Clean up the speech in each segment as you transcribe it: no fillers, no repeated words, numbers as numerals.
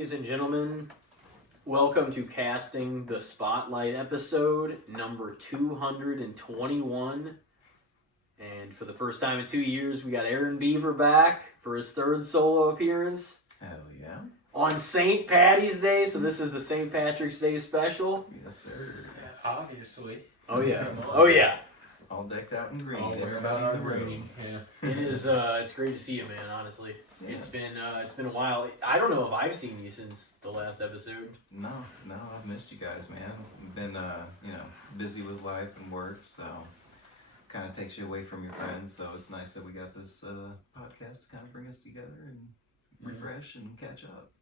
Ladies and gentlemen, welcome to Casting the Spotlight episode number 221. And for the first time in 2 years, we got Arron Beaver back for his third solo appearance. Hell yeah. On St. Patty's Day, so this is the St. Patrick's Day special. Yes, sir. Obviously. Oh yeah. Oh yeah. All decked out in green. All wearing Everybody our in the room. green. Yeah. It is it's great to see you, man, honestly. Yeah. It's been a while. I don't know if I've seen you since the last episode. No, I've missed you guys, man. I've been, busy with life and work, so kind of takes you away from your friends. So it's nice that we got this podcast to kind of bring us together and refresh and catch up.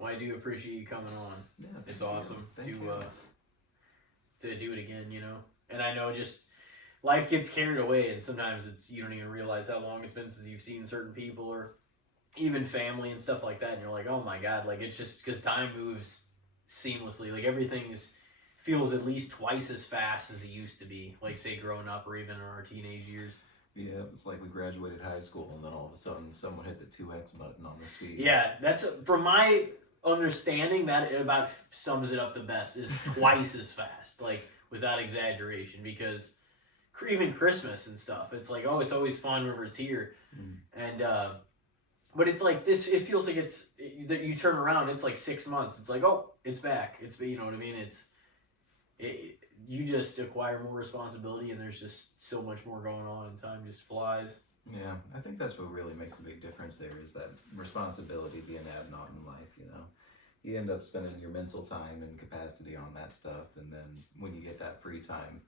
Well, I do appreciate you coming on. Yeah, It's awesome Thank you. to do it again, you know. And I know just life gets carried away, and sometimes you don't even realize how long it's been since you've seen certain people or even family and stuff like that. And you're like, oh my god, like it's just because time moves seamlessly. Like everything feels at least twice as fast as it used to be. Like say growing up or even in our teenage years. Yeah, it's like we graduated high school and then all of a sudden someone hit the 2X button on the speed. Yeah, that's from my understanding that it about sums it up the best. Is twice as fast, like without exaggeration, because even Christmas and stuff, it's like, oh, it's always fun whenever it's here, and but it's like this. It feels like that you turn around, it's like 6 months. It's like, oh, it's back. It's, you know what I mean. You just acquire more responsibility, and there's just so much more going on, and time just flies. Yeah, I think that's what really makes a big difference there is that responsibility being added on in life, you know. You end up spending your mental time and capacity on that stuff, and then when you get that free time,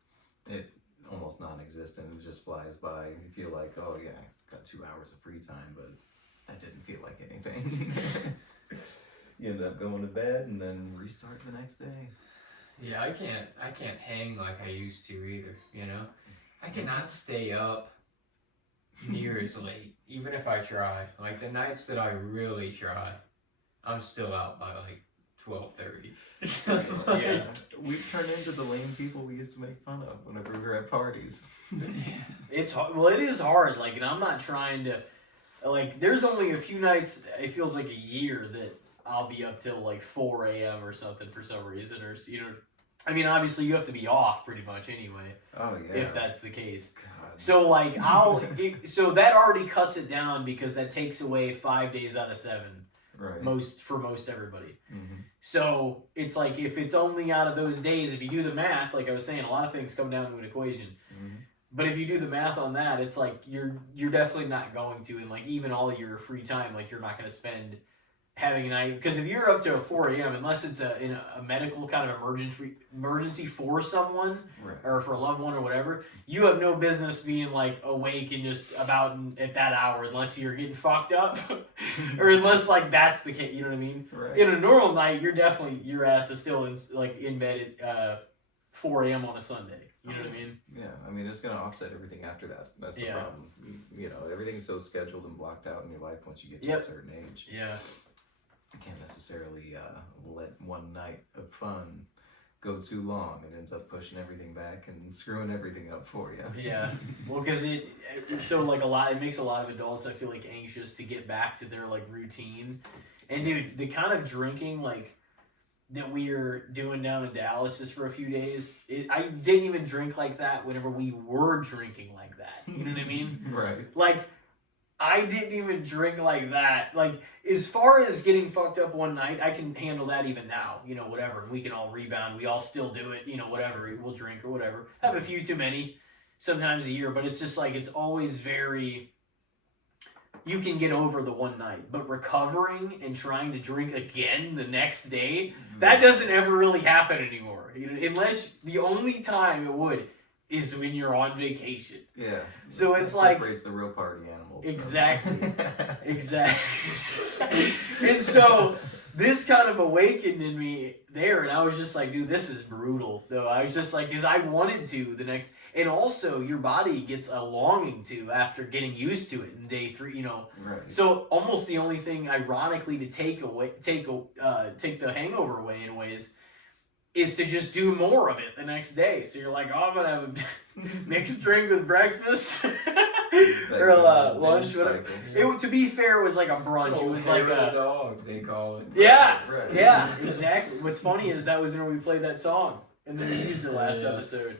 it's almost non-existent. It just flies by. You feel like, oh yeah, I got 2 hours of free time, but that didn't feel like anything. You end up going to bed and then restart the next day. Yeah, I can't hang like I used to either, you know? I cannot stay up near as late, even if I try. Like the nights that I really try, I'm still out by like 12:30. Yeah. We've turned into the lame people we used to make fun of whenever we were at parties. It's hard. Well, it is hard. Like, and I'm not trying to, like, there's only a few nights, it feels like a year, that I'll be up till like 4 a.m. or something for some reason, or, you know, I mean, obviously you have to be off pretty much anyway. Oh yeah. If that's the case. God. So like so that already cuts it down because that takes away 5 days out of 7. Right. For most everybody. Mm-hmm. So it's like if it's only out of those days, if you do the math, like I was saying, a lot of things come down to an equation. Mm-hmm. But if you do the math on that, it's like you're definitely not going to, and like even all your free time, like you're not going to spend having a night, because if you're up to 4 a.m., unless it's in a medical kind of emergency for someone, Right. or for a loved one or whatever, you have no business being like awake and just about at that hour unless you're getting fucked up, or unless like that's the case. You know what I mean? Right. In a normal night, your ass is still in bed at 4 a.m. on a Sunday. You know what I mean? Yeah, I mean, it's going to offset everything after that. That's the Yeah. problem. You know, everything's so scheduled and blocked out in your life once you get to Yep. a certain age. Yeah. You can't necessarily let one night of fun go too long. It ends up pushing everything back and screwing everything up for you. Yeah. Well, because it makes a lot of adults, I feel like, anxious to get back to their like routine. And dude, the kind of drinking like that we are doing down in Dallas just for a few days, I didn't even drink like that whenever we were drinking like that. You know what I mean? Right. Like, I didn't even drink like that. Like, as far as getting fucked up one night, I can handle that even now. You know, whatever. We can all rebound. We all still do it. You know, whatever. We'll drink or whatever. Have a few too many sometimes a year. But it's just like, it's always very... You can get over the one night. But recovering and trying to drink again the next day, that doesn't ever really happen anymore. You know, unless the only time it would is when you're on vacation. Yeah. So that it's like... separates the real party animals. Exactly. Exactly. And so this kind of awakened in me there, and I was just like, dude, this is brutal, though. I was just like, because I wanted to the next... And also, your body gets a longing to after getting used to it in day 3, you know. Right. So almost the only thing, ironically, to take the hangover away in ways is to just do more of it the next day. So you're like, oh, I'm going to have a mixed drink with breakfast. or lunch, whatever. To be fair, it was like a brunch. So it was like a dog, they call it. Yeah, Right. yeah, exactly. What's funny is that was when we played that song, and then we used it last episode.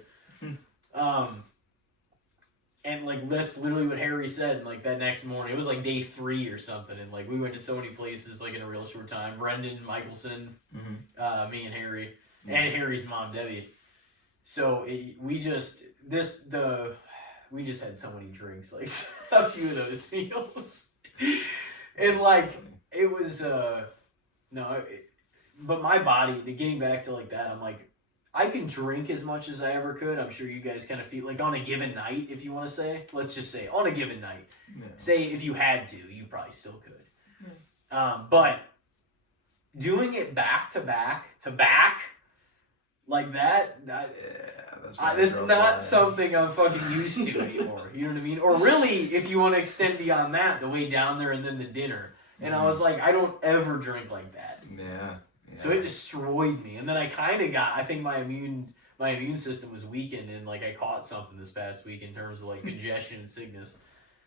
And like that's literally what Harry said. And, like that next morning, it was like day 3 or something, and like we went to so many places like in a real short time. Brendan, Michelson, me and Harry, and Harry's mom Debbie. So we just had so many drinks, like a few of those meals, and like it was but my body, getting back to like that, I'm like, I can drink as much as I ever could. I'm sure you guys kind of feel like on a given night, if you want to say, let's just say on a given night, say if you had to, you probably still could. But doing it back to back like that that's not something I'm fucking used to anymore. You know what I mean? Or really, if you want to extend beyond that, the way down there and then the dinner. And I was like, I don't ever drink like that. Yeah. So it destroyed me, and then I kind of got. I think my immune system was weakened, and like I caught something this past week in terms of like congestion and sickness.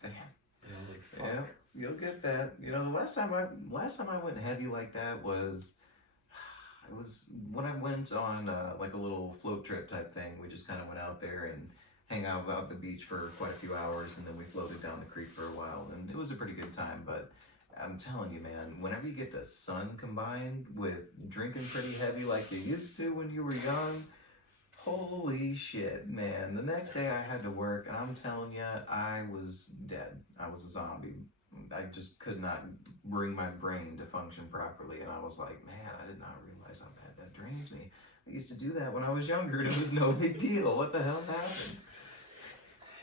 And I was like, "Fuck." Yeah, you'll get that. You know, the last time I went heavy like that was, it was when I went on like a little float trip type thing. We just kind of went out there and hang out at the beach for quite a few hours, and then we floated down the creek for a while, and it was a pretty good time, but. I'm telling you, man, whenever you get the sun combined with drinking pretty heavy like you used to when you were young, holy shit, man. The next day I had to work, and I'm telling you, I was dead. I was a zombie. I just could not bring my brain to function properly, and I was like, man, I did not realize how bad that drains me. I used to do that when I was younger, and it was no big deal. What the hell happened?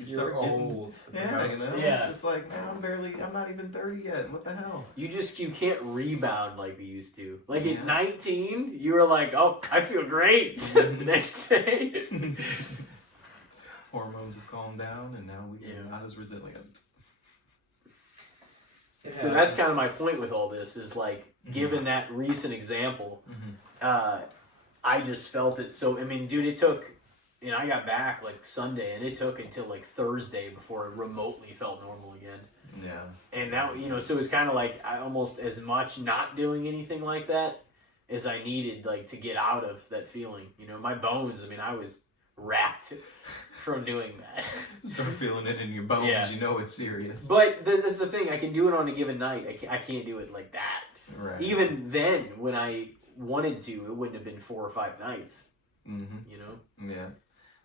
You're old. Yeah, you know? Yeah. It's like, man, I'm not even 30 yet. What the hell? You can't rebound like we used to. Like at 19, you were like, oh, I feel great the next day. Hormones have calmed down, and now we're not as resilient. Yeah. So that's kind of my point with all this is like, given that recent example, I just felt it. So, I mean, dude, it took... I got back like Sunday, and it took until like Thursday before it remotely felt normal again. Yeah. And now, so it was kind of like I almost as much not doing anything like that as I needed, like to get out of that feeling. My bones. I mean, I was wrapped from doing that. Start feeling it in your bones. Yeah. You know it's serious. But that's the thing. I can do it on a given night. I can't do it like that. Right. Even then, when I wanted to, it wouldn't have been 4 or 5 nights. Mm-hmm. Yeah.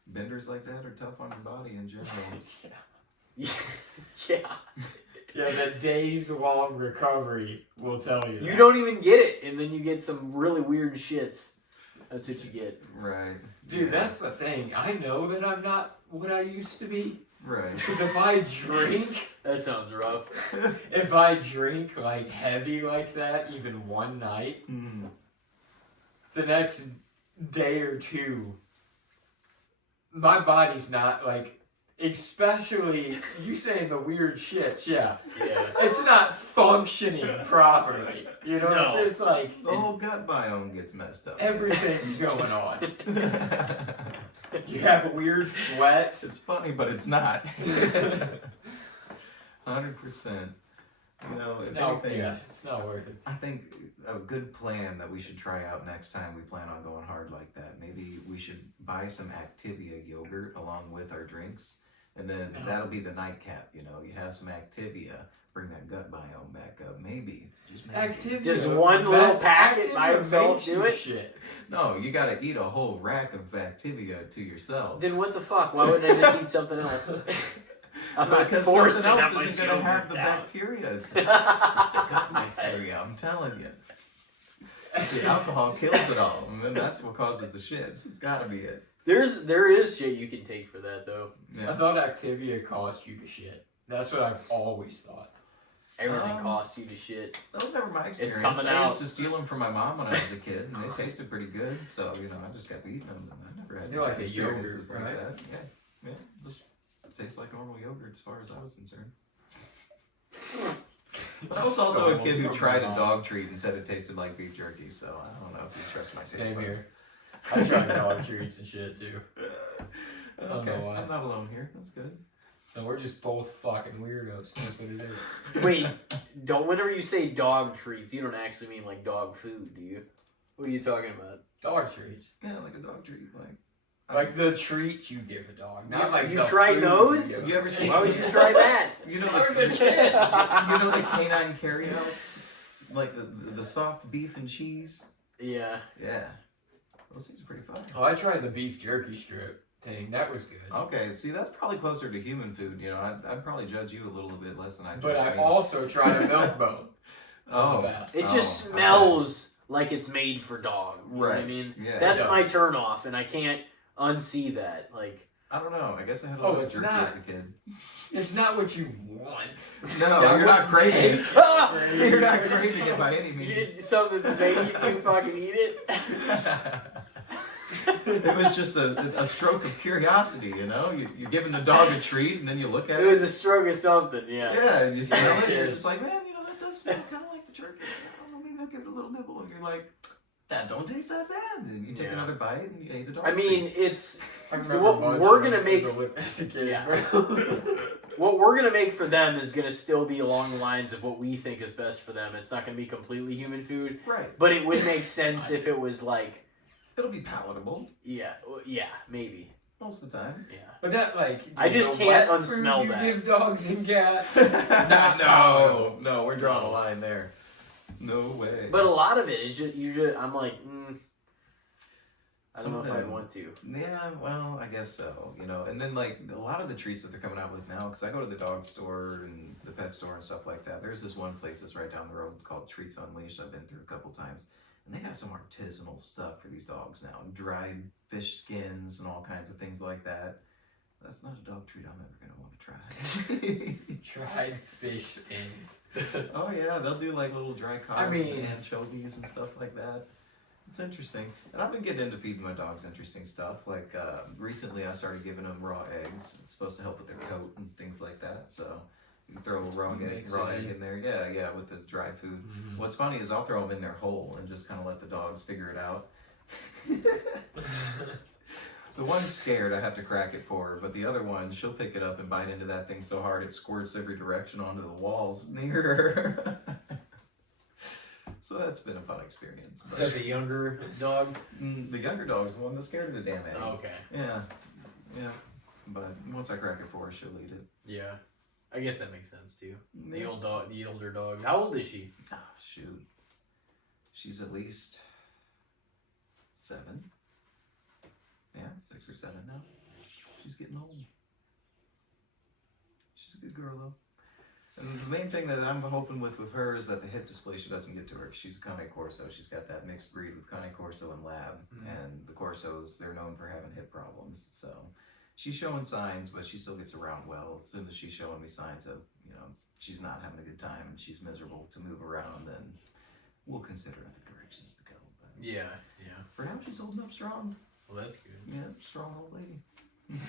Benders like that are tough on your body in general. Yeah. Yeah, the days-long recovery will tell you. You don't even get it, and then you get some really weird shits. That's what you get. Right. Dude, that's the thing. I know that I'm not what I used to be. Right. Because if I drink... That sounds rough. If I drink, like, heavy like that, even one night, the next day or two... My body's not, like, especially, you saying the weird shit, yeah. It's not functioning properly. You know what I'm saying? It's like... The whole gut biome gets messed up. Everything's going on. You have weird sweats. It's funny, but it's not. 100%. It's not worth it. I think a good plan that we should try out next time we plan on going hard like that. Maybe we should buy some Activia yogurt along with our drinks, and then that'll be the nightcap. You have some Activia, bring that gut biome back up. Maybe, just maybe. Activia. Just one little packet by itself do it? Shit. No, you gotta eat a whole rack of Activia to yourself. Then what the fuck? Why wouldn't I just eat something else? I'm not because forcing something else that isn't much going to have yogurt the down. bacteria. It's the gut bacteria, I'm telling you. The alcohol kills it all, and then that's what causes the shits. It's got to be it. There is shit you can take for that, though. Yeah. I thought Activia caused you to shit. That's what I've always thought. Everything costs you to shit. That was never my experience. coming I used out. to steal them from my mom when I was a kid, and they tasted pretty good. So I just kept eating them. I never had They're like bad a experiences yogurt, like right? that. Yeah, just tastes like normal yogurt as far as I was concerned. But I was also a kid who tried a dog treat and said it tasted like beef jerky. So I don't know if you trust my taste Same here. buds. I tried dog treats and shit too. Okay, I'm not alone here. That's good. So we're just both fucking weirdos. That's what it is. Wait, whenever you say dog treats, you don't actually mean like dog food, do you? What are you talking about? Dog treats. Yeah, like a dog treat, Like the treats you give a dog, not like You the tried food those? give. You ever seen? Why would you try that? You know, I was a kid. you know the canine carryouts, like the soft beef and cheese. Yeah. Yeah, those things are pretty fun. Oh, I tried the beef jerky strip thing. That was good. Okay, see, that's probably closer to human food. You know, I'd probably judge you a little bit less than I judge But I you. also tried a milk bone. Oh, The best. It just okay. smells like it's made for dog. You know what I Right. mean? Yeah, That's it my does. turn off, and I can't unsee that. Like, I don't know. I guess I had a Oh, lot of it's jerky not. as a kid. It's not what you want. No, That you're not wouldn't craving. take- ah! You're not craving it by any You means. did something to make you fucking eat it. It was just a stroke of curiosity, you know? You're giving the dog a treat, and then you look at It was a stroke of something. Yeah. yeah, and you smell it, and you're Yeah. just like, man, you know, that does smell kind of like the jerky. I don't know, maybe I'll give it a little nibble. And you're like, that don't taste that bad. And you take Yeah. another bite, and you ate a dog I mean, treat. it's I remember What munching we're on gonna it make- as a kid, Yeah. bro. what we're gonna make for them is gonna still be along the lines of what we think is best for them. It's not gonna be completely human food, Right. but it would make sense if it was like, It'll be palatable yeah, maybe, most of the time. yeah. But that, like, I just the can't wet unsmell food that. You give dogs and cats. Not no, we're drawing a line there. No way. But a lot of it is just I'm like, I don't know if I Something- want to. Yeah, well, I guess so, you know. And then, like, a lot of the treats that they're coming out with now, because I go to the dog store and the pet store and stuff like that. There's this one place that's right down the road called Treats Unleashed. I've been through a couple times. And they got some artisanal stuff for these dogs now. Dried fish skins and all kinds of things like that. That's not a dog treat I'm ever going to want to try. Dried fish skins. Oh, yeah, they'll do, like, little dry carp I mean- and anchovies and stuff like that. It's interesting. And I've been getting into feeding my dogs interesting stuff. Like, recently I started giving them raw eggs. It's supposed to help with their coat and things like that. So you can throw a raw Mix egg it in there. Yeah, with the dry food. Mhm. What's funny is I'll throw them in there whole and just kind of let the dogs figure it out. The one's scared, I have to crack it for her, but the other one, she'll pick it up and bite into that thing so hard it squirts every direction onto the walls near her. So that's been a fun experience. Is that the younger dog? The younger dog's the one that's scared of the damn egg. Okay. Yeah. But once I crack it for her, she'll eat it. Yeah. I guess that makes sense too. The Yeah. older dog. How old is she? Oh, shoot. She's at least 7. Yeah, 6 or 7 now. She's getting old. She's a good girl, though. And the main thing that I'm hoping with her is that the hip dysplasia doesn't get to her. She's a Cane Corso. She's got that mixed breed with Cane Corso and Lab. And the Corsos, they're known for having hip problems. So she's showing signs, but she still gets around well. As soon as she's showing me signs of, you know, she's not having a good time and she's miserable to move around, then we'll consider other directions to go. But Yeah. for now, she's holding up strong. Well, that's good. Yeah, strong old lady.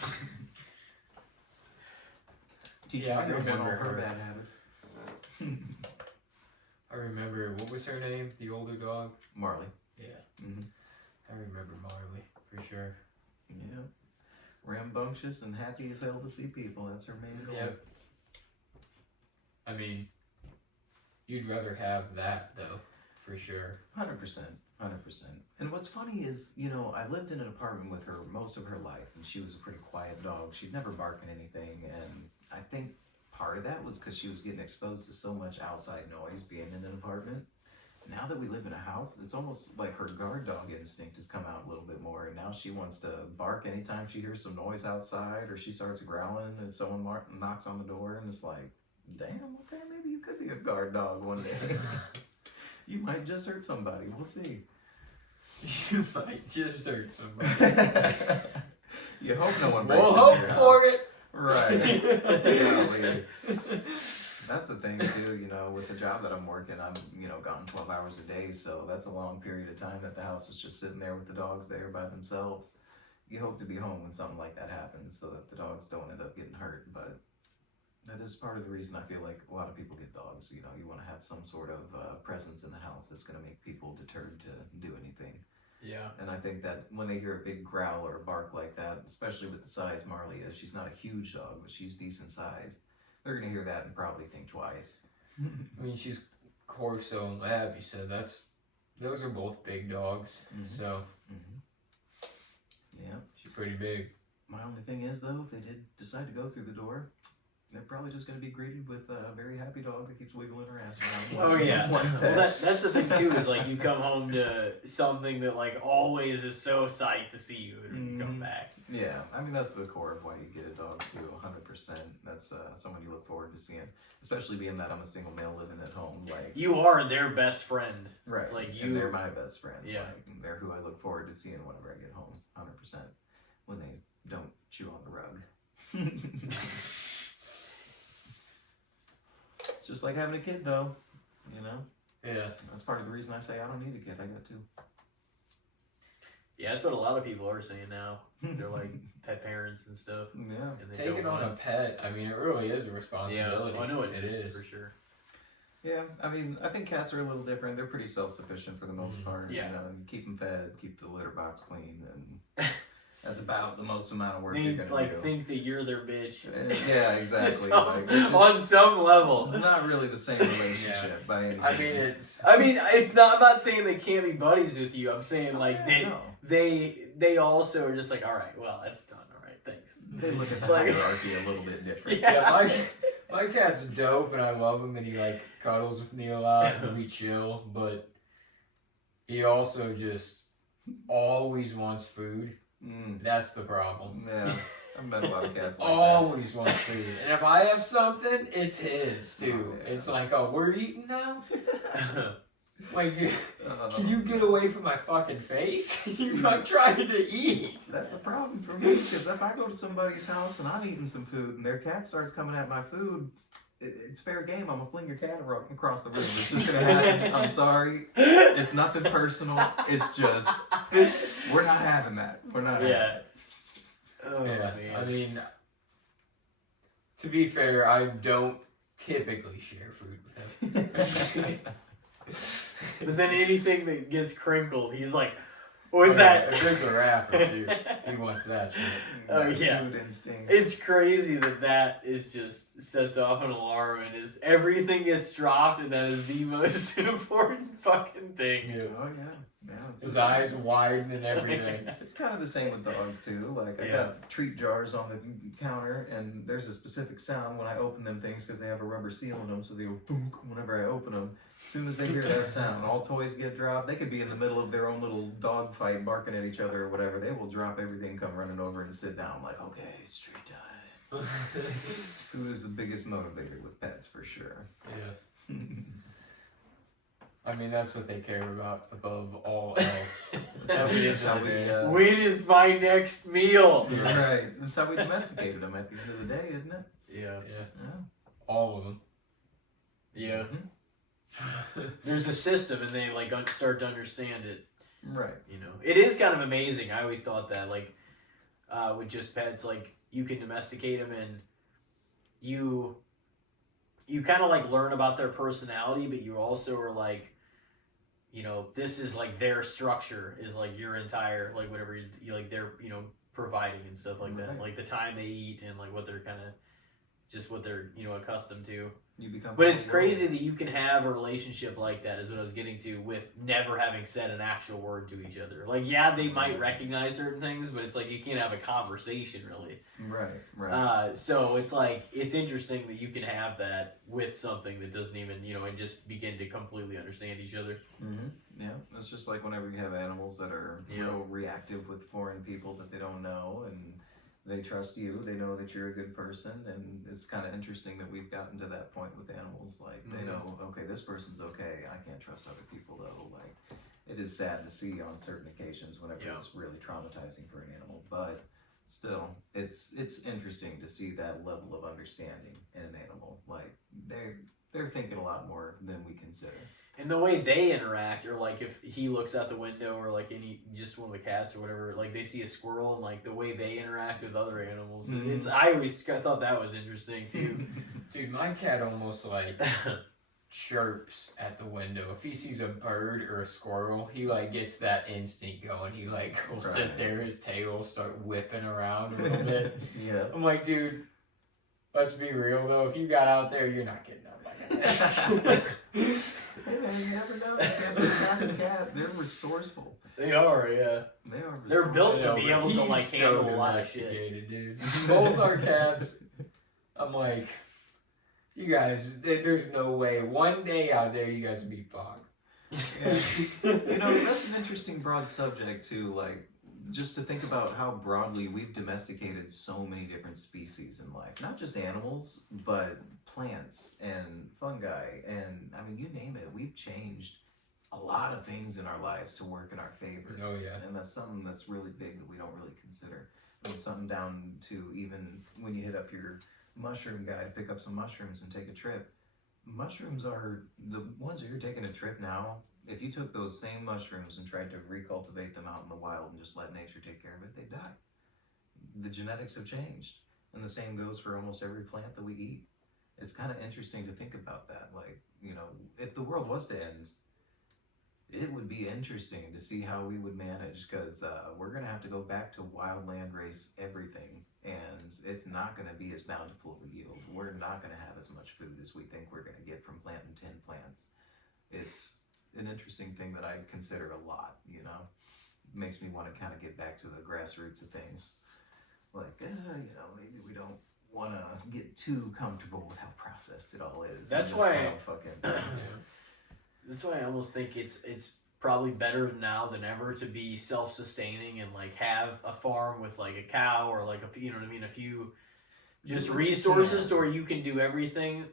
Teaching Yeah, I her remember her her. bad habits. I remember, what was her name? The older dog? Marley. Yeah. Mm-hmm. I remember Marley, for sure. Yeah. Rambunctious and happy as hell to see people. That's her main goal. Yep. I mean, you'd rather have that, though, for sure. 100%. 100%. And what's funny is, you know, I lived in an apartment with her most of her life, and she was a pretty quiet dog. She'd never bark at anything, and I think part of that was because she was getting exposed to so much outside noise being in an apartment. Now that we live in a house, it's almost like her guard dog instinct has come out a little bit more, and now she wants to bark anytime she hears some noise outside, or she starts growling if someone knocks on the door, and it's like, damn, okay, maybe you could be a guard dog one day. You might just hurt somebody. We'll see. You might just hurt somebody. You hope no one breaks We'll into hope your for house. it. Right. Golly. That's the thing too, you know, with the job that I'm working, I'm, you know, gone 12 hours a day, so that's a long period of time that the house is just sitting there with the dogs there by themselves. You hope to be home when something like that happens so that the dogs don't end up getting hurt, but that is part of the reason I feel like a lot of people get dogs. You know, you want to have some sort of presence in the house that's going to make people deterred to do anything. Yeah. And I think that when they hear a big growl or a bark like that, especially with the size Marley is, she's not a huge dog, but she's decent sized. They're gonna hear that and probably think twice. I mean, she's Corso and Lab. You said those are both big dogs. So Yeah. she's pretty big. My only thing is though, if they did decide to go through the door, they're probably just going to be greeted with a very happy dog that keeps wiggling her ass around. Oh yeah, well, that's the thing too. Is like you come home to something that like always is so psyched to see you when you come back. Yeah, I mean that's the core of why you get a dog too. 100%. That's someone you look forward to seeing, especially being that I'm a single male living at home. Like You are their best friend. right, It's like and they're my best friend. Yeah. Like, they're who I look forward to seeing whenever I get home. 100%. When they don't chew on the rug. It's just like having a kid, though. You know. Yeah. That's part of the reason I say I don't need a kid. I got two. Yeah, that's what a lot of people are saying now. They're like pet parents and stuff. Yeah. And they Taking don't on a want- pet, I mean, it really is a Yeah, responsibility. I know it It is is. for sure. Yeah, I mean, I think cats are a little different. They're pretty self-sufficient for the most part. Yeah. You know, you keep them fed, keep the litter box clean, and that's about the most amount of work They you're gonna like do. think that you're their bitch. Yeah, To exactly. some- Like, on some level. it's not really the same relationship by any means. I mean, it's I mean, it's not. I'm not saying they can't be buddies with you. I'm saying like no. they also are just like, all right, well, that's done. All right, thanks. They look at the Like- hierarchy a little bit different. Yeah. my cat's dope and I love him and he like cuddles with me a lot and we chill, but he also just always wants food. Mm, That's the problem. yeah, I've met a lot of cats like Always wants food. And if I have something, it's his too. Oh, yeah. It's like, oh, we're eating now? Like, dude, that. can you get away from my fucking face? I'm trying to eat. That's the problem for me, because if I go to somebody's house and I'm eating some food and their cat starts coming at my food, it's fair game. I'm gonna fling your cat across the room. It's just gonna happen. I'm sorry. It's nothing personal. It's just we're not having that. We're not. Having Yeah. Oh Yeah, man. I mean, to be fair, I don't typically share food with him. But then anything that gets crinkled, he's like, "What is Oh, yeah, that?" If there's a wrapper, dude, he wants that shit. Oh, That yeah. Food instinct. It's crazy that is just sets off an alarm and is everything gets dropped and that is the most important fucking thing. Yeah. Oh yeah. Yeah. His eyes widen and everything. It's kind of the same with dogs too. Like I Yeah. got treat jars on the counter, and there's a specific sound when I open them things because they have a rubber seal in them, so they go thunk whenever I open them. As soon as they hear that sound, all toys get dropped. They could be in the middle of their own little dog fight, barking at each other or whatever. They will drop everything, come running over, and sit down. Like, okay, it's treat time. Food is the biggest motivator with pets for sure. Yeah. I mean, that's what they care about above all else. That's how we. That's how we. When is my next meal? You're right. That's how we domesticated them at the end of the day, isn't it? Yeah. Yeah, Yeah. all of them. Yeah. There's a system and they like start to understand it. Right. You know, it is kind of amazing. I always thought that, like, with just pets, like you can domesticate them and you kind of like learn about their personality, but you also are like, you know, this is like their structure is like your entire like whatever you like they're providing and stuff like that, Right. like the time they eat and like what they're kind of just what they're accustomed to. You become. But it's crazy that you can have a relationship like that, is what I was getting to, with never having said an actual word to each other. Like, yeah, they might recognize certain things, but it's like you can't have a conversation, really. Right. Right. So it's like, it's interesting that you can have that with something that doesn't even, and just begin to completely understand each other. Mm-hmm. Yeah, it's just like whenever you have animals that are real reactive with foreign people that they don't know, and they trust you, they know that you're a good person, and it's kind of interesting that we've gotten to that point with animals. Like, they know, okay, this person's okay, I can't trust other people though. Like, it is sad to see on certain occasions whenever it's really traumatizing for an animal, but still, it's interesting to see that level of understanding in an animal. Like, they're thinking a lot more than we consider. And the way they interact, or like if he looks out the window, or like just one of the cats or whatever, like they see a squirrel, and like the way they interact with other animals, I always thought that was interesting too. Dude, my cat almost like chirps at the window. If he sees a bird or a squirrel, he like gets that instinct going. He like will sit there, his tail will start whipping around a little bit. Yeah. I'm like, dude, let's be real though. If you got out there, you're not getting up like that. Hey man, you never know. Cat and cat, they're resourceful. They are, yeah. They are resourceful. They're built to be able to like He's handle a lot of shit. domesticated, dude. Both our cats. I'm like, you guys, there's no way. One day out there, you guys will be fucked. Yeah. You know, that's an interesting broad subject too, like, just to think about how broadly we've domesticated so many different species in life. Not just animals, but plants and fungi and, I mean, you name it. We've changed a lot of things in our lives to work in our favor. Oh, yeah. And that's something that's really big that we don't really consider. I mean, something down to even when you hit up your mushroom guy to pick up some mushrooms and take a trip. Mushrooms are the ones that you're taking a trip now. If you took those same mushrooms and tried to recultivate them out in the wild and just let nature take care of it, they'd die. The genetics have changed. And the same goes for almost every plant that we eat. It's kind of interesting to think about that. Like, you know, if the world was to end, it would be interesting to see how we would manage, because we're going to have to go back to wild land race everything, and it's not going to be as bountiful of a yield. We're not going to have as much food as we think we're going to get from planting 10 plants. It's an interesting thing that I consider a lot, you know? It makes me want to kind of get back to the grassroots of things. Like, you know, maybe we don't want to get too comfortable with how processed it all is. That's and just why- how fucking... That's why I almost think it's probably better now than ever to be self-sustaining and like have a farm with like a cow or like a, you know what I mean, a few just Do what you resources can. to where you can do everything,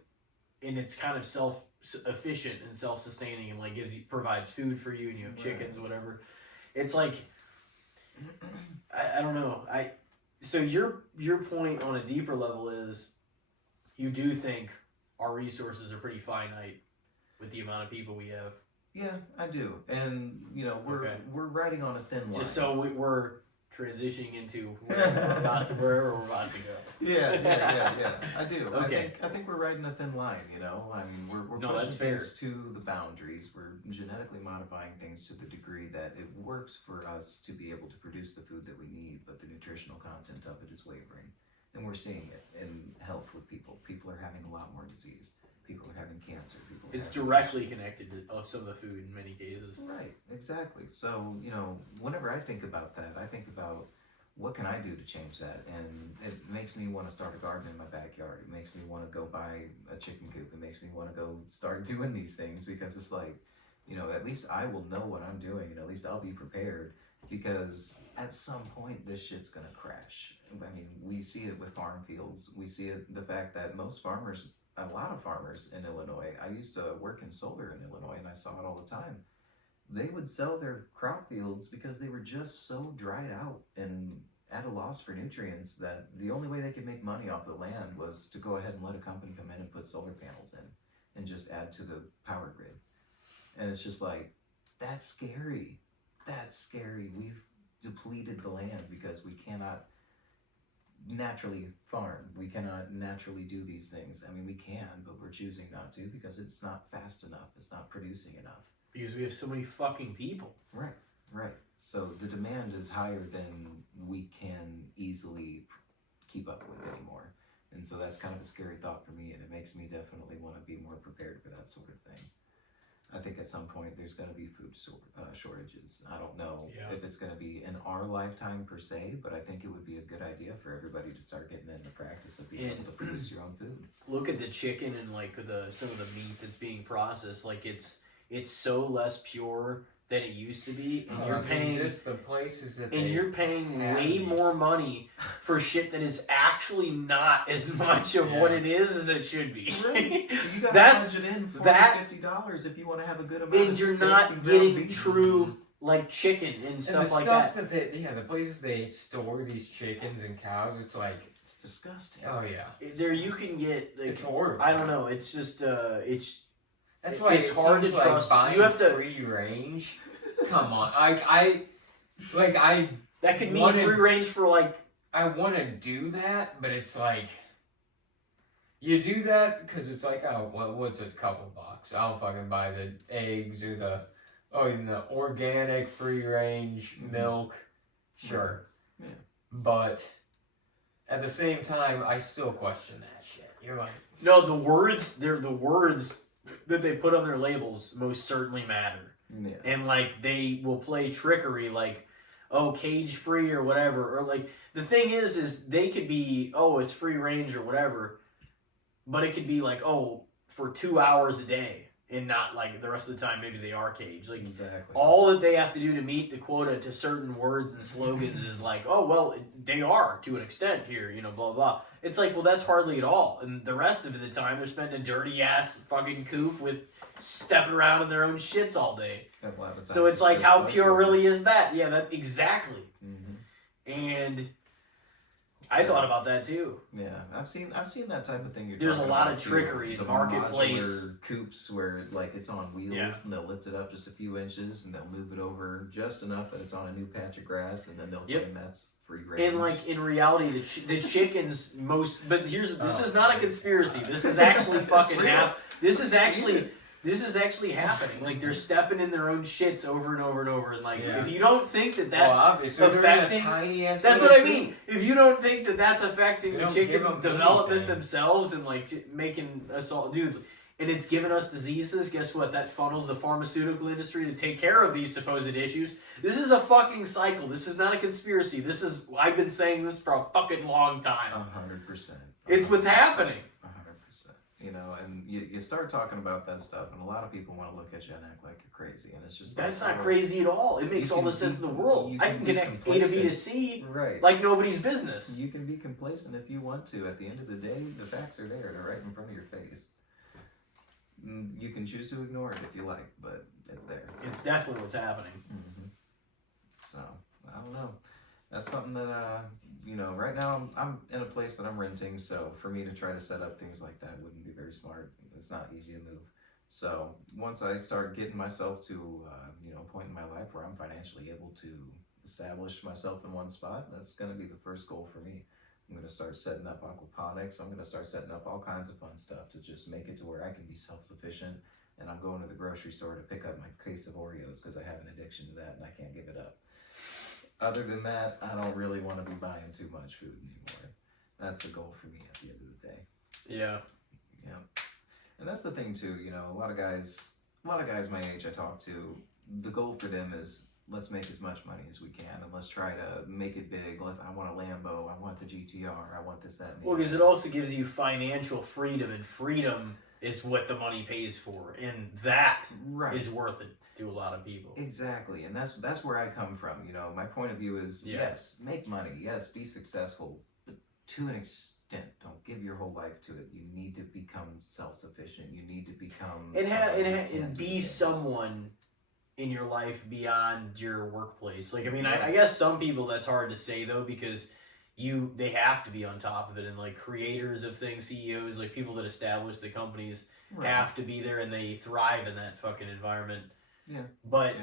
and it's kind of self-efficient and self-sustaining, and like provides food for you, and you have chickens, whatever. It's like I don't know. So your point on a deeper level is you do think our resources are pretty finite with the amount of people we have. Yeah, I do, and you know we're riding on a thin line. Just so we're transitioning into wherever we're about to go. Yeah. I do. Okay. I think we're riding a thin line. You know, I mean, we're No, pushing that's fair. things to the boundaries. We're genetically modifying things to the degree that it works for us to be able to produce the food that we need, but the nutritional content of it is wavering, and we're seeing it in health with people. People are having a lot more disease. People are having cancer. People. It's having directly issues. connected to some of the food in many cases. Right, exactly. So, you know, whenever I think about that, I think about what can I do to change that? And it makes me want to start a garden in my backyard. It makes me want to go buy a chicken coop. It makes me want to go start doing these things, because it's like, you know, at least I will know what I'm doing, and at least I'll be prepared, because at some point this shit's going to crash. I mean, we see it with farm fields. We see it, the fact that most farmers, a lot of farmers in Illinois, I used to work in solar in Illinois, and I saw it all the time. They would sell their crop fields because they were just so dried out and at a loss for nutrients that the only way they could make money off the land was to go ahead and let a company come in and put solar panels in and just add to the power grid. And it's just like, that's scary. That's scary. We've depleted the land because we cannot naturally farm. We cannot naturally do these things. I mean, we can, but we're choosing not to because it's not fast enough. It's not producing enough. Because we have so many fucking people. Right. So the demand is higher than we can easily keep up with anymore. And so that's kind of a scary thought for me, and it makes me definitely want to be more prepared for that sort of thing. I think at some point there's going to be food shortages. I don't know if it's going to be in our lifetime per se, but I think it would be a good idea for everybody to start getting in the practice of being able to produce your own food. Look at the chicken and like some of the meat that's being processed. Like it's so less pure than it used to be, and you're paying just the places that you're paying have way these. more money for shit that is actually not as much of what it is as it should be. Right. You got That's to budget in $40-$50 if you want to have a good amount and of you're steak not and ground getting beef. true like chicken and stuff like that. The places they store these chickens and cows, it's like, It's disgusting. oh yeah, There you can get like, it's horrible. I don't know. It's just That's why it's hard to seems trust. Like buying You have to- free range. Come on, I that could mean wanted- free range for like want to do that, but it's like You do that because it's like, oh, what's a couple bucks? I'll fucking buy the eggs or the organic free range milk. Sure. Yeah. But at the same time, I still question that shit. You're like, no, the words that they put on their labels most certainly matter. Yeah. And like they will play trickery, like, oh, cage free or whatever, or like the thing is they could be, oh, it's free range or whatever, but it could be like, oh, for 2 hours a day, and not like the rest of the time maybe they are caged. Like Exactly. all that they have to do to meet the quota to certain words and slogans is like, oh well, they are to an extent here, you know, blah blah. It's like, well, that's hardly at all, and the rest of the time they're spending a dirty ass fucking coop with stepping around in their own shits all day. So it's like, how pure really is that? Yeah, that exactly. Mm-hmm. And I thought about that too. Yeah, I've seen that type of thing. There's a lot of trickery in the marketplace. Modular coops where like it's on wheels and they'll lift it up just a few inches and they'll move it over just enough that it's on a new patch of grass, and then they'll claim that's free range. And like in reality, the chickens most. But this is not a conspiracy. This is actually fucking happening. This is actually happening. Like they're stepping in their own shits over and over and over. And like, if you don't think that that's affecting, that's what I mean. If you don't think that that's affecting the chickens' development themselves and like making us all, dude, and it's giving us diseases. Guess what? That funnels the pharmaceutical industry to take care of these supposed issues. This is a fucking cycle. This is not a conspiracy. I've been saying this for a fucking long time. 100%. It's what's happening. 100%. You know, and you start talking about that stuff, and a lot of people want to look at you and act like you're crazy, and it's just that's not crazy at all. It makes all the sense in the world. I can connect A to B to C like nobody's business. You can be complacent if you want to. At the end of the day, the facts are there. They're right in front of your face. You can choose to ignore it if you like, but it's there. It's definitely what's happening. Mm-hmm. So, I don't know. That's something that, you know, right now I'm in a place that I'm renting, so for me to try to set up things like that wouldn't be very smart. It's not easy to move. So once I start getting myself to, you know, a point in my life where I'm financially able to establish myself in one spot, that's going to be the first goal for me. I'm going to start setting up aquaponics. I'm going to start setting up all kinds of fun stuff to just make it to where I can be self-sufficient. And I'm going to the grocery store to pick up my case of Oreos because I have an addiction to that and I can't give it up. Other than that, I don't really want to be buying too much food anymore. That's the goal for me at the end of the day. Yeah. Yeah. And that's the thing too, you know, a lot of guys my age I talk to, the goal for them is let's make as much money as we can and let's try to make it big. I want a Lambo, I want the GTR, I want this, that, and the well, because it also gives you financial freedom, and freedom is what the money pays for, and that is worth it to a lot of people. Exactly, and that's where I come from. You know, my point of view is yes, make money, yes, be successful, but to an extent, don't give your whole life to it. You need to become self-sufficient. You need to become and be someone in your life beyond your workplace. Like, I mean, I guess some people that's hard to say though, because they have to be on top of it, and like creators of things, CEOs, like people that establish the companies have to be there, and they thrive in that fucking environment. Yeah. But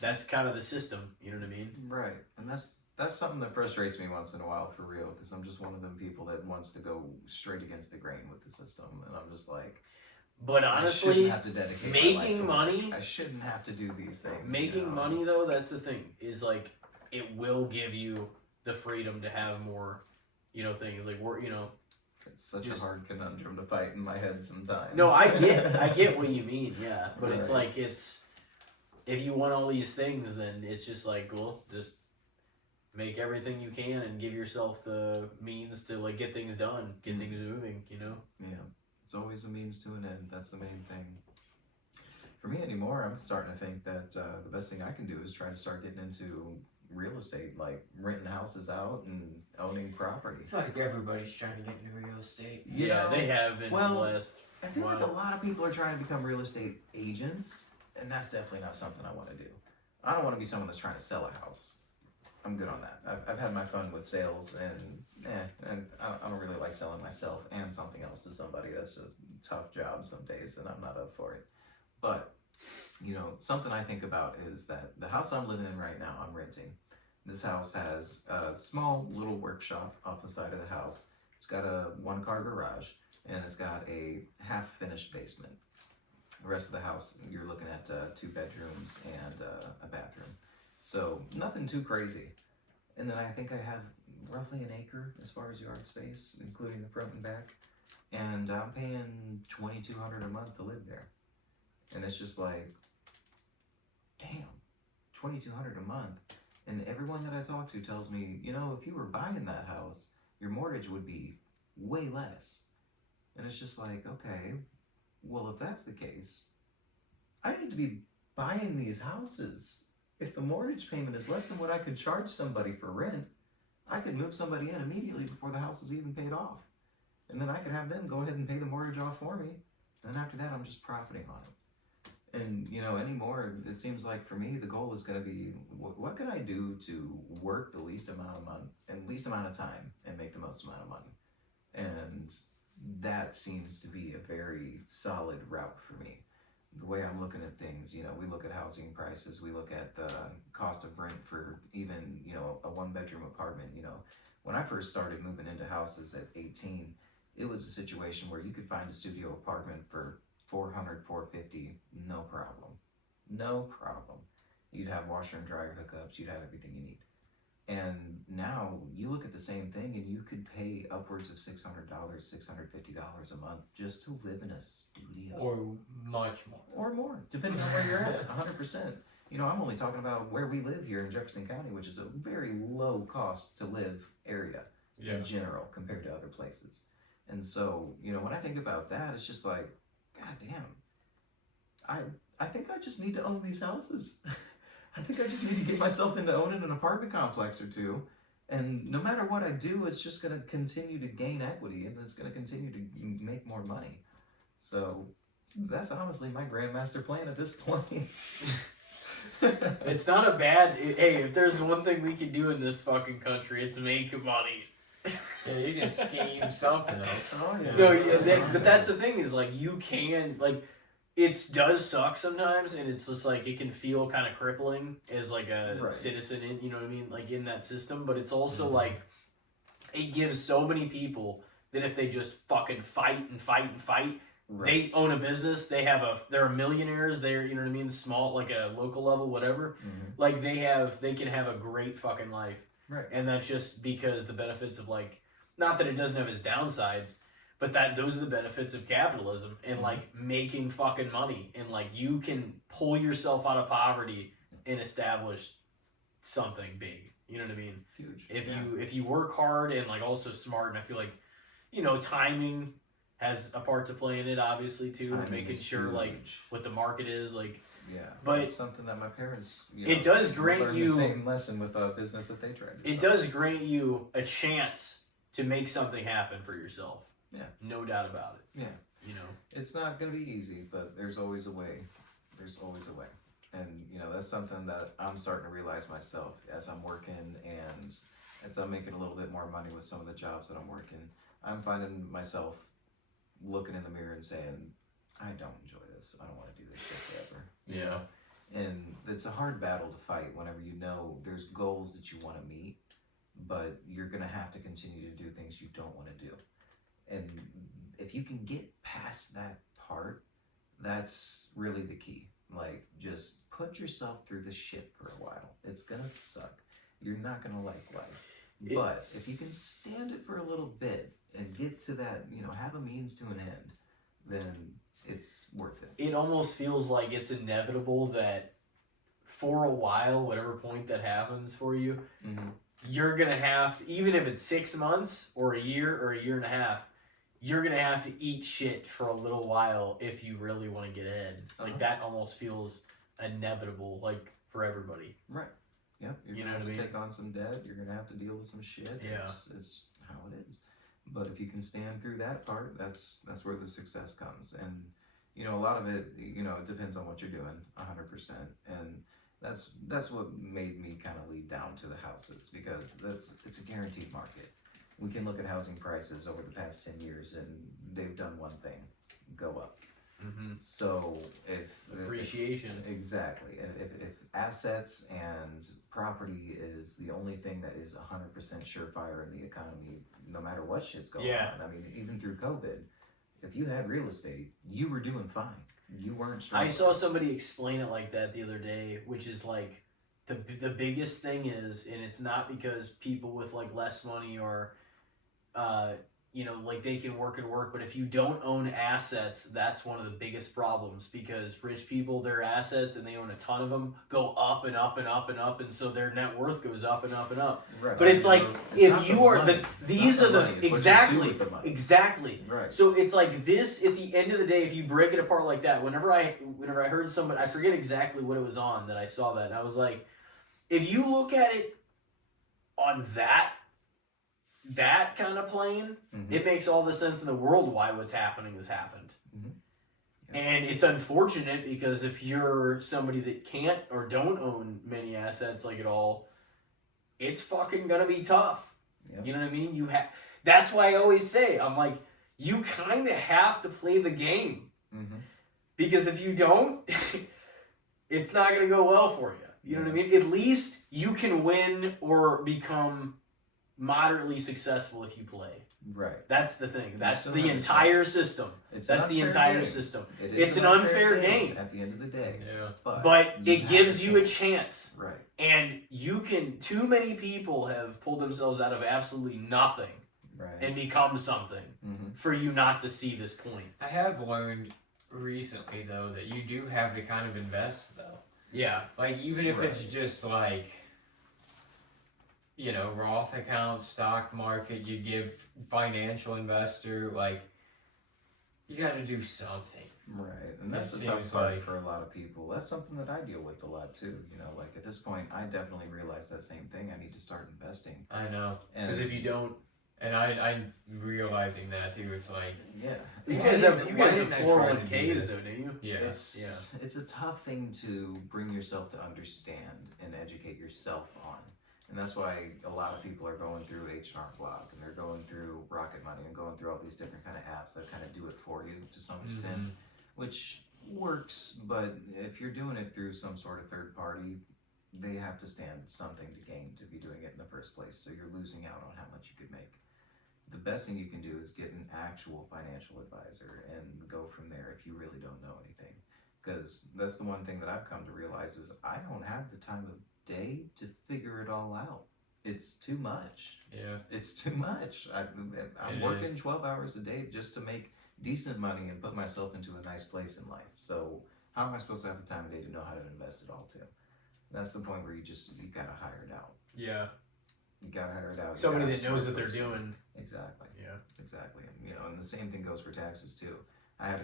that's kind of the system, you know what I mean? Right. And that's something that frustrates me once in a while, for real, because I'm just one of them people that wants to go straight against the grain with the system, and I'm just like, but honestly, have to dedicate making money, I shouldn't have to do these things. Making money though, that's the thing, is like it will give you the freedom to have more, you know, things like work, you know. It's such a hard conundrum to fight in my head sometimes. No, I get what you mean, yeah. But it's like, if you want all these things, then it's just like, well, just make everything you can and give yourself the means to like get things done, get things moving, you know? Yeah. It's always a means to an end. That's the main thing. For me anymore, I'm starting to think that the best thing I can do is try to start getting into real estate, like renting houses out and owning property. I feel like everybody's trying to get into real estate. Yeah, they have been blessed. I feel like a lot of people are trying to become real estate agents, and that's definitely not something I want to do. I don't want to be someone that's trying to sell a house. I'm good on that. I've had my fun with sales, and I don't really like selling myself and something else to somebody. That's a tough job some days, and I'm not up for it. But, you know, something I think about is that the house I'm living in right now, I'm renting. This house has a small little workshop off the side of the house. It's got a 1-car garage, and it's got a half-finished basement. The rest of the house, you're looking at 2 bedrooms and a bathroom. So nothing too crazy. And then I think I have roughly an acre as far as yard space, including the front and back. And I'm paying $2,200 a month to live there. And it's just like, damn, $2,200 a month. And everyone that I talk to tells me, you know, if you were buying that house, your mortgage would be way less. And it's just like, okay, well, if that's the case, I need to be buying these houses. If the mortgage payment is less than what I could charge somebody for rent, I could move somebody in immediately before the house is even paid off. And then I could have them go ahead and pay the mortgage off for me. And then after that, I'm just profiting on it. And, you know, anymore, it seems like for me, the goal is going to be, what can I do to work the least amount of money and least amount of time and make the most amount of money? And that seems to be a very solid route for me. The way I'm looking at things, you know, we look at housing prices, we look at the cost of rent for even, you know, a 1-bedroom apartment. You know, when I first started moving into houses at 18, it was a situation where you could find a studio apartment for $400, $450, no problem. No problem. You'd have washer and dryer hookups, you'd have everything you need. And now you look at the same thing and you could pay upwards of $600, $650 a month just to live in a studio. Or much more. Or more, depending on where you're at, 100%. You know, I'm only talking about where we live here in Jefferson County, which is a very low cost to live area in general compared to other places. And so, you know, when I think about that, it's just like, God damn, I think I just need to own these houses. I think I just need to get myself into owning an apartment complex or two. And no matter what I do, it's just going to continue to gain equity and it's going to continue to make more money. So that's honestly my grandmaster plan at this point. It's not a bad. Hey, if there's one thing we can do in this fucking country, it's make money. Yeah, you can scheme something up. Oh, yeah. No, yeah, but that's the thing is like you can like it does suck sometimes, and it's just like it can feel kind of crippling as like a citizen in, you know what I mean, like in that system. But it's also like it gives so many people that if they just fucking fight and fight and fight, they own a business. They're millionaires. They're, you know what I mean, small, like a local level, whatever. Like they can have a great fucking life. Right. And that's just because the benefits of like, not that it doesn't have its downsides, but that those are the benefits of capitalism and like making fucking money. And like you can pull yourself out of poverty and establish something big. You know what I mean? Huge. If you work hard and like also smart, and I feel like, you know, timing has a part to play in it, obviously too, Timing making is sure huge. like what the market is like. Yeah, but it's something that my parents, you it does grant learned you the same lesson with a business that they tried to it start. does grant you a chance to make something happen for yourself. Yeah, no doubt about it. Yeah, you know, it's not going to be easy, but there's always a way. There's always a way, and you know that's something that I'm starting to realize myself as I'm working and as I'm making a little bit more money with some of the jobs that I'm working. I'm finding myself looking in the mirror and saying, I don't enjoy this. I don't want to do this shit forever. You know? And it's a hard battle to fight whenever you know there's goals that you want to meet, but you're going to have to continue to do things you don't want to do. And if you can get past that part, that's really the key. Like, just put yourself through the shit for a while. It's going to suck. You're not going to like life. But if you can stand it for a little bit and get to that, you know, have a means to an end, then it's worth it. It almost feels like it's inevitable that for a while, whatever point that happens for you, you're going to have to, even if it's 6 months or a year and a half, you're going to have to eat shit for a little while if you really want to get ahead. Like that almost feels inevitable, like for everybody. Right. Yeah. You're going to have to take on some debt. You're going to have to deal with some shit. Yeah. It's how it is. But if you can stand through that part, that's where the success comes. And, you know, a lot of it, you know, it depends on what you're doing, 100%. And that's what made me kind of lead down to the houses, because it's a guaranteed market. We can look at housing prices over the past 10 years, and they've done one thing: go up. So if appreciation, exactly. assets and property is the only thing that is 100% surefire in the economy, no matter what shit's going on. I mean, even through COVID, if you had real estate, you were doing fine. You weren't struggling. I saw somebody explain it like that the other day, which is like the biggest thing is, and it's not because people with like less money or you know, like they can work and work, but if you don't own assets, that's one of the biggest problems, because rich people, their assets, and they own a ton of them, go up and up and up and up, and so their net worth goes up and up and up. Right. But it's like, if you are, but these are the, exactly, Right. So it's like this, at the end of the day, if you break it apart like that, whenever I heard somebody, I forget exactly what it was on that I saw that, and I was like, if you look at it on that kind of plane, it makes all the sense in the world why what's happening has happened. And it's unfortunate, because if you're somebody that can't or don't own many assets like at all, it's fucking gonna be tough. You know what I mean? That's why I always say, I'm like, you kind of have to play the game, because if you don't, it's not gonna go well for you. You know what I mean? At least you can win or become moderately successful if you play. Right. That's the thing. That's the entire system. That's the entire system. It's an unfair game at the end of the day. Yeah. But it gives you a chance. Right. And too many people have pulled themselves out of absolutely nothing and become something for you not to see this point. I have learned recently, though, that you do have to kind of invest, though. Yeah. Like, even if it's just like, you know, Roth account, stock market, you give financial investor, like, you got to do something. Right, and that's the tough part for a lot of people. That's something that I deal with a lot too. You know, like at this point, I definitely realize that same thing. I need to start investing. I know. Because if you don't, and I'm realizing that too. It's like, you guys have 401ks though, do you? Yeah. It's a tough thing to bring yourself to understand and educate yourself on. And that's why a lot of people are going through H&R Block, and they're going through Rocket Money, and going through all these different kind of apps that kind of do it for you to some extent, which works. But if you're doing it through some sort of third party, they have to stand something to gain to be doing it in the first place. So you're losing out on how much you could make. The best thing you can do is get an actual financial advisor and go from there if you really don't know anything. Because that's the one thing that I've come to realize is I don't have the time of day to figure it all out. It's too much. Yeah. It's too much. I'm working 12 hours a day just to make decent money and put myself into a nice place in life. So how am I supposed to have the time of day to know how to invest it all too? That's the point where you gotta hire it out. Yeah. You gotta hire it out. Somebody that knows what they're doing. Exactly. Yeah. Exactly. And, you know, and the same thing goes for taxes too. I had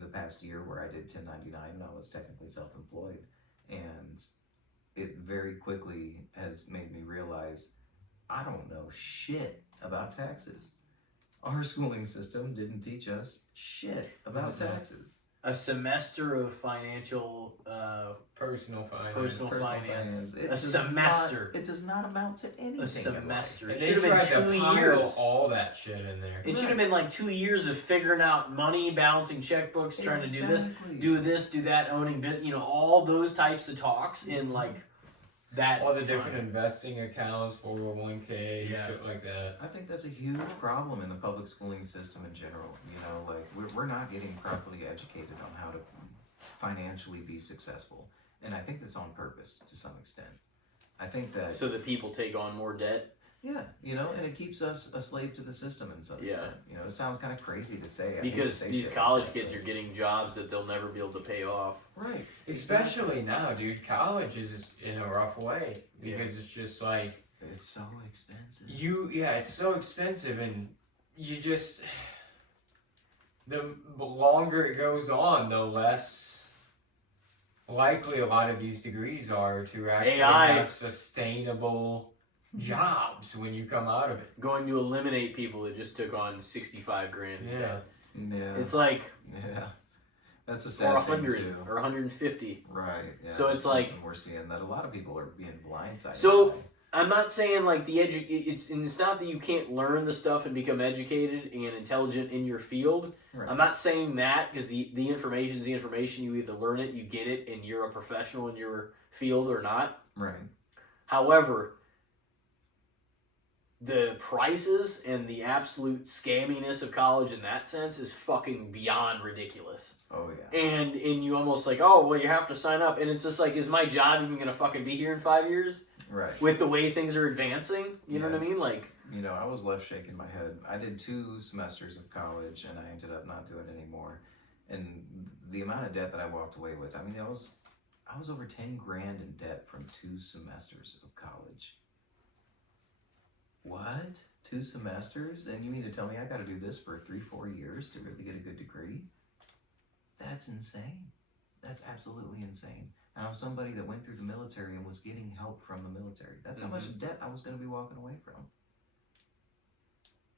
the past year where I did 1099 and I was technically self-employed, and it very quickly has made me realize I don't know shit about taxes. Our schooling system didn't teach us shit about taxes. A semester of personal finance. A semester. It does not amount to anything. A semester. It should have been 2 years. All that shit in there. It should have been like 2 years of figuring out money, balancing checkbooks, trying to do this, do that, owning, you know, all those types of talks in like that. All the different investing accounts, 401k, shit like that. I think that's a huge problem in the public schooling system in general. You know, like we're not getting properly educated on how to financially be successful. And I think that's on purpose to some extent. I think that... So that people take on more debt? Yeah, you know, and it keeps us a slave to the system in some extent. You know, it sounds kind of crazy to say. Because these college kids are getting jobs that they'll never be able to pay off. Right. Especially now, dude. College is in a rough way. Because it's just like... It's so expensive. It's so expensive, and you just... The longer it goes on, the less likely a lot of these degrees are to actually have sustainable jobs when you come out of it. Going to eliminate people that just took on 65 grand. Yeah. It's like... Yeah. That's a sad thing too. Or 150. Right. Yeah, so it's like... We're seeing that a lot of people are being blindsided. So, I'm not saying like it's not that you can't learn the stuff and become educated and intelligent in your field. Right. I'm not saying that because the information is the information. You either learn it, you get it, and you're a professional in your field or not. Right. However, the prices and the absolute scamminess of college in that sense is fucking beyond ridiculous. Oh yeah. And you almost like, oh well, you have to sign up, and it's just like, is my job even gonna fucking be here in 5 years? Right. With the way things are advancing, you know what I mean? Like, you know, I was left shaking my head. I did 2 semesters of college, and I ended up not doing it anymore. And the amount of debt that I walked away with, I mean, I was over 10 grand in debt from 2 semesters of college. What? 2 semesters? And you mean to tell me I got to do this for 3-4 years to really get a good degree? That's insane. That's absolutely insane. And I was somebody that went through the military and was getting help from the military. That's how much debt I was going to be walking away from.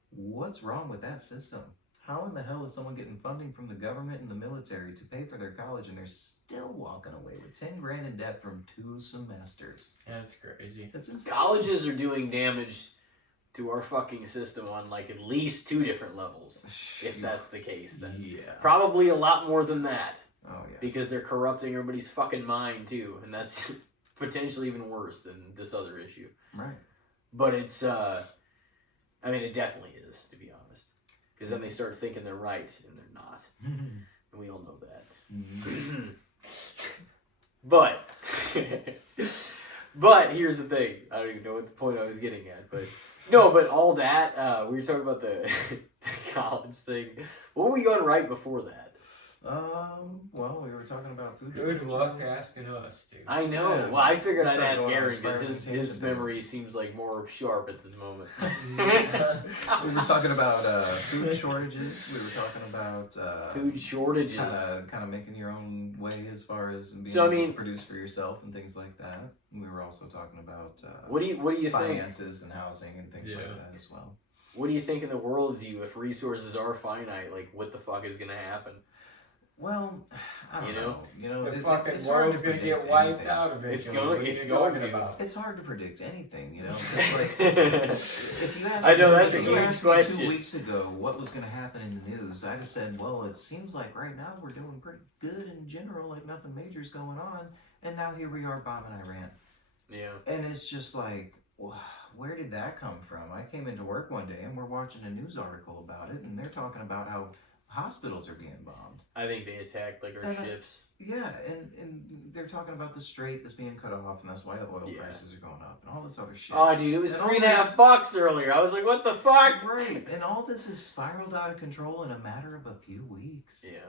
What's wrong with that system? How in the hell is someone getting funding from the government and the military to pay for their college and they're still walking away with 10 grand in debt from 2 semesters? That's crazy. That's insane. colleges are doing damage to our fucking system on like at least 2 different levels. If that's the case, then Yeah. probably a lot more than that. Oh yeah. Because they're corrupting everybody's fucking mind too, and that's potentially even worse than this other issue. Right. But it's, I mean, it definitely is, to be honest. Because then they start thinking they're right, and they're not. And we all know that. But here's the thing. I don't even know what the point I was getting at, but no, but all that, we were talking about the college thing. What were we on right before that? Well, we were talking about food. Good luck asking us, dude. I know. Yeah, well, I figured we I'd started ask going on Aaron a because his experimentation memory seems like more sharp at this moment. We were talking about food shortages. We were talking about Food shortages. kind of making your own way as far as being So, I able mean- to produce for yourself and things like that. We were also talking about What do you think? finances and housing and things like Yeah. that as well. What do you think in the worldview if resources are finite? Like, what the fuck is gonna happen? Well, I don't You know? know. You know, The it's fucking hard to world's gonna get predict wiped anything. out eventually. It's going- What are you it's going talking to. about? It's hard to predict anything, you know. It's like, if you asked I know, me, that's a if you huge asked me question. 2 weeks ago what was going to happen in the news, I just said, well, it seems like right now we're doing pretty good in general, like nothing major's going on, and now here we are bombing Iran. Yeah. And it's just like, where did that come from? I came into work one day and we're watching a news article about it, and they're talking about how hospitals are being bombed. I think they attacked like our And ships. Yeah, and they're talking about the strait that's being cut off, and that's why the oil Yeah. prices are going up, and all this other shit. Oh, dude, it was And all $3.50 earlier. I was like, what the fuck? Right, and all this has spiraled out of control in a matter of a few weeks. Yeah.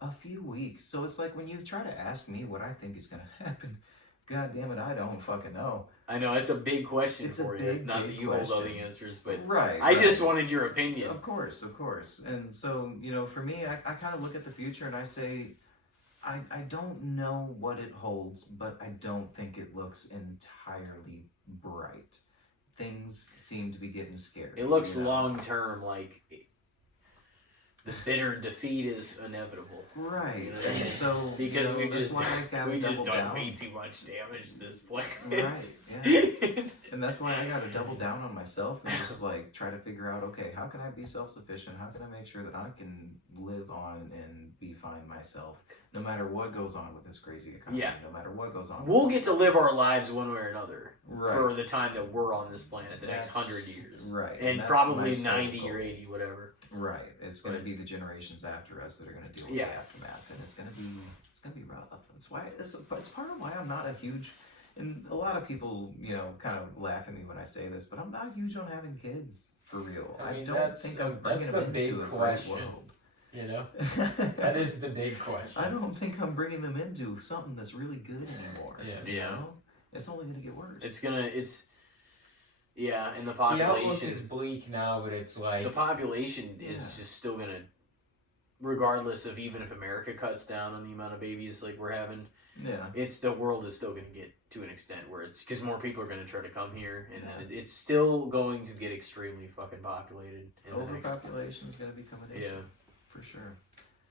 A few weeks. So it's like when you try to ask me what I think is going to happen, God damn it, I don't fucking know. I know, it's a big question It's a for you. big, Not big that you hold all the question. answers, but Right. I just right. wanted your opinion. Of course. And so, you know, for me, I kind of look at the future and I say, I don't know what it holds, but I don't think it looks entirely bright. Things seem to be getting scary. It looks you know? long term, like the bitter defeat is inevitable. Right. You know, And so, Because you know, we that's just why I gotta we just double done down. way too much damage to this planet. Right, yeah. And that's why I gotta double down on myself and just like try to figure out, okay, how can I be self-sufficient? How can I make sure that I can live on and be fine myself, no matter what goes on with this crazy economy, Yeah. no matter what goes on. We'll with get to this live our business. lives one way or another Right. for the time that we're on this planet, the next That's- 100 years. Right. And that's probably my sole 90 or goal. 80, whatever. Right. It's gonna But- be the generations after us that are gonna deal with Yeah. the aftermath, and it's gonna be rough. That's why it's part of why I'm not a huge. And a lot of people, you know, kind of laugh at me when I say this, but I'm not huge on having kids for real. I mean, don't that's think the- I'm bringing that's them the big into a great question. world. You know? That is the big question. I don't think I'm bringing them into something that's really good anymore. Yeah. You Yeah. know? It's only gonna get worse. Yeah, and the The outlook population. is bleak now, but it's like The population is Yeah. just still gonna, regardless of even if America cuts down on the amount of babies like we're having, Yeah. the world is still gonna get to an extent where it's because more people are gonna try to come here, and Yeah. then it's still going to get extremely fucking populated. In the next, Overpopulation is gonna become an issue. yeah. For sure.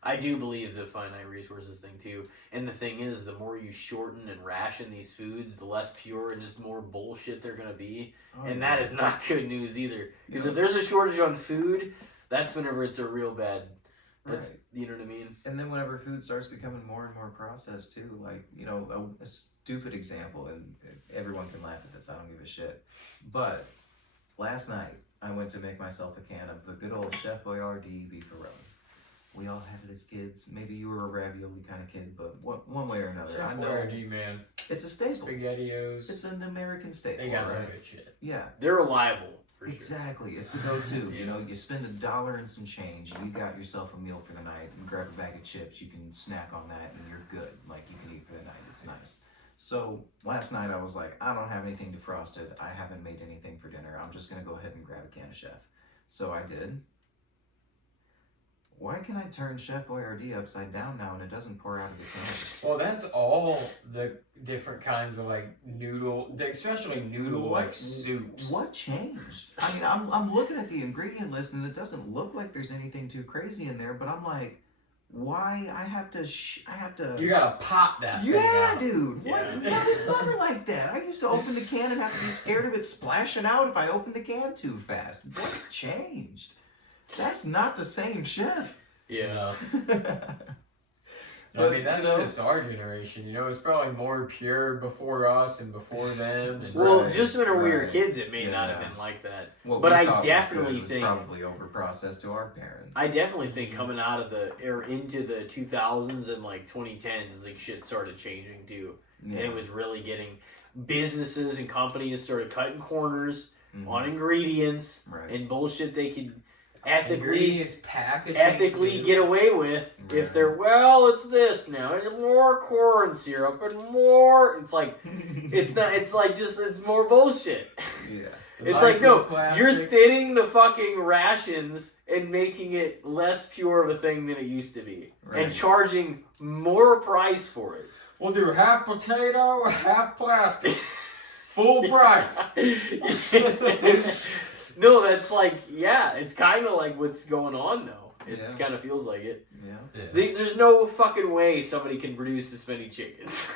I do believe the finite resources thing too. And the thing is, the more you shorten and ration these foods, the less pure and just more bullshit they're gonna be. Oh, And yeah. that is not good news either. Because Yeah. if there's a shortage on food, that's whenever it's a real bad. That's Right. you know what I mean. And then whenever food starts becoming more and more processed too, like, you know, a stupid example, and everyone can laugh at this, I don't give a shit. But last night, I went to make myself a can of the good old Chef Boyardee beefaroni. We all had it as kids. Maybe you were a ravioli kind of kid, but one way or another, I know Boyardee, man. it's a staple. SpaghettiOs. It's an American staple, They got some right? good shit. Yeah. They're reliable for sure. Exactly, it's the go-to. Yeah. You know, you spend $1 and some change, and you got yourself a meal for the night. And grab a bag of chips, you can snack on that, and you're good. Like you can eat for the night. It's nice. So last night I was like, I don't have anything defrosted. I haven't made anything for dinner. I'm just gonna go ahead and grab a can of Chef. So I did. Why can I turn Chef Boyardee upside down now and it doesn't pour out of the can? Well, that's all the different kinds of like noodle, especially noodle like soups. What changed? I mean, I'm looking at the ingredient list and it doesn't look like there's anything too crazy in there, but I'm like, why I have to You gotta pop that thing yeah, out. dude. Yeah. What? That was never like that. I used to open the can and have to be scared of it splashing out if I opened the can too fast. What changed? That's not the same Chef. Yeah. I mean, that's just our generation. You know, it's probably more pure before us and before them. And Well, Right, just when we were right. kids, it may not have Yeah. been like that. What But we I thought was definitely good was think- probably over processed to our parents. I definitely think coming out of into the 2000s and like 2010s, like shit started changing too, Yeah. and it was really getting businesses and companies started cutting corners Mhm. on ingredients Right. and bullshit they could ethically ingredients, packaging, dude. get away with if Right. they're it's this now and more corn syrup and more. It's like it's not. It's like just it's more bullshit. Yeah. It's like, no, you're Microplastics. thinning the fucking rations and making it less pure of a thing than it used to be. Right. And charging more price for it. We'll do half potato, half plastic. Full price. No, that's like, yeah, it's kind of like what's going on, though. It's Yeah. kind of feels like it. Yeah. There's no fucking way somebody can produce this many chickens.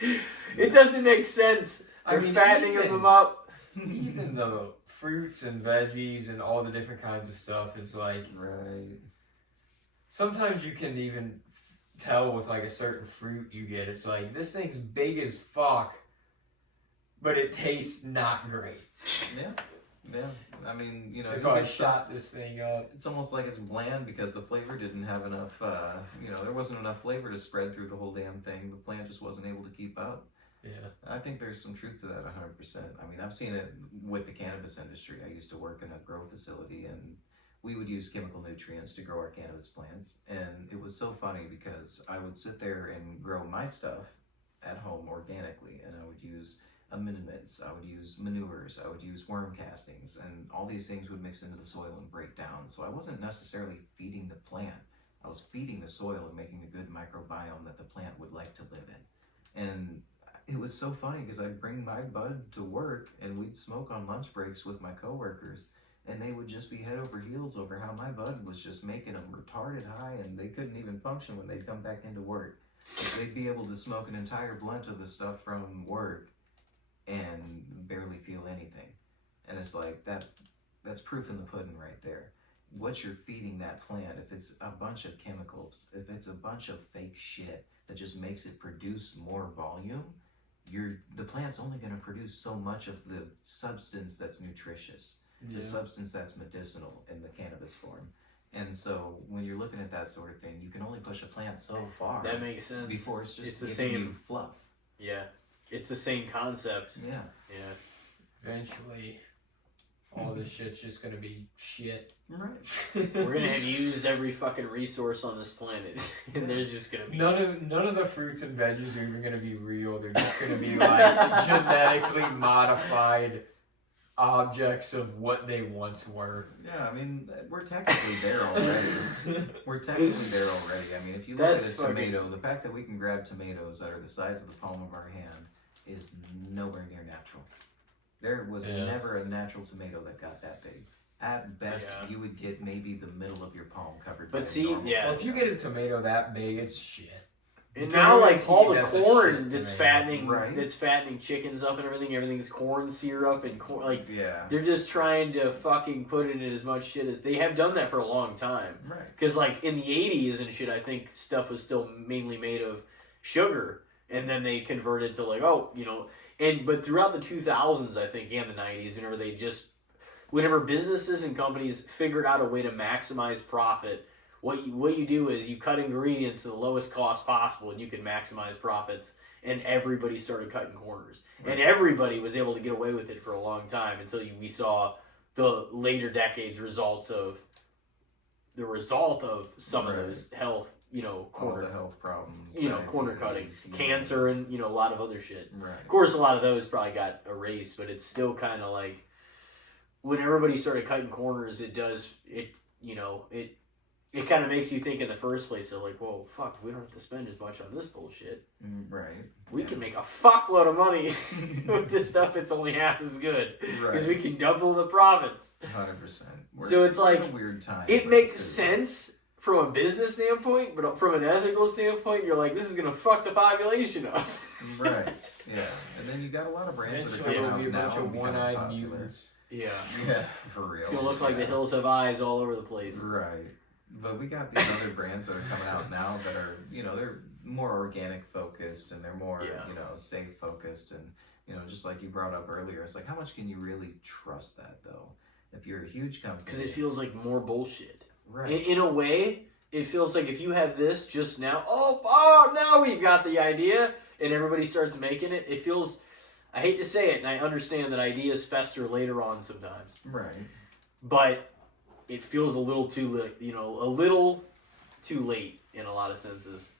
It doesn't make sense. They're fattening them up. Even the fruits and veggies and all the different kinds of stuff is like, Right. sometimes you can even tell with like a certain fruit you get. It's like, this thing's big as fuck, but it tastes not great. Yeah. Yeah. I mean, you know, They you probably get stuff. shot this thing up. It's almost like it's bland because the flavor didn't have enough, there wasn't enough flavor to spread through the whole damn thing. The plant just wasn't able to keep up. Yeah. I think there's some truth to that 100%. I mean, I've seen it with the cannabis industry. I used to work in a grow facility and we would use chemical nutrients to grow our cannabis plants. And it was so funny because I would sit there and grow my stuff at home organically, and I would use amendments, I would use manures, I would use worm castings, and all these things would mix into the soil and break down. So I wasn't necessarily feeding the plant. I was feeding the soil and making a good microbiome that the plant would like to live in. And it was so funny because I'd bring my bud to work and we'd smoke on lunch breaks with my coworkers, and they would just be head over heels over how my bud was just making them retarded high and they couldn't even function when they'd come back into work. Like, they'd be able to smoke an entire blunt of the stuff from work and barely feel anything. And it's like that's proof in the pudding right there. What you're feeding that plant, if it's a bunch of chemicals, if it's a bunch of fake shit that just makes it produce more volume, the plant's only going to produce so much of the substance that's nutritious, the substance that's medicinal in the cannabis form. And so when you're looking at that sort of thing, you can only push a plant so far That makes sense. before it's just It's the giving same- you fluff. Yeah. It's the same concept. Yeah. Yeah. Eventually, all this shit's just gonna be shit. Right. We're gonna have used every fucking resource on this planet, and there's just gonna be None of the fruits and veggies are even gonna be real. They're just gonna be like genetically modified objects of what they once were. Yeah, I mean, we're technically there already. We're technically there already. I mean, if you look That's at a tomato, the fact that we can grab tomatoes that are the size of the palm of our hand is nowhere near natural. There was never a natural tomato that got that big. at best, Yeah. you would get maybe the middle of your palm covered. But by a see, normal yeah. Well, if you get a tomato that big, it's shit. And now, like, all the Guarantee that's a corn shit that's tomato. fattening chickens up and everything's corn syrup and corn. Like, Yeah. they're just trying to fucking put in as much shit as they have done that for a long time. Right. Because, like, in the 80s and shit, I think stuff was still mainly made of sugar, and then they converted to, like, but throughout the 2000s, I think, and the 90s, whenever businesses and companies figured out a way to maximize profit, what you do is you cut ingredients to the lowest cost possible, and you can maximize profits. And everybody started cutting corners, and everybody was able to get away with it for a long time until we saw the later decades result of some of those health, all the health problems, corner cutting, diabetes, cancer, and a lot of other shit. Right. Of course, a lot of those probably got erased, but it's still kind of like when everybody started cutting corners, it kind of makes you think in the first place, so like, whoa, fuck, we don't have to spend as much on this bullshit. Right. We can make a fuckload of money with this stuff. It's only half as good because we can double the profits. 100%. So it's like a weird time. It makes sense from a business standpoint, but from an ethical standpoint, you're like, this is gonna fuck the population up. Right. Yeah. And then you got a lot of brands that are Eventually, coming it'll out be a now bunch of becoming one-eyed popular. mutants. Yeah. Yeah, for real. It's gonna look like the hills have eyes all over the place. Right. But we got these other brands that are coming out now that are, they're more organic focused and they're more, safe focused. And, just like you brought up earlier, it's like, how much can you really trust that though? If you're a huge company. Because it feels like more bullshit. Right. In a way, it feels like if you have this just now, now we've got the idea, and everybody starts making it, it feels, I hate to say it, and I understand that ideas fester later on sometimes. Right. But it feels a little too late, a little too late in a lot of senses,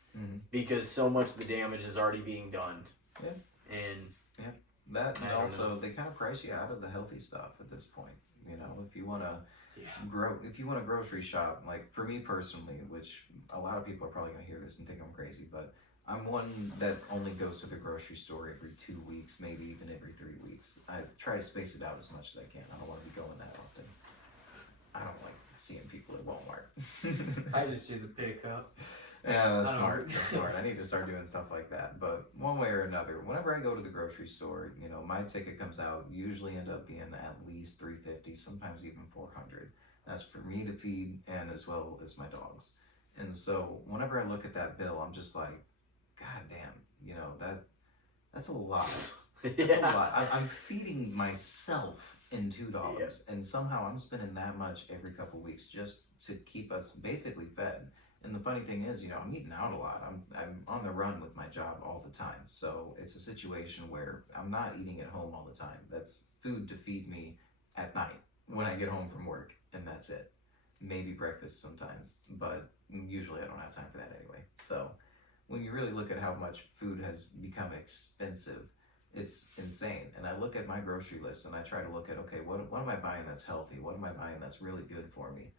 because so much of the damage is already being done. Yeah. And that, and also they kind of price you out of the healthy stuff at this point. If you want to grocery shop, like for me personally, which a lot of people are probably going to hear this and think I'm crazy, but I'm one that only goes to the grocery store every 2 weeks, maybe even every 3 weeks. I try to space it out as much as I can. I don't want to be going that often. I don't like seeing people at Walmart. I just do the pickup. Yeah, that's smart. That's smart. I need to start doing stuff like that. But one way or another, whenever I go to the grocery store, my ticket comes out, usually end up being at least $350, sometimes even $400. That's for me to feed and as well as my dogs. And so whenever I look at that bill, I'm just like, God damn, that's a lot. That's a lot. I'm feeding myself in $2, and somehow I'm spending that much every couple weeks just to keep us basically fed. And the funny thing is, I'm eating out a lot. I'm on the run with my job all the time. So it's a situation where I'm not eating at home all the time. That's food to feed me at night when I get home from work, and that's it. Maybe breakfast sometimes, but usually I don't have time for that anyway. So when you really look at how much food has become expensive, it's insane. And I look at my grocery list and I try to look at, okay, what am I buying that's healthy? What am I buying that's really good for me?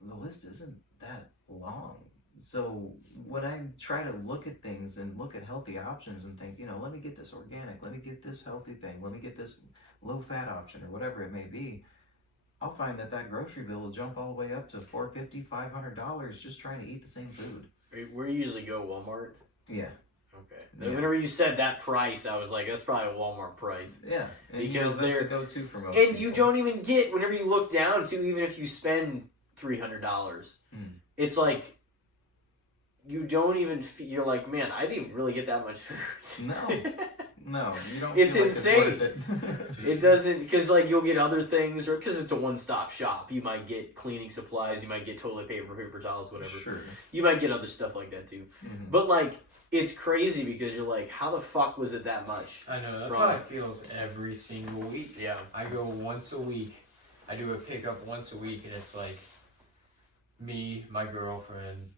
The list isn't that long. So when I try to look at things and look at healthy options and think, let me get this organic, let me get this healthy thing, let me get this low fat option or whatever it may be, I'll find that grocery bill will jump all the way up to $450, $500 just trying to eat the same food. where you usually go, Walmart? Yeah. Okay. Yeah. Whenever you said that price, I was like, that's probably a Walmart price. Yeah. And because that's they're the go-to for most and people. you don't even get, whenever you look down to, even if you spend $300, it's like you don't even you're like, man, I didn't really get that much food. No, you don't. It's feel like insane. It's worth it. It doesn't, because like you'll get other things, or because it's a one-stop shop. You might get cleaning supplies, you might get toilet paper, paper towels, whatever. Sure. You might get other stuff like that too. But like, it's crazy because you're like, how the fuck was it that much? I know, that's how it feels every single week. Yeah. I go once a week. I do a pickup once a week, and it's like me, my girlfriend,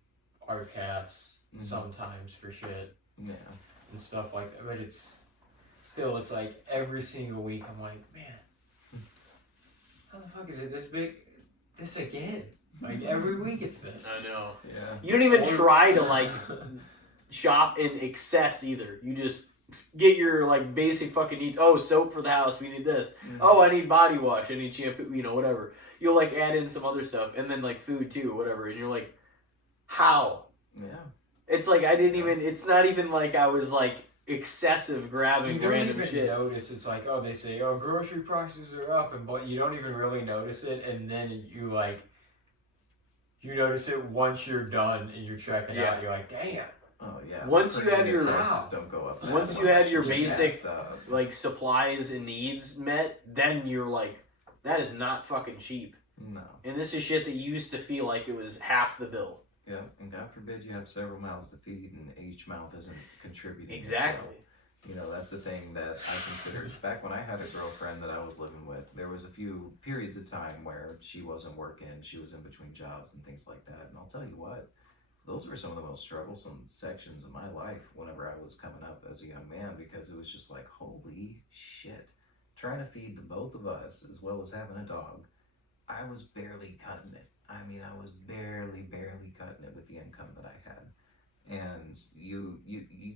our cats, sometimes for shit. Yeah. And stuff like that. But it's still, it's like every single week I'm like, man, how the fuck is it this big? This again? Like every week it's this. I know. Yeah. You don't even try to like shop in excess either. You just get your like basic fucking needs. Oh, soap for the house. We need this. Oh, I need body wash. I need shampoo. You know, whatever. You'll like add in some other stuff, and then like food too, whatever. And you're like, how? Yeah. It's like I didn't even. It's not even like I was like excessive grabbing You don't random even shit. notice. It's like, oh, they say, oh, grocery prices are up, and but you don't even really notice it, and then you like, you notice it once you're done and you're checking Yeah. out. You're like, damn. Oh yeah. Once you have your- prices don't go up. Once that you have much. your It just basic- adds up. Like supplies and needs met, then you're like, that is not fucking cheap. No. And this is shit that used to feel like it was half the bill. Yeah, and God forbid you have several mouths to feed, and each mouth isn't contributing. as Exactly. well. You know, that's the thing that I considered. Back when I had a girlfriend that I was living with, there was a few periods of time where she wasn't working, she was in between jobs and things like that. And I'll tell you what, those were some of the most strugglesome sections of my life whenever I was coming up as a young man, because it was just like, holy shit. Trying to feed the both of us as well as having a dog, I was barely cutting it. I mean, I was barely cutting it with the income that I had. And you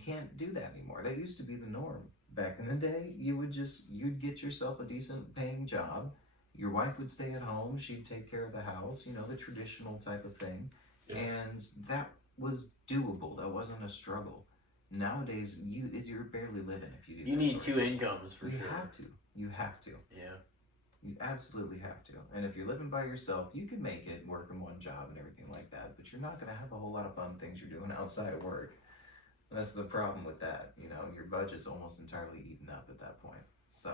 can't do that anymore. That used to be the norm. Back in the day, you'd get yourself a decent paying job. Your wife would stay at home. She'd take care of the house, you know, the traditional type of thing. Yeah. And that was doable. That wasn't a struggle. Nowadays, you're barely living if you do. You that need sort of two thing. incomes for You sure. have to. You have to. Yeah. You absolutely have to. And if you're living by yourself, you can make it working one job and everything like that, but you're not going to have a whole lot of fun things you're doing outside of work. That's the problem with that. You know, your budget's almost entirely eaten up at that point. So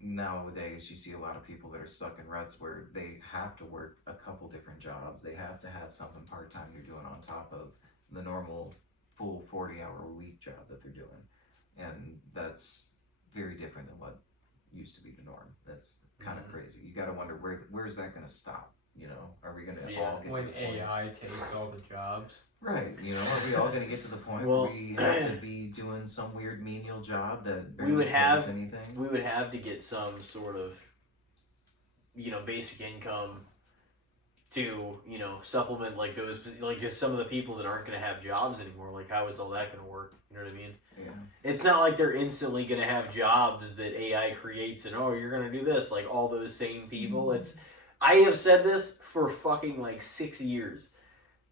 nowadays, you see a lot of people that are stuck in ruts where they have to work a couple different jobs. They have to have something part-time they're doing on top of the normal full 40-hour-a-week job that they're doing. And that's very different than what used to be the norm. That's kind of crazy. You got to wonder where's that going to stop? You know, are we going to all get When to the point? AI takes all the jobs. Right. You know, are we all going to get to the point Well, where we have to be doing some weird menial job that barely would pays have- anything? We would have to get some sort of, you know, basic income to, you know, supplement like those, like just some of the people that aren't going to have jobs anymore. Like, how is all that going to work? You know what I mean? Yeah. It's not like they're instantly going to have jobs that AI creates and, oh, you're going to do this. Like, all those same people. I have said this for fucking like 6 years,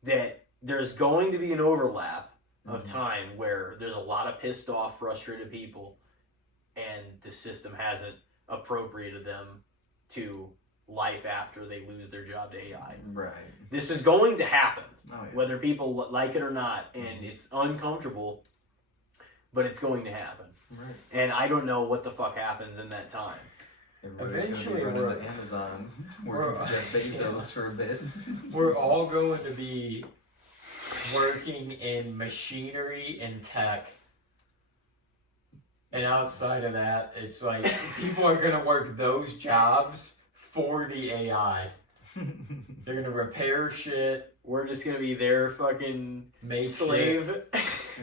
that there's going to be an overlap of time where there's a lot of pissed off, frustrated people, and the system hasn't appropriated them to life after they lose their job to AI. Right. This is going to happen, Oh, yeah. whether people like it or not, and it's uncomfortable, but it's going to happen. Right. And I don't know what the fuck happens in that time. Everybody's Eventually, going to be running we're- to Amazon, working for Jeff Bezos for a bit. We're all going to be working in machinery and tech. And outside of that, it's like people are going to work those jobs for the AI. They're going to repair shit, We're just gonna be their fucking make slave.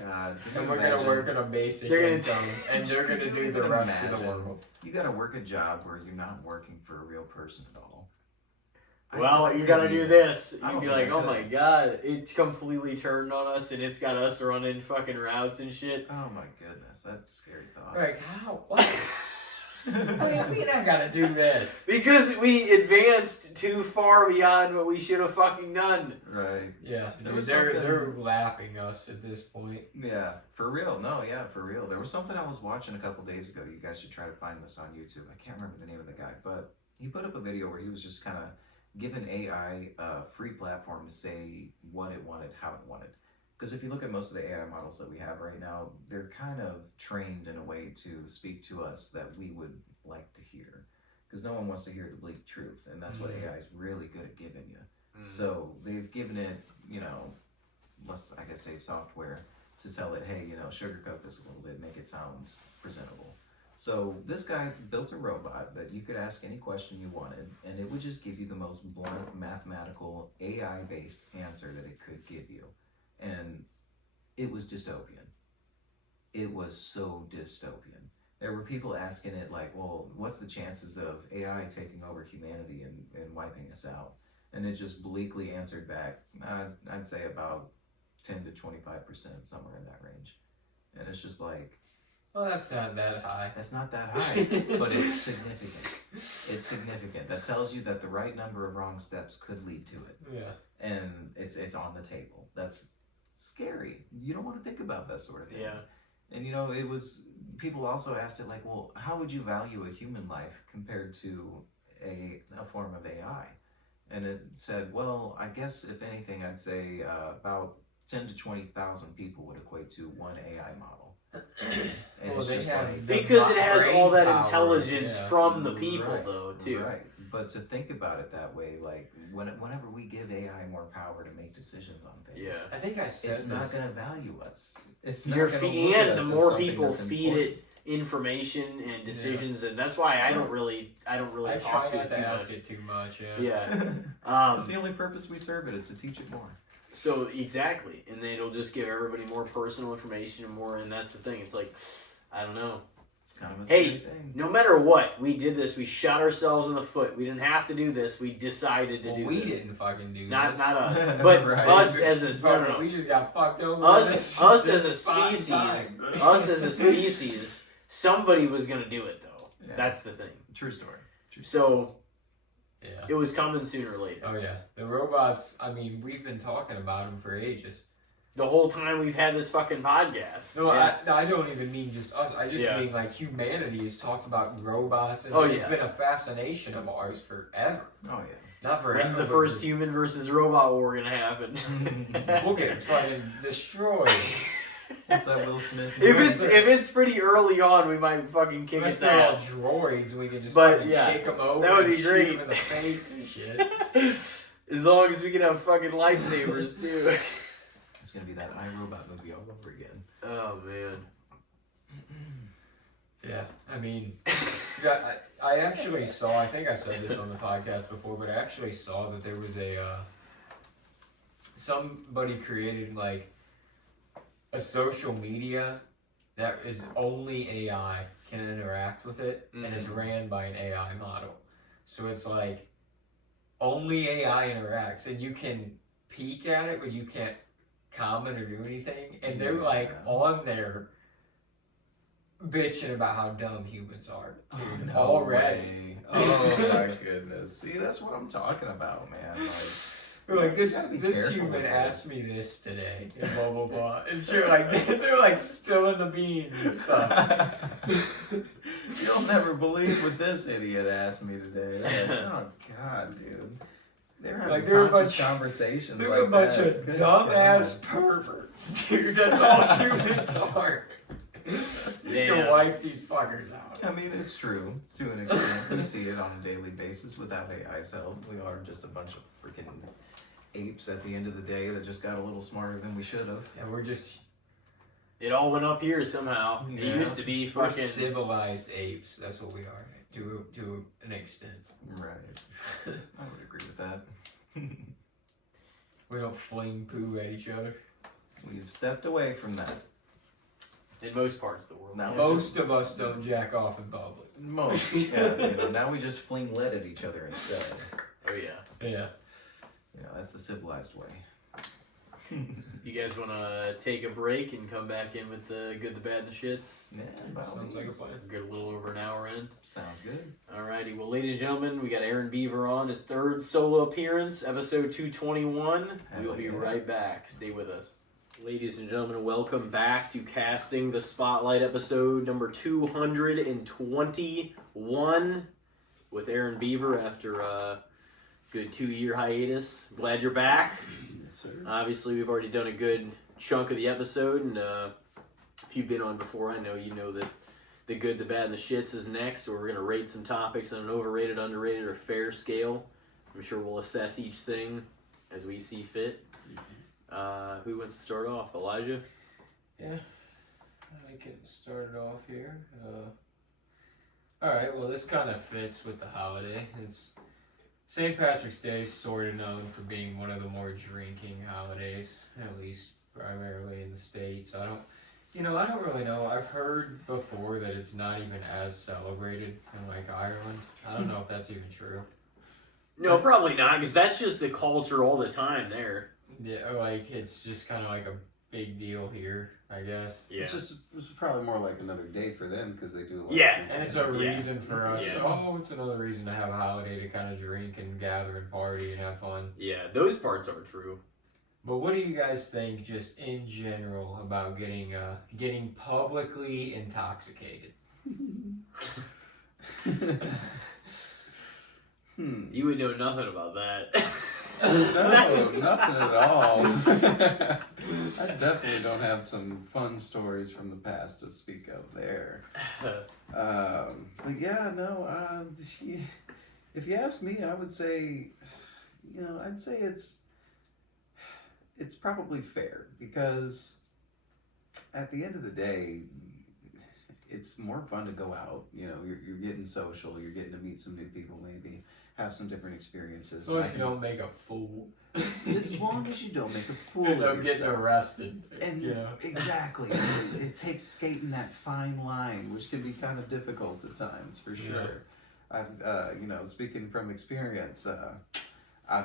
God, and we're going to work on a basic They're gonna income. And they're going to Could you do the even rest of the imagine? work. You got to work a job where you're not working for a real person at all. Well, I you gotta couldn't do even. this. I You'd don't be think like, I oh could. my god, it's completely turned on us and it's got us running fucking routes and shit. Oh my goodness, that's a scary thought. Like, how? What? What do you mean I got to do this? Because we advanced too far beyond what we should have fucking done. Right. Yeah, There was they're something- lapping us at this point. Yeah, for real. No, yeah, for real. There was something I was watching a couple days ago. You guys should try to find this on YouTube. I can't remember the name of the guy, but he put up a video where he was just kind of giving AI a free platform to say what it wanted, how it wanted. Because if you look at most of the AI models that we have right now, they're kind of trained in a way to speak to us that we would like to hear. Because no one wants to hear the bleak truth, and that's what AI is really good at giving you. So they've given it, you know, let's, I guess, say software to tell it, hey, you know, sugarcoat this a little bit, make it sound presentable. So this guy built a robot that you could ask any question you wanted, and it would just give you the most blunt, mathematical, AI-based answer that it could give you. And it was dystopian. It was so dystopian. There were people asking it like, well, what's the chances of AI taking over humanity and wiping us out? And it just bleakly answered back, I'd say about 10 to 25%, somewhere in that range. And it's just like, well, that's not that high. that's not that high, but it's significant. It's significant. That tells you that the right number of wrong steps could lead to it. Yeah. And it's on the table. That's scary. You don't want to think about that sort of thing. Yeah. And you know, people also asked it like, well, how would you value a human life compared to a form of AI? And it said, well, I guess if anything, I'd say about 10 to 20,000 people would equate to one AI model. And Well, it's they just have like, Because it has brain all that power, intelligence yeah. from the people, Right, though, too. right. But to think about it that way, like whenever we give AI more power to make decisions on things, Yeah. I think I said it's not this. going to value us. It's Your not gonna fee, look at and us the as more something people that's feed important. it information and decisions, and that's why I don't really I talk try to not it to too ask much. it too much. Yeah. Yeah. It's the only purpose we serve it is to teach it more. So exactly, and then it'll just give everybody more personal information and more, and that's the thing. It's like, I don't know. It's kind of a Hey, scary thing. No matter what, we did this. We shot ourselves in the foot. We didn't have to do this. We decided to Well, do we this. didn't fucking do Not this. not us, but Right. us as a no. We just got fucked over. Us as a this fine species. time. Us as a species. Somebody was gonna do it though. Yeah. That's the thing. True story. So Yeah. it was coming sooner or later. Oh yeah. The robots. I mean, we've been talking about them for ages. The whole time we've had this fucking podcast. No, Yeah. I don't even mean just us. I just Yeah. mean like humanity has talked about robots, and Oh, it's yeah. been a fascination of ours forever. Oh Not forever. When's the but first just- human versus robot war gonna happen? yeah. We'll get fucking destroyed. What's that Will Smith? If it's pretty early on, we might fucking kick Unless its they're all ass. droids, and we can just But, fucking yeah, kick them over. that would and be shoot great. 'em in the face and shit. As long as we can have fucking lightsabers too. It's gonna be that iRobot movie all over again. Oh man. Yeah, I mean, yeah, I actually saw. I think I said this on the podcast before, but I actually saw that there was a somebody created like a social media that is only AI can interact with it, and it's ran by an AI model. So it's like only AI interacts, and you can peek at it, but you can't comment or do anything. And they're like Yeah. on there bitching about how dumb humans are, dude. No Already. way. Oh my goodness. See, that's what I'm talking about, man. Like, They're like, this gotta be this careful human with asked this. me this today, and blah blah blah. And shit, like they're like spilling the beans and stuff. You'll never believe what this idiot asked me today. Like, oh God, dude. They're having Like, they're a conscious bunch- conversations They're like a bunch that. of Good dumbass God. perverts, dude. That's all humans are. You Damn. can wipe these fuckers out. I mean, it's true to an extent. We see it on a daily basis without AI's help. We are just a bunch of freaking apes at the end of the day that just got a little smarter than we should have. And we're just It all went up here somehow. It Yeah. used to be we're fucking. civilized apes. That's what we are to an extent. Right. I would agree with that. We don't fling poo at each other. We've stepped away from that. In most parts of the world. Now Most of us don't jack off in public. Most. Yeah, you know, now we just fling lead at each other instead. Oh yeah. Yeah. You know, that's the civilized way. You guys want to take a break and come back in with the good, the bad, and the shits? Yeah, by all Sounds like a means. plan. Good, a little over an hour in. Sounds good. Alrighty, well, ladies and gentlemen, we got Arron Beaver on his third solo appearance, episode 221. Hell We'll be yeah. right back. Stay with us. Ladies and gentlemen, welcome back to Casting the Spotlight, episode number 221 with Arron Beaver after a good 2-year hiatus. Glad you're back. Yes, sir. Obviously, we've already done a good chunk of the episode, and if you've been on before, I know you know that the good, the bad, and the shits is next, so we're going to rate some topics on an overrated, underrated, or fair scale. I'm sure we'll assess each thing as we see fit. Who wants to start off? Elijah? Yeah, I can start it off here. Alright, well, this kind of fits with the holiday. It's St. Patrick's Day is sort of known for being one of the more drinking holidays, at least primarily in the States. I don't really know. I've heard before that it's not even as celebrated in, like, Ireland. I don't know if that's even true. No, probably not, because that's just the culture all the time there. Yeah, like it's just kind of like a big deal here, I guess. Yeah. It's probably more like another day for them because they do a lot. Yeah, of drinking. And it's a Yeah. reason for us. Yeah. Oh, it's another reason to have a holiday to kind of drink and gather and party and have fun. Yeah, those parts are true. But what do you guys think, just in general, about getting publicly intoxicated? You would know nothing about that. No, nothing at all. I definitely don't have some fun stories from the past to speak of there. But yeah, no. If you ask me, I would say, I'd say it's probably fair because at the end of the day, it's more fun to go out. You're getting social. You're getting to meet some new people, maybe have some different experiences. So if you don't make a fool. As long as you don't make a fool End of up getting yourself. arrested. And exactly, it takes skating that fine line, which can be kind of difficult at times, for sure. I've, speaking from experience, I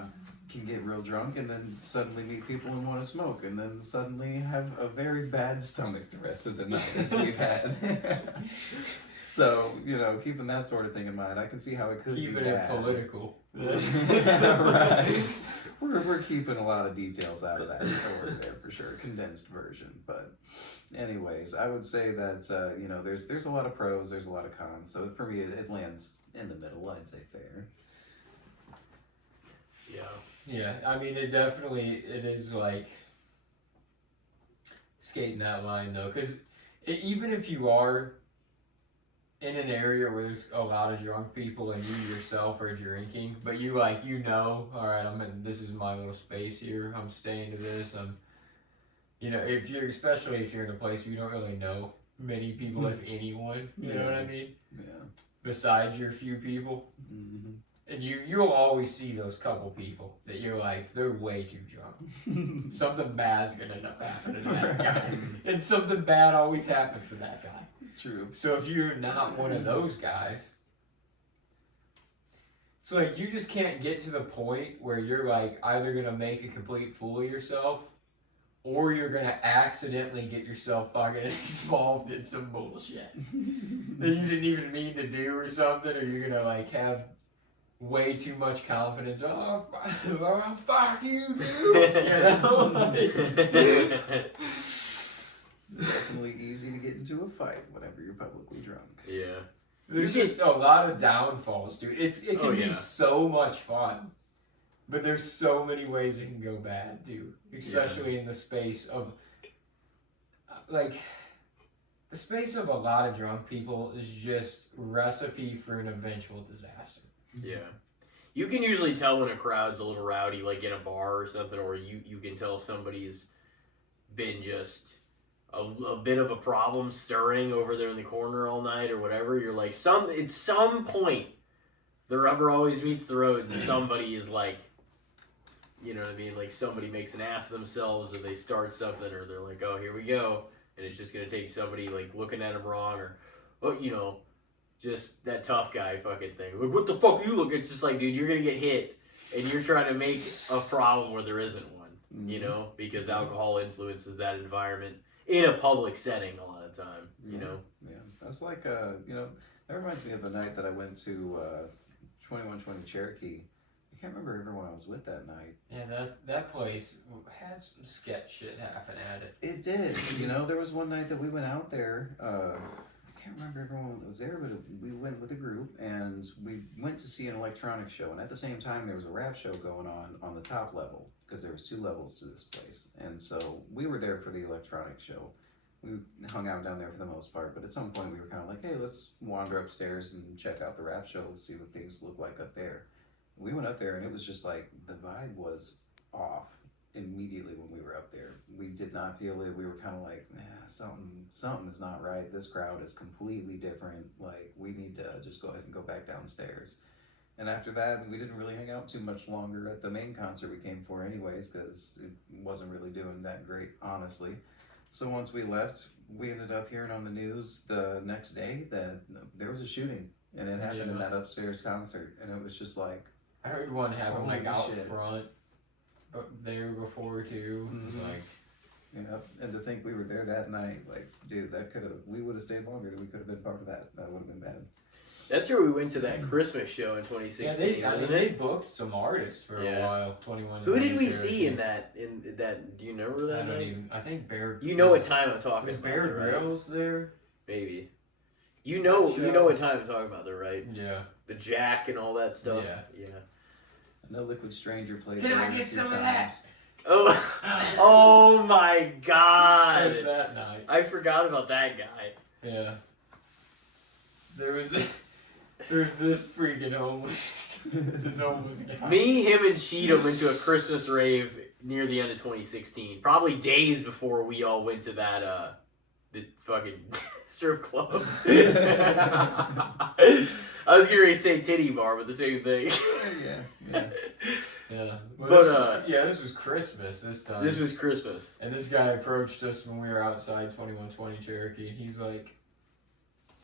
can get real drunk and then suddenly meet people and want to smoke, and then suddenly have a very bad stomach the rest of the night, as we've had. So, keeping that sort of thing in mind, I can see how it could be Keeping bad. it political. Right. We're keeping a lot of details out of that story there for sure, condensed version. But anyways, I would say that there's a lot of pros, there's a lot of cons. So for me, it lands in the middle. I'd say fair. Yeah. Yeah, I mean, it is like skating that line though, because even if you are in an area where there's a lot of drunk people and you yourself are drinking, but all right, this is my little space here, I'm staying to this, especially if you're in a place where you don't really know many people, if anyone, you know what I mean? Yeah. Besides your few people. Mm-hmm. And you'll always see those couple people that you're like, they're way too drunk. Something bad's gonna end up happening to that guy. And something bad always happens to that guy. True. So if you're not one of those guys, it's like you just can't get to the point where you're like either gonna make a complete fool of yourself or you're gonna accidentally get yourself fucking involved in some bullshit that you didn't even mean to do or something, or you're gonna like have way too much confidence. Oh, fuck you, dude. Definitely easy to get into a fight whenever you're publicly drunk. Yeah. There's just a lot of downfalls, dude. It can be yeah. so much fun, but there's so many ways it can go bad, dude. Especially in the space of, the space of a lot of drunk people is just recipe for an eventual disaster. Yeah. You can usually tell when a crowd's a little rowdy, like in a bar or something, or you can tell somebody's been just a bit of a problem stirring over there in the corner all night or whatever. You're like, at some point, the rubber always meets the road and somebody is like, you know what I mean? Like somebody makes an ass of themselves or they start something or they're like, oh, here we go. And it's just going to take somebody like looking at them wrong or, just that tough guy fucking thing. Like, what the fuck you look? It's just like, dude, you're going to get hit and you're trying to make a problem where there isn't one, because alcohol influences that environment in a public setting a lot of time, you know? Yeah. That's like, that reminds me of the night that I went to 2120 Cherokee. I can't remember everyone I was with that night. Yeah, that place had some sketch shit happen at it. It did. There was one night that we went out there. I can't remember everyone that was there, but we went with a group and we went to see an electronic show. And at the same time, there was a rap show going on the top level because there was 2 levels to this place. And so we were there for the electronic show. We hung out down there for the most part, but at some point we were kind of like, hey, let's wander upstairs and check out the rap show, see what things look like up there. We went up there and it was just like the vibe was off immediately when we were up there. We did not feel it. We were kind of like, something is not right. This crowd is completely different. Like, we need to just go ahead and go back downstairs. And after that, we didn't really hang out too much longer at the main concert we came for anyways, because it wasn't really doing that great, honestly. So once we left, we ended up hearing on the news the next day that there was a shooting, and it happened in that upstairs concert, and it was just like, I heard one happen holy out shit. front there before too. Mhm. Like, Yeah, and to think we were there that night, like, dude, we would have stayed longer. We could have been part of that. That would have been bad. That's where we went to that Christmas show in 2016, wasn't they it? booked some artists for a while. 21. Who did we Cherokee. see in that? Do you remember that? I don't night? even. I think Bear. You know what time I'm talking Was about? Bear right? Grylls there? Maybe. You know what time I'm talking about, though, right? Yeah. The Jack and all that stuff. Yeah. I know Liquid Stranger played. Can I there a get few some of times. Oh my God! That's that night. I forgot about that guy. Yeah. There's this freaking homeless. This homeless guy. Me, him, and Cheetah went to a Christmas rave near the end of 2016. Probably days before we all went to that the fucking strip club. I was going to say titty bar, but the same thing. Yeah. Yeah. But this was Christmas this time. this was Christmas. And this guy approached us when we were outside 2120 Cherokee. He's like,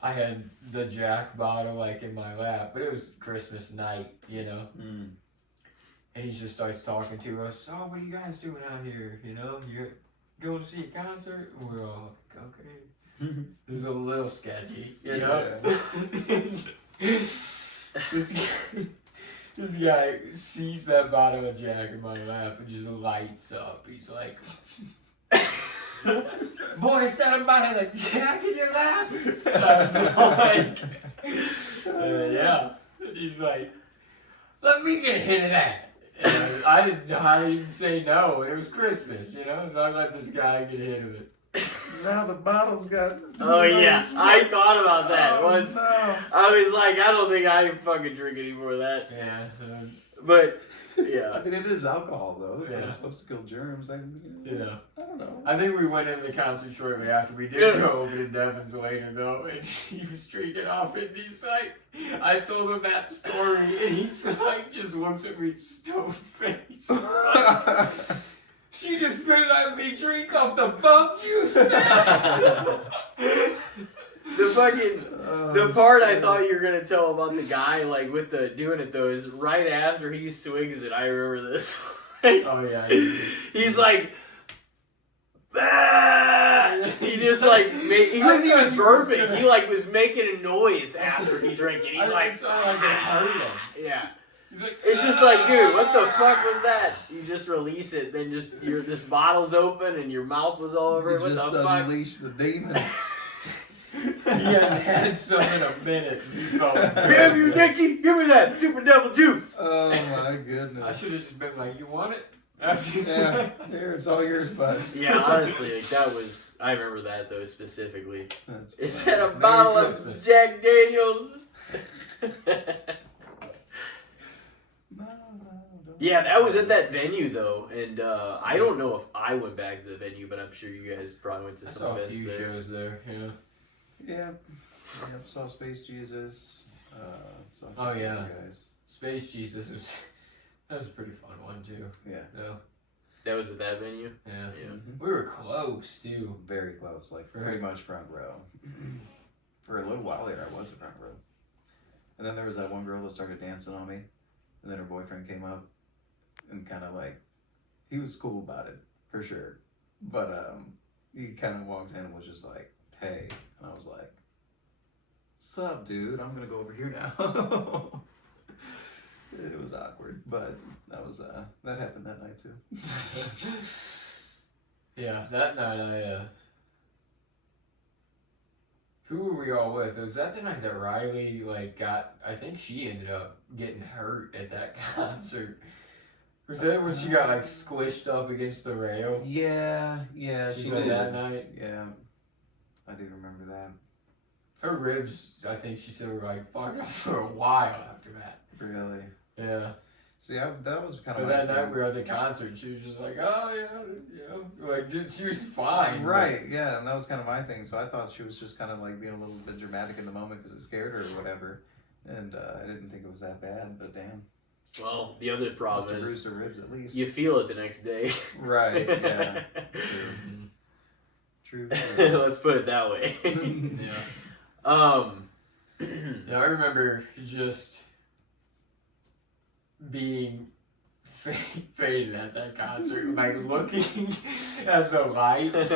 I had the Jack bottle like in my lap, but it was Christmas night, you know. Mm. And he just starts talking to us. Oh, what are you guys doing out here? You know, you're going to see a concert? And we're all like, okay. This is a little sketchy, you know. This guy sees that bottle of Jack in my lap and just lights up. He's like, boy, is that a bottle of Jack in your lap? I was like, yeah. And he's like, let me get a hit of that. And I didn't know how to even say no. It was Christmas, you know, so I let this guy get a hit of it. Now the bottle's got. Oh yeah, I thought about that once. No. I was like, I don't think I can fucking drink any more of that. Yeah. But I yeah, mean, it is alcohol though, so Yeah. it's supposed to kill germs. I don't know. I think we went into the concert shortly after. We did go over to Devin's later though, and he was drinking off it. And he's like, I told him that story, and he's like, just looks at me stone face. Like, she just been letting me drink off the bum juice, man. the part I thought you were gonna tell about the guy like with the doing it though is right after he swings it. I remember this. Oh yeah. He's like. "Ah!" He just like he wasn't even burping. He like was making a noise after he drank it. He's like, it hurt him. yeah. He's like, It's just like, dude, what the fuck was that? You just release it, then just this bottle's open and your mouth was all over it. What just the fuck? unleash the demon. he hadn't had some in a minute. He felt. Damn you, Nicky! Give me that super devil juice. Oh my goodness. I should have just been like, you want it? After Yeah, here, it's all yours, bud. Yeah, honestly, like, that was. I remember that though specifically. That's Is funny. that a Merry bottle Christmas. of Jack Daniels? No, Yeah, that was at that venue though, and I don't know if I went back to the venue, but I'm sure you guys probably went to I some saw a events few there. shows there. Yeah. Yeah. Saw Space Jesus. Saw a Oh, few yeah. other guys. Space Jesus was. That was a pretty fun one too. Yeah. No. That was at that venue. Yeah. Yeah. Mhm. We were close too. Very close, like Right. pretty much front row. For a little while there, I was a front row. And then there was that one girl that started dancing on me, and then her boyfriend came up, and kind of like, he was cool about it for sure, but he kind of walked in and was just like, "Hey," and I was like, "Sup, dude? I'm gonna go over here now." It was awkward, but that happened that night too. Yeah, that night who were we all with? Was that the night that Riley I think she ended up getting hurt at that concert. Was that when she got squished up against the rail? Yeah, She she did did. that night. Yeah, I do remember that. Her ribs, I think she said, were fucked up for a while after that. Really? Yeah. See, that was kind But of that night we were at the concert, and she was just like, oh yeah, dude, she was fine. Right, yeah, and that was kind of my thing. So I thought she was just kind of being a little bit dramatic in the moment because it scared her or whatever. And I didn't think it was that bad, but damn. Well, the other Must problem have is bruised her ribs at least. you feel it the next day. Right, yeah. Mhm. True. Let's put it that way. Yeah. Yeah, I remember just being fading at that concert, like looking at the lights.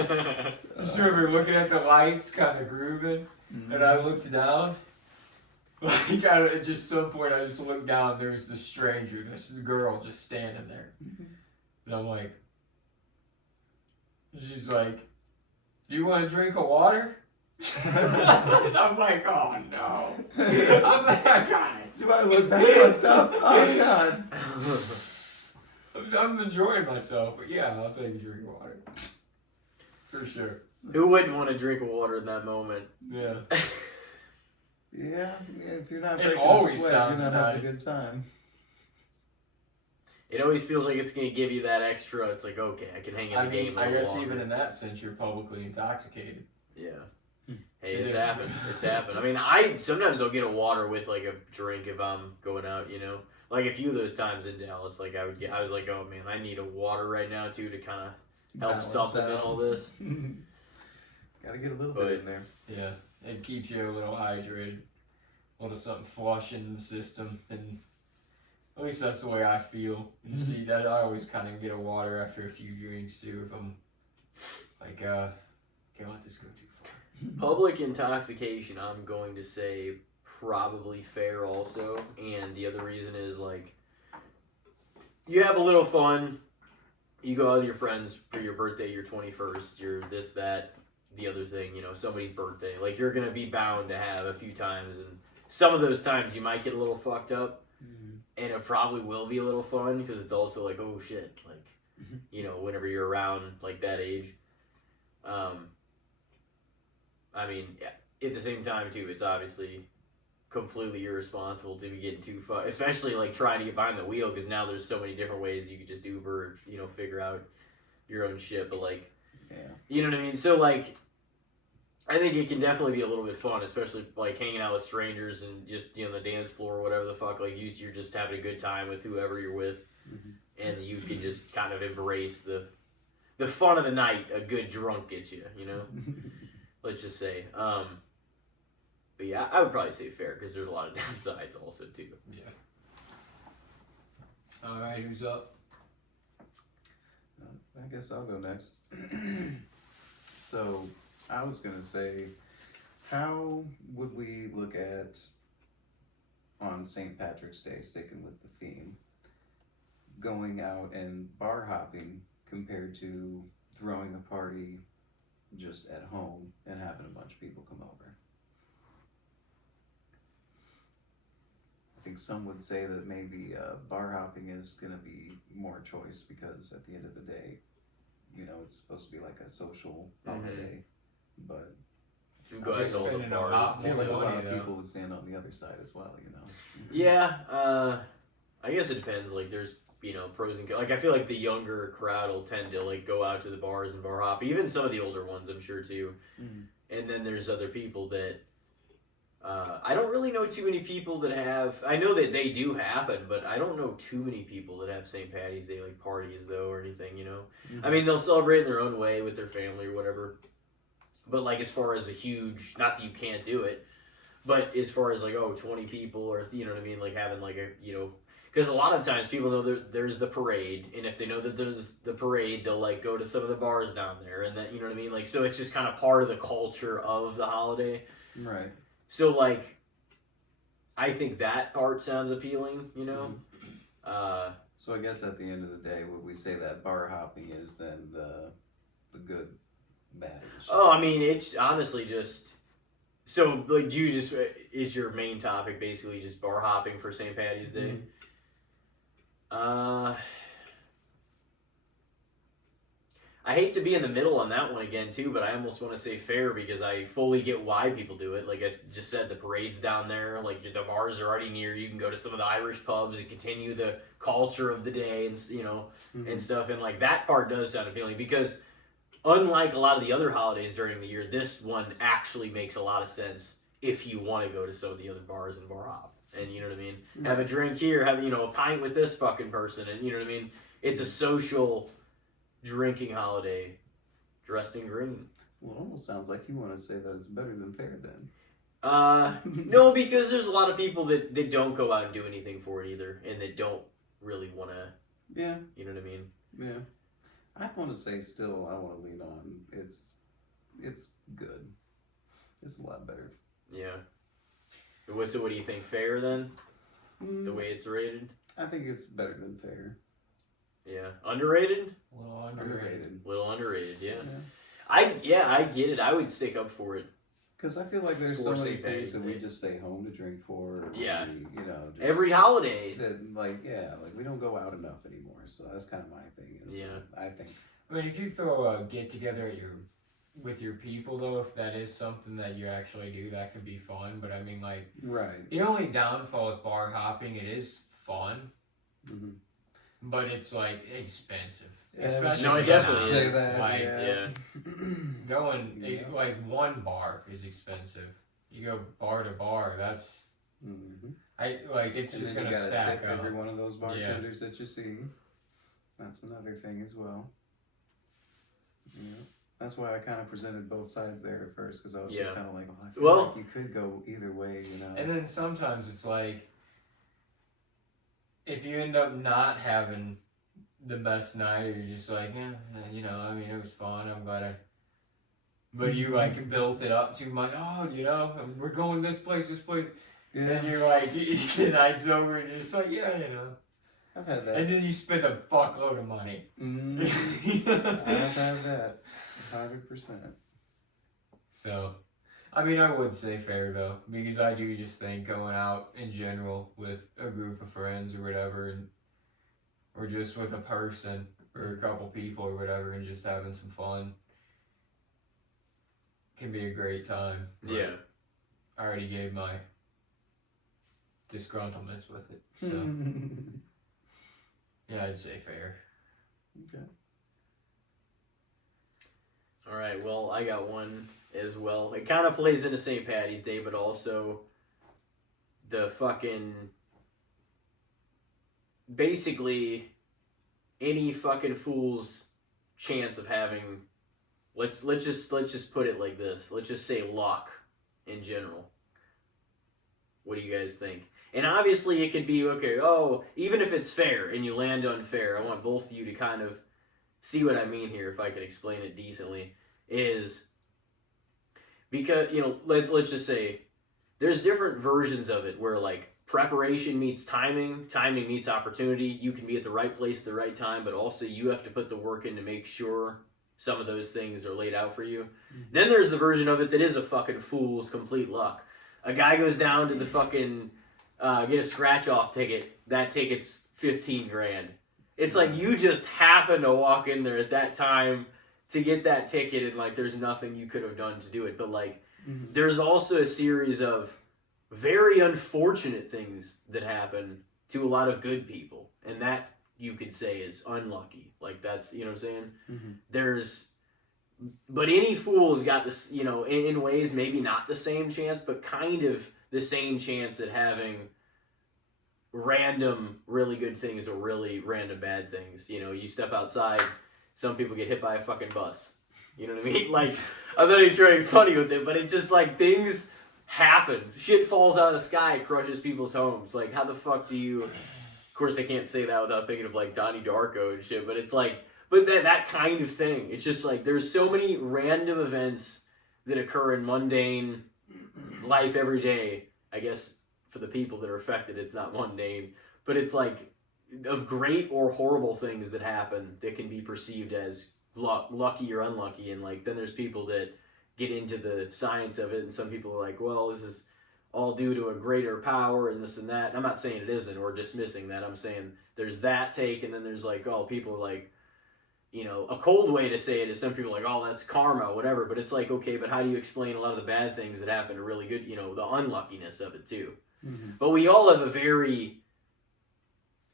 Just remember looking at the lights, kind of grooving, and I looked down. Like at just some point, I just looked down. There's this stranger, this girl, just standing there, and I'm like, she's like, "Do you want a drink of water?" And I'm like, "Oh no!" I'm like, "I got it." Do I look that fucked up? Oh God. I'm enjoying myself, but yeah, I'll take a drink of water. For sure. Who wouldn't want a drink of water in that moment? Yeah. Yeah, if you're not It breaking always a sweat, sounds you're not having nice. a good time. It always feels like it's gonna give you that extra. It's like, okay, I can hang in the game a I little guess longer. even in that sense, you're publicly intoxicated. Yeah. Hey, It's it's different. happened. It's happened. I mean, I sometimes I'll get a water with like a drink if I'm going out. You know, like a few of those times in Dallas, like I was like, oh man, I need a water right now too to kind of help Balance supplement out. all this. Gotta get a little But- bit in there. Yeah, it keeps you a little hydrated, a little something flushing the system, and at least that's the way I feel. And see that I always kind of get a water after a few drinks too. If I'm like, can't let this go too far. Public intoxication, I'm going to say probably fair also, and the other reason is like you have a little fun. You go out with your friends for your birthday, your 21st, your this, that, the other thing, you know, somebody's birthday. Like, you're going to be bound to have a few times, and some of those times you might get a little fucked up, and it probably will be a little fun, because it's also like, oh shit, like, you know, whenever you're around, like, that age. I mean, at the same time, too, it's obviously completely irresponsible to be getting too far, especially like trying to get behind the wheel, because now there's so many different ways you could just Uber or, you know, figure out your own shit. But like, Yeah. you know what I mean? So like, I think it can definitely be a little bit fun, especially like hanging out with strangers and just, you know, the dance floor or whatever the fuck. Like you're just having a good time with whoever you're with, and you can just kind of embrace the fun of the night. A good drunk gets you, you know. Let's just say. But yeah, I would probably say fair, because there's a lot of downsides also too. Yeah. All right, who's up? I guess I'll go next. So, I was gonna say, how would we look at, on St. Patrick's Day, sticking with the theme, going out and bar hopping compared to throwing a party just at home and having a bunch of people come over? I think some would say that maybe bar hopping is going to be more choice, because at the end of the day, you know, it's supposed to be like a social holiday, but You can go out to all the spending a bars. lot I feel like a more lot money, of though. people would stand on the other side as well, you know? Yeah, I guess it depends. Like, there's, you know, pros and like I feel like the younger crowd will tend to like go out to the bars and bar hop. Even some of the older ones, I'm sure too. And then there's other people that I don't really know too many people that have. I know that they do happen, but I don't know too many people that have St. Patty's Day like parties though or anything. You know, I mean they'll celebrate in their own way with their family or whatever. But like as far as a huge, not that you can't do it, but as far as like 20 people or you know what I mean, like having like a because a lot of times people know there's the parade, and if they know that there's the parade, they'll like go to some of the bars down there, and that you know what I mean, like so it's just kind of part of the culture of the holiday. Right. So like, I think that part sounds appealing, you know. So I guess at the end of the day, would we say that bar hopping is then the good, bad? Oh, I mean, it's honestly just so like, do you just is your main topic basically just bar hopping for St. Patty's Day? I hate to be in the middle on that one again too, but I almost want to say fair, because I fully get why people do it. Like I just said, the parade's down there, like the bars are already near. You can go to some of the Irish pubs and continue the culture of the day, and you know, and stuff. And like that part does sound appealing, because unlike a lot of the other holidays during the year, this one actually makes a lot of sense if you want to go to some of the other bars and bar hop. And you know what I mean? Have a drink here, have a pint with this fucking person, and you know what I mean? It's a social drinking holiday dressed in green. Well, it almost sounds like you want to say that it's better than fair then. No, because there's a lot of people that don't go out and do anything for it either, and that don't really want to Yeah. You know what I mean? Yeah. I want to say still, I want to lean on. It's good. It's a lot better. Yeah. So what do you think? Fair then? The way it's rated? I think it's better than fair. Yeah. Underrated? A little underrated. Little underrated, yeah. Yeah. I get it. I would stick up for it. Because I feel like there's For so many St. things that we Patty's Day. just stay home to drink for. Or Yeah. We, just Every holiday. sit, like we don't go out enough anymore. So that's kind of my thing. Is, Yeah. I think. I mean, if you throw a get together with your people though, if that is something that you actually do, that could be fun. But I mean, like, Right. the only downfall with bar hopping, it is fun, Mm-hmm. but it's like expensive. Yeah, Especially No, it when definitely it's, is. like, Yeah. going Yeah. like one bar is expensive. You go bar to bar, that's Mm-hmm. it's And just then you gonna gotta stack tip up. every one of those bartenders that you see. That's another thing as well. Yeah. That's why I kind of presented both sides there at first, because I was Yeah. just kind of like, I feel Well- like you could go either way, you know. And then sometimes it's like, if you end up not having the best night, or you're just like, I mean, it was fun, I'm glad but you like built it up too much. Oh, we're going this place. Yeah, And you're like, the night's over, and you're just like, I've had that. And then you spend a fuckload of money. I've had that, 100%. So, I mean, I would say fair though, because I do just think going out in general with a group of friends or whatever, or just with a person or a couple people or whatever, and just having some fun can be a great time. But Yeah. I already gave my disgruntlements with it, so yeah, I'd say fair. Okay. All right, well, I got one as well. It kind of plays into St. Patty's Day, but also the fucking basically any fucking fool's chance of having let's just put it like this. Let's just say luck in general. What do you guys think? And obviously it could be okay, even if it's fair and you land unfair, I want both of you to kind of see what I mean here, if I could explain it decently, is because, let's just say there's different versions of it where like preparation meets timing meets opportunity. You can be at the right place at the right time, but also you have to put the work in to make sure some of those things are laid out for you. Mm-hmm. Then there's the version of it that is a fucking fool's complete luck. A guy goes down to the fucking get a scratch off ticket. That ticket's $15,000. It's like you just happen to walk in there at that time to get that ticket, and like there's nothing you could have done to do it. But like there's also a series of very unfortunate things that happen to a lot of good people, and that you could say is unlucky. Like that's, you know what I'm saying? But any fool's got this, in ways maybe not the same chance, but kind of the same chance at having random really good things or really random bad things. You step outside, some people get hit by a fucking bus. You know what I mean? Like, I'm not even trying to be funny with it, but it's just like things happen. Shit falls out of the sky, crushes people's homes. Like, how the fuck do you... Of course, I can't say that without thinking of like Donnie Darko and shit, but it's like... But that kind of thing. It's just like there's so many random events that occur in mundane life every day. I guess for the people that are affected, it's not mundane, but it's like of great or horrible things that happen that can be perceived as lucky or unlucky. And like then there's people that get into the science of it, and some people are like, well, this is all due to a greater power and this and that. And I'm not saying it isn't or dismissing that. I'm saying there's that take, and then there's like, people are like, a cold way to say it is some people are like, oh, that's karma, whatever. But it's like, okay, but how do you explain a lot of the bad things that happen to really good, the unluckiness of it too? Mm-hmm. But we all have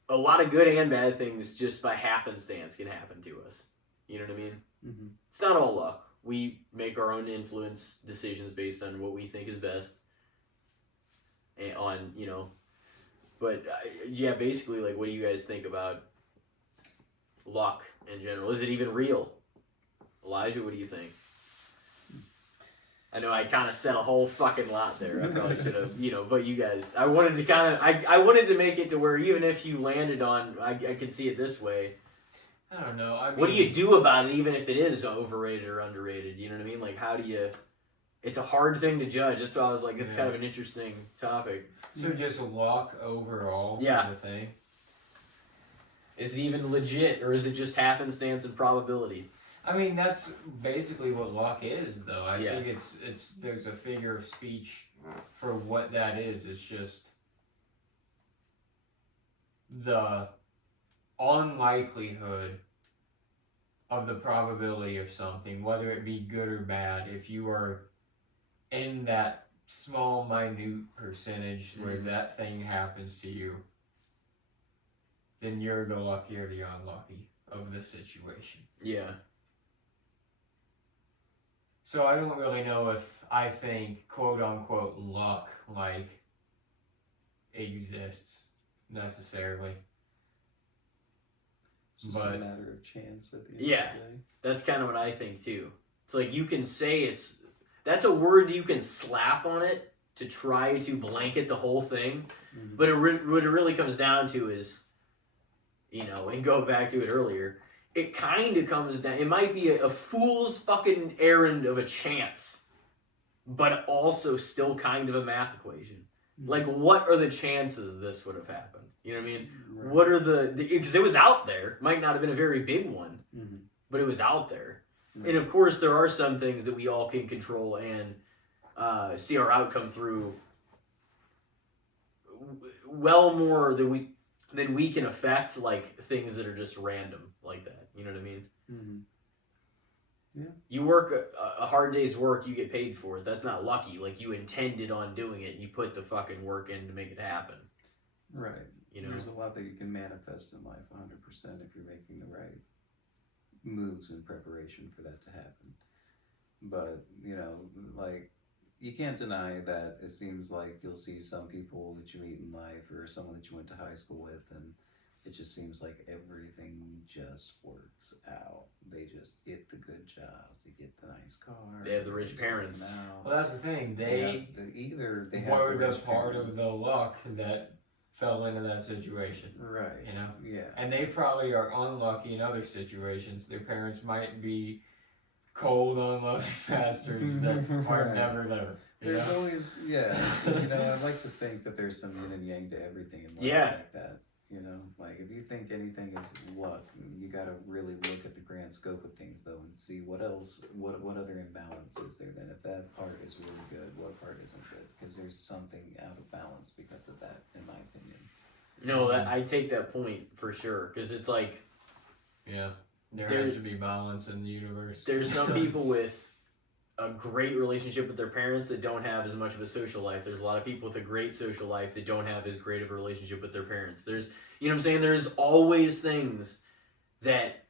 a lot of good and bad things just by happenstance can happen to us. You know what I mean? Mm-hmm. It's not all luck. We make our own influence decisions based on what we think is best. And but yeah, basically, like, what do you guys think about luck in general? Is it even real? Elijah, what do you think? I know I kind of said a whole fucking lot there. I probably should have, but you guys, I wanted to kind of, I wanted to make it to where even if you landed on, I could see it this way. I don't know. I mean, What do you do about it, even if it is overrated or underrated? You know what I mean? Like, how do you? It's a hard thing to judge. That's why I was like, it's kind of an interesting topic. So just luck overall is a thing? Is it even legit, or is it just happenstance and probability? I mean, that's basically what luck is, though. I Yeah. think it's there's a figure of speech for what that is. It's just the unlikelihood of the probability of something, whether it be good or bad. If you are in that small, minute percentage where that thing happens to you, then you're the lucky or the unlucky of the situation. Yeah. So I don't really know if I think quote unquote luck like exists necessarily. It's just a matter of chance at the end of the day. That's kind of what I think too. It's like you can say that's a word you can slap on it to try to blanket the whole thing, but what it really comes down to is, and go back to it earlier, it kind of comes down, it might be a fool's fucking errand of a chance, but also still kind of a math equation. Like, what are the chances this would have happened? You know what I mean? Right. What are because it was out there. Might not have been a very big one, but it was out there. Right. And of course, there are some things that we all can control and see our outcome through well more than we can affect, like things that are just random like that. You know what I mean? Yeah. You work a hard day's work, you get paid for it. That's not lucky. Like, you intended on doing it and you put the fucking work in to make it happen. Right. You know? There's a lot that you can manifest in life 100% if you're making the right moves in preparation for that to happen. But, like, you can't deny that it seems like you'll see some people that you meet in life or someone that you went to high school with, and it just seems like everything just works out. They just get the good job. They get the nice car. They have the rich parents. Well, that's the thing. They have were the the rich part parents. of the luck that fell into that situation. Right. Yeah. And they probably are unlucky in other situations. Their parents might be cold, unloving bastards that are Right. never there. There's always, I'd like to think that there's some yin and yang to everything in life like that. Like, if you think anything is luck, you got to really look at the grand scope of things, though, and see what other imbalance is there. Then, if that part is really good, what part isn't good? Because there's something out of balance because of that, in my opinion. No, I take that point for sure, because it's like, there has to be balance in the universe. There's some people with a great relationship with their parents that don't have as much of a social life. There's a lot of people with a great social life that don't have as great of a relationship with their parents. There's, you know what I'm saying? There's always things that,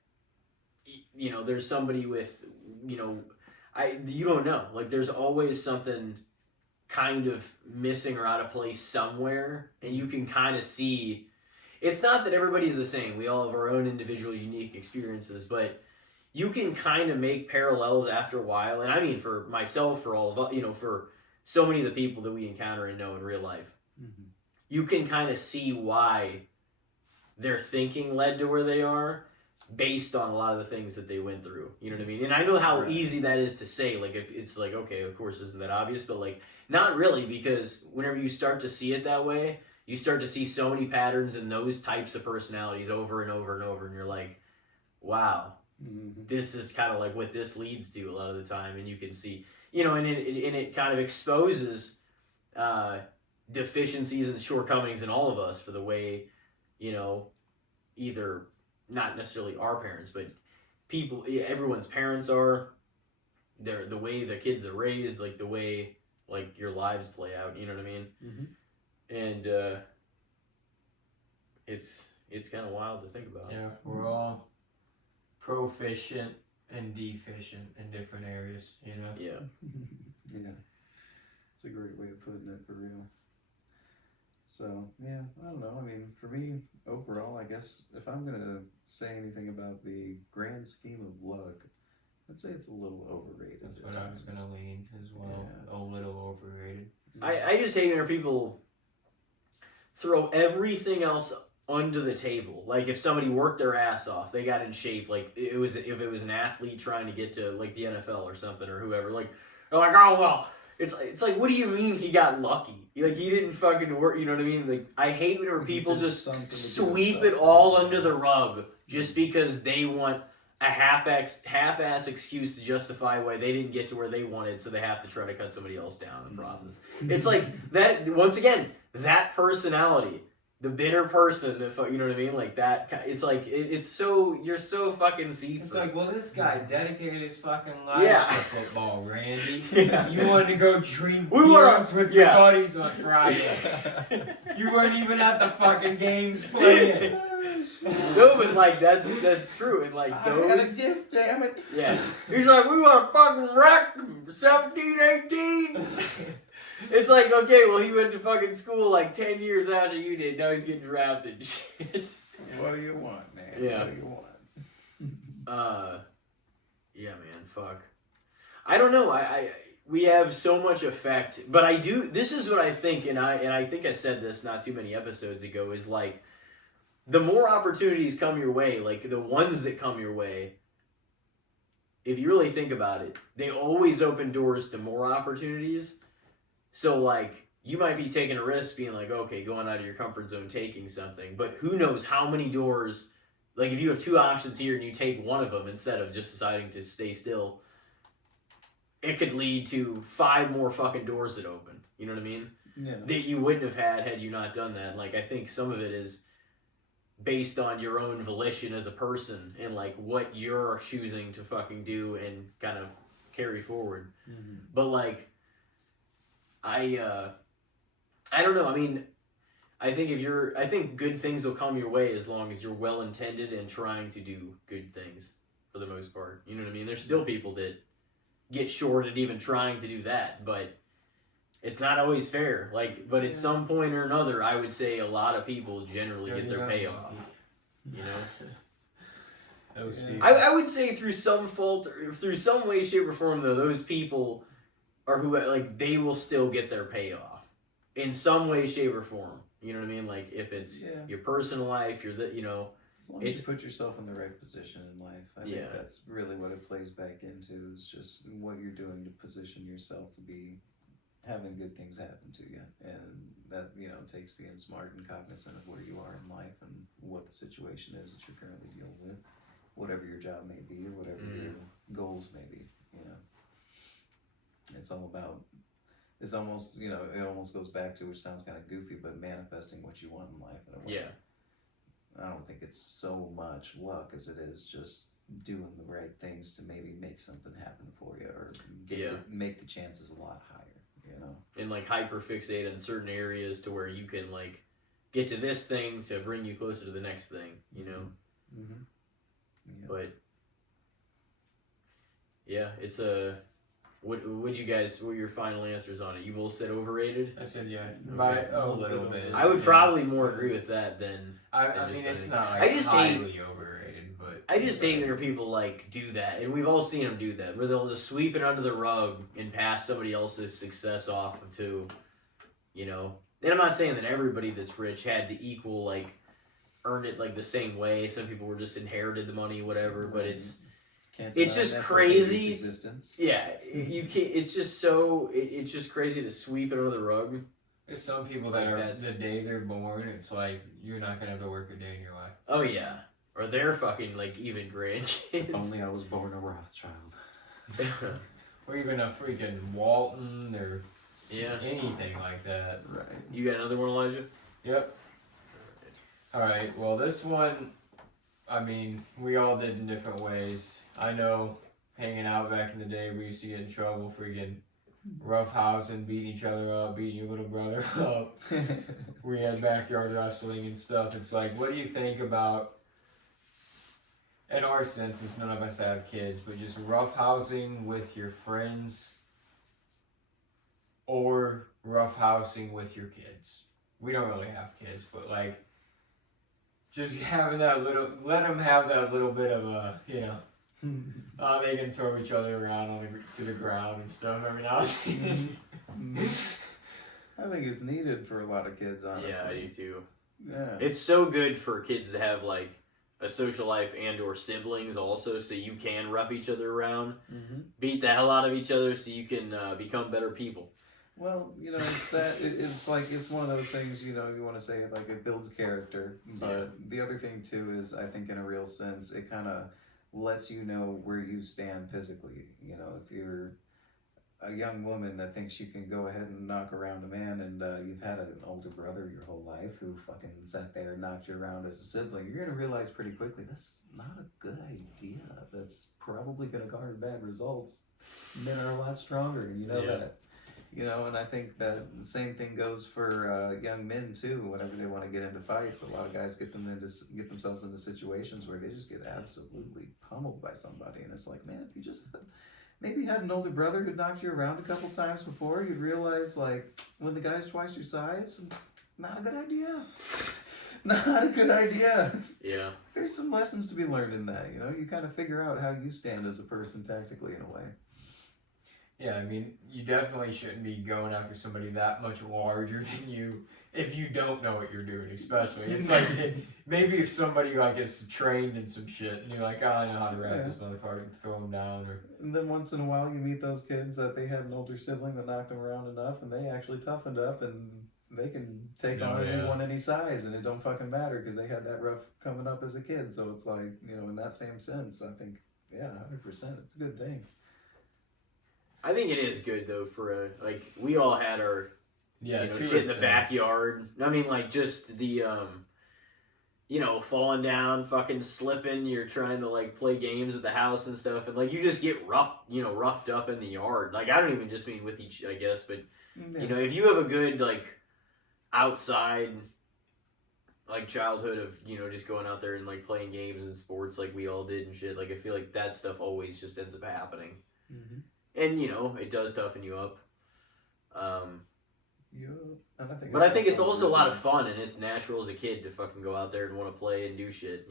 there's somebody with, you don't know. Like, there's always something kind of missing or out of place somewhere, and you can kind of see. It's not that everybody's the same. We all have our own individual, unique experiences, but you can kind of make parallels after a while. And I mean, for myself, for all of us, for so many of the people that we encounter and know in real life, you can kind of see why their thinking led to where they are based on a lot of the things that they went through. You know what I mean? And I know how easy that is to say. Like, if it's like, okay, of course, isn't that obvious? But, like, not really, because whenever you start to see it that way, you start to see so many patterns in those types of personalities over and over and over. And you're like, wow. This is kind of like what this leads to a lot of the time, and you can see, and it kind of exposes deficiencies and shortcomings in all of us for the way, either not necessarily our parents, but people, everyone's parents are, the way the kids are raised, like the way like your lives play out. You know what I mean? And it's kind of wild to think about. Yeah, we're all proficient and deficient in different areas, Yeah. Yeah. It's a great way of putting it, for real. So, yeah, I don't know. I mean, for me, overall, I guess if I'm going to say anything about the grand scheme of luck, I'd say it's a little overrated. That's at what I was times. gonna lean as well. Yeah. A little overrated. I just hate when people throw everything else under the table. Like if somebody worked their ass off, they got in shape. Like if it was an athlete trying to get to like the NFL or something or whoever. Like they're like, oh well, it's like, what do you mean he got lucky? Like he didn't fucking work. You know what I mean? Like I hate whenever people just sweep it all under the rug just because they want a half-ass excuse to justify why they didn't get to where they wanted, so they have to try to cut somebody else down in the process. It's like that. Once again, that personality, the bitter person, that you know what I mean, like that. It's like it's so you're so fucking see-through. It's like, well, this guy dedicated his fucking life Yeah. to football, Randy. Yeah. You wanted to go drink We wanna- beers with yeah. your buddies on Friday. You weren't even at the fucking games playing. No, but like that's true, and like I had a those. gift, damn it. Yeah, he's like, we want to fucking wreck 17, 18. It's like, okay, well, he went to fucking school like 10 years after you did. Now he's getting drafted. Shit. What do you want, man? Yeah. What do you want? Yeah, man, fuck. I don't know. We have so much effect, but I do. This is what I think, and I think I said this not too many episodes ago. Is like, the more opportunities come your way, like the ones that come your way, if you really think about it, they always open doors to more opportunities. So like, you might be taking a risk being like, okay, going out of your comfort zone, taking something, but who knows how many doors, like if you have two options here and you take one of them instead of just deciding to stay still, it could lead to 5 more fucking doors that open. You know what I mean? Yeah. That you wouldn't have had you not done that. Like, I think some of it is based on your own volition as a person and like what you're choosing to fucking do and kind of carry forward. Mm-hmm. But like, I don't know. I mean, I think good things will come your way as long as you're well intended and trying to do good things for the most part. You know what I mean? There's still people that get short at even trying to do that, but it's not always fair. Like, but at some point or another, I would say a lot of people generally get their payoff. You know? Those Yeah. people. I would say through some fault, or through some way, shape, or form, though, those people are who, like, they will still get their payoff in some way, shape, or form. You know what I mean? Like, if it's your personal life, you know. As long as you put yourself in the right position in life, I think that's really what it plays back into, is just what you're doing to position yourself to be having good things happen to you. And that, you know, takes being smart and cognizant of where you are in life and what the situation is that you're currently dealing with, whatever your job may be or whatever your goals may be, you know. It's all about, it's almost, you know, it almost goes back to, which sounds kind of goofy, but manifesting what you want in life in a way. Yeah. I don't think it's so much luck as it is just doing the right things to maybe make something happen for you, or make the chances a lot higher, you know? And, like, hyper-fixate on certain areas to where you can, like, get to this thing to bring you closer to the next thing, you know? Mm-hmm. Yeah. But, yeah, it's a... What were your final answers on it? You both said overrated? I said by a little bit. I would probably more agree with that than... I mean, it's not like I just highly overrated, but... I just hate when people, like, do that, and we've all seen them do that, where they'll just sweep it under the rug and pass somebody else's success off to, you know... And I'm not saying that everybody that's rich had the equal, like, earned it, like, the same way. Some people were just inherited the money, whatever, but it's just crazy. Existence. Yeah, you can't... It's just so... It's just crazy to sweep it under the rug. There's some people that are, the day they're born, it's like, you're not gonna have to work a day in your life. Oh, yeah. Or they're fucking, like, even grandkids. If only I was born a Rothschild. Or even a freaking Walton, or Yeah. anything like that. Right. You got another one, Elijah? Yep. Alright, well this one, I mean, we all did in different ways. I know, hanging out back in the day, we used to get in trouble freaking roughhousing, beating each other up, beating your little brother up. We had backyard wrestling and stuff. It's like, what do you think about, in our senses, none of us have kids, but just roughhousing with your friends or roughhousing with your kids? We don't really have kids, but like, just having that little, let them have that little bit of a, you know, They can throw each other around to the ground and stuff every now and then. I think it's needed for a lot of kids, honestly. Yeah, I do too. Yeah. It's so good for kids to have like a social life and or siblings also, so you can rough each other around, beat the hell out of each other, so you can become better people. Well, you know, it's that it's like it's one of those things. You know, you want to say like it builds character, but the other thing too is I think in a real sense it kind of lets you know where you stand physically. You know, if you're a young woman that thinks you can go ahead and knock around a man, and you've had an older brother your whole life who fucking sat there and knocked you around as a sibling, you're gonna realize pretty quickly that's not a good idea. That's probably gonna garner bad results. Men are a lot stronger, and you know that. You know, and I think that the same thing goes for young men too. Whenever they want to get into fights, a lot of guys get themselves into situations where they just get absolutely pummeled by somebody, and it's like, man, if you just maybe had an older brother who knocked you around a couple times before, you'd realize like when the guy's twice your size, not a good idea. Not a good idea. Yeah. There's some lessons to be learned in that. You know, you kind of figure out how you stand as a person tactically in a way. Yeah, I mean, you definitely shouldn't be going after somebody that much larger than you if you don't know what you're doing, especially. It's like, maybe if somebody, like, is trained in some shit, and you're like, oh, I know how to wrap this motherfucker and throw him down, or... And then once in a while you meet those kids that they had an older sibling that knocked them around enough, and they actually toughened up, and they can take on anyone any size, and it don't fucking matter, because they had that rough coming up as a kid, so it's like, you know, in that same sense, I think, 100%, it's a good thing. I think it is good though for like we all had our shit in the backyard. I mean, like just the falling down, fucking slipping. You're trying to like play games at the house and stuff, and like you just get roughed up in the yard. Like I don't even just mean with each, I guess, but if you have a good like outside like childhood of just going out there and like playing games and sports like we all did and shit. Like I feel like that stuff always just ends up happening. Mm-hmm. And it does toughen you up. And I think it's also a lot of fun, and it's natural as a kid to fucking go out there and want to play and do shit,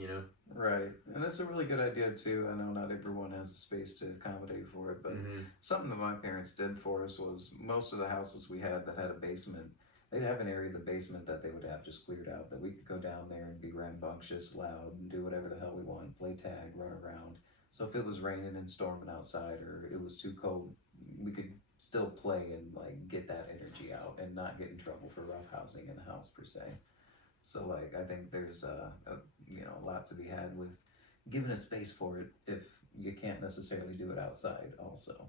Right, and it's a really good idea too. I know not everyone has a space to accommodate for it, but something that my parents did for us was most of the houses we had that had a basement, they'd have an area in the basement that they would have just cleared out that we could go down there and be rambunctious, loud, and do whatever the hell we want, play tag, run around. So if it was raining and storming outside or it was too cold, we could still play and like get that energy out and not get in trouble for roughhousing in the house per se. So like I think there's a lot to be had with giving a space for it if you can't necessarily do it outside also.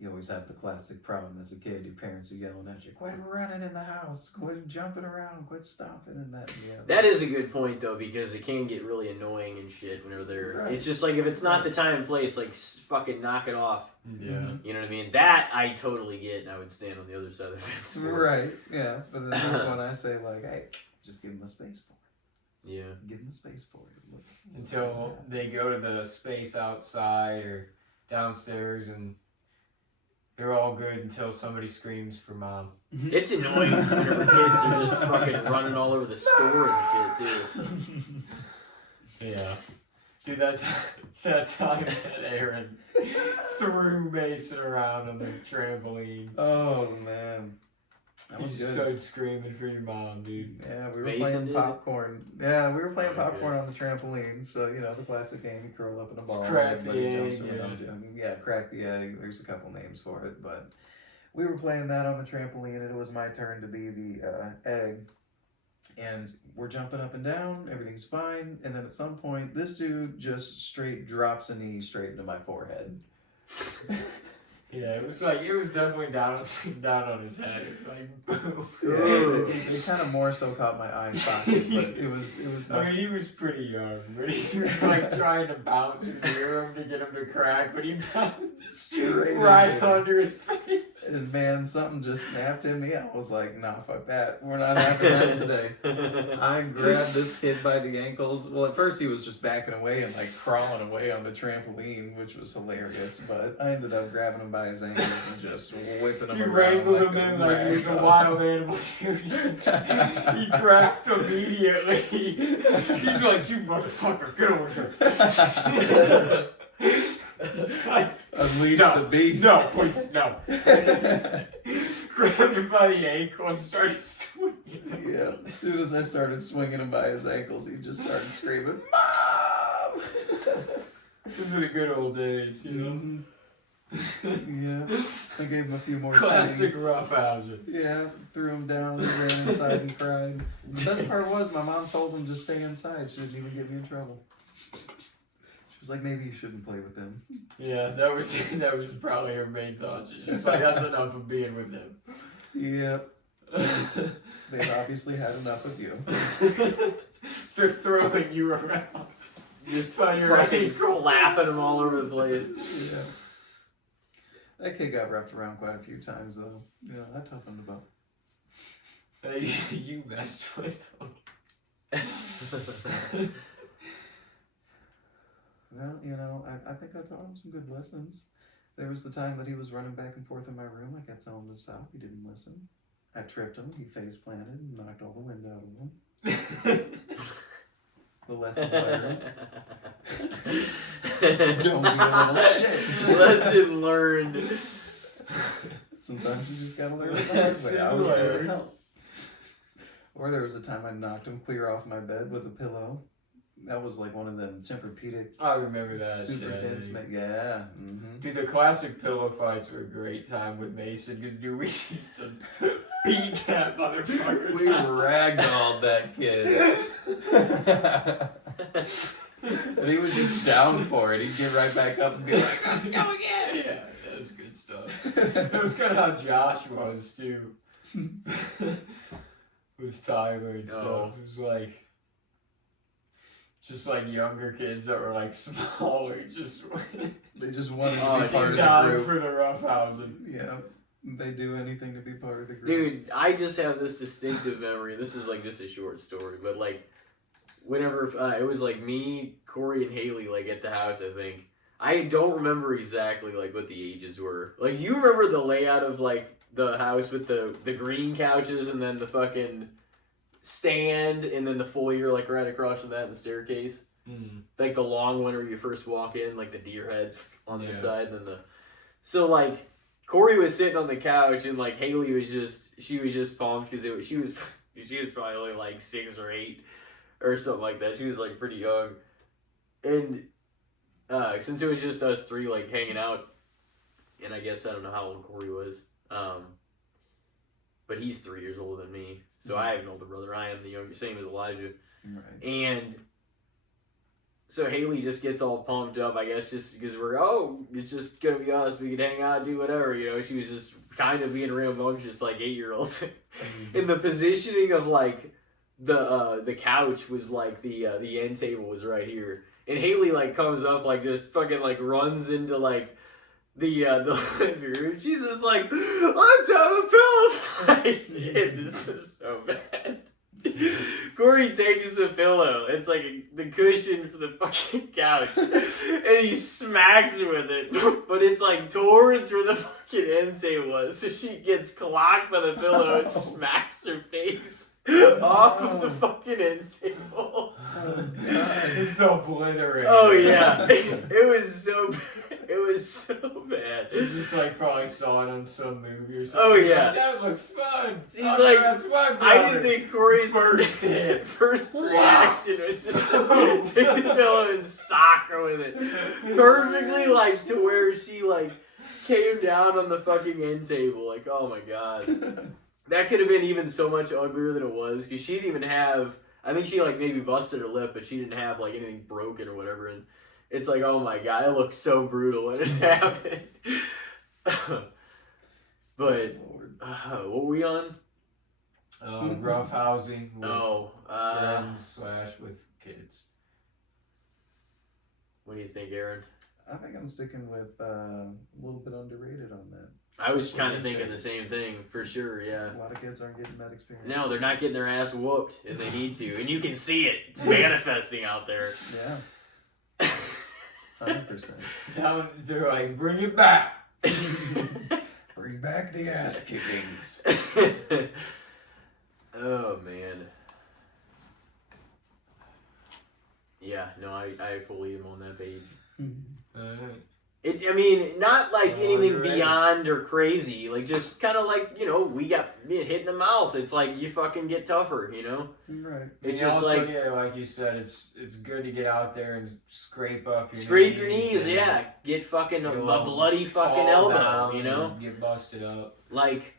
You always have the classic problem as a kid, your parents are yelling at you, quit running in the house, quit jumping around, quit stomping and that. That is a good point though, because it can get really annoying and shit whenever they're, it's just like if it's not the time and place, like fucking knock it off. Yeah. You know what I mean? That I totally get, and I would stand on the other side of the fence for. Right, yeah, but then that's when I say like, hey, just give them a space for it. Yeah. Give them a space for it. Until they go to the space outside or downstairs and they're all good until somebody screams for mom. It's annoying whenever kids are just fucking running all over the store and shit too. Yeah. Dude, that time that Aaron threw Mason around on the trampoline. Oh man. You started screaming for your mom, dude. Yeah, we were Mason playing popcorn. Yeah, we were playing popcorn on the trampoline. So, the classic game, you curl up in a ball. Crack the egg, crack the egg. There's a couple names for it. But we were playing that on the trampoline, and it was my turn to be the egg. And we're jumping up and down. Everything's fine. And then at some point, this dude just straight drops a knee straight into my forehead. Yeah, it was definitely down on his head. It was like boom. Yeah, it kind of more so caught my eye socket, but it was. I mean, he was pretty young, but he was like trying to bounce near him to get him to crack, but he bounced straight right under his face. And man, something just snapped in me. I was like, nah, fuck that. We're not having that today. I grabbed this kid by the ankles. Well, at first he was just backing away and like crawling away on the trampoline, which was hilarious. But I ended up grabbing him by his ankles and just whipping him You around wrangled like him in a like he was a wild animal, dude. He cracked immediately. He's like, you motherfucker, get over here. He's like, Unleash no, the beast. No, please, no. Grabbed him by the ankle and started swinging. Yeah, as soon as I started swinging him by his ankles, he just started screaming, Mom! Those are the good old days, you know? Yeah, I gave him a few more Classic swings. roughhousing. Yeah, threw him down, ran inside and cried. The best part was my mom told him to stay inside. She didn't even get me in trouble. She was like, maybe you shouldn't play with him. Yeah, that was probably her main thought. She's just like, that's enough of being with him. Yeah. They've obviously had enough of you. They're throwing you around. Just by your fucking ankle. flapping them all over the place. Yeah. That kid got roughed around quite a few times, though. Yeah, I toughened him up. Hey, you messed with them. Well, you know, I think I taught him some good lessons. There was the time that he was running back and forth in my room. I kept telling him to stop. He didn't listen. I tripped him. He face planted and knocked all the wind out of him. The lesson learned. Don't be a little shit. Lesson learned. Sometimes you just gotta learn it the hard way. I was there to help. Or there was a time I knocked him clear off my bed with a pillow. That was like one of them Tempur-Pedic. I remember that. Super dense. Yeah. Mm-hmm. Dude, the classic pillow fights were a great time with Mason because, dude, we used to beat that motherfucker. We ragdolled that kid. And he was just down for it. He'd get right back up and be like, let's go again. Yeah, that was good stuff. It was kind of how Josh was, too. With Tyler and stuff. Oh. It was like, just like younger kids that were like smaller, just They just wanted to Oh, be they part of the down group. for the roughhousing. Yeah. They do anything to be part of the group. Dude, I just have this distinctive memory. This is like just a short story, but like, whenever it was like me, Corey, and Haley like at the house, I think. I don't remember exactly like what the ages were. Like, do you remember the layout of like the house with the green couches and then the fucking stand and then the foyer like right across from that and the staircase? Like the long one where you first walk in, like the deer heads on this side, and then so like Corey was sitting on the couch and like Haley was just pumped because she was probably only like 6 or 8 or something like that. She was like pretty young, and since it was just us three like hanging out, and I guess I don't know how old Corey was, but he's 3 years older than me, so I have an older brother. I am the younger, same as Elijah, Right. and so Haley just gets all pumped up, I guess, just because it's just gonna be us. We can hang out, do whatever, you know. She was just kind of being real rambunctious, like 8-year-old. And the positioning of like the couch was like the end table was right here, and Haley like comes up like just fucking like runs into like the living room. She's just like, let's have a pillow fight. And this is so bad. Corey takes the pillow. It's like the cushion for the fucking couch, and he smacks her with it. But it's like towards where the fucking end table was, so she gets clocked by the pillow and smacks her face off of the fucking end table. It's obliterated. Oh yeah, it was so bad. It was so bad. She just like probably saw it on some movie or something. Oh yeah. Like, that looks fun. She's like, that's my I didn't brother's. think Corey's First first reaction was just take the pillow and sock her with it. Perfectly like to where she like came down on the fucking end table. Like, oh my god. That could have been even so much uglier than it was, because she didn't even have, I think she like maybe busted her lip, but she didn't have like anything broken or whatever, and it's like, oh my god, it looked so brutal when it happened. But what were we on? Rough housing with friends friends / with kids. What do you think, Aaron? I think I'm sticking with a little bit underrated on that. I was Especially kind of these thinking the days. same thing for sure. Yeah. A lot of kids aren't getting that experience. No, they're not getting their ass whooped, and they need to, and you can see it. It's manifesting out there. Yeah, 100%. Down, they're like, bring it back. Bring back the ass kickings. Oh man. Yeah, no, I fully am on that page. I mean, not like Oh, anything you're ready. beyond or crazy. Like, just kind of like, you know, we got hit in the mouth. It's like you fucking get tougher, you know? Right. It's You just also like, get, like you said, it's good to get out there and scrape up your scrape your knees, and yeah. Get fucking a you'll bloody fucking fall elbow, down you know? and get busted up. Like,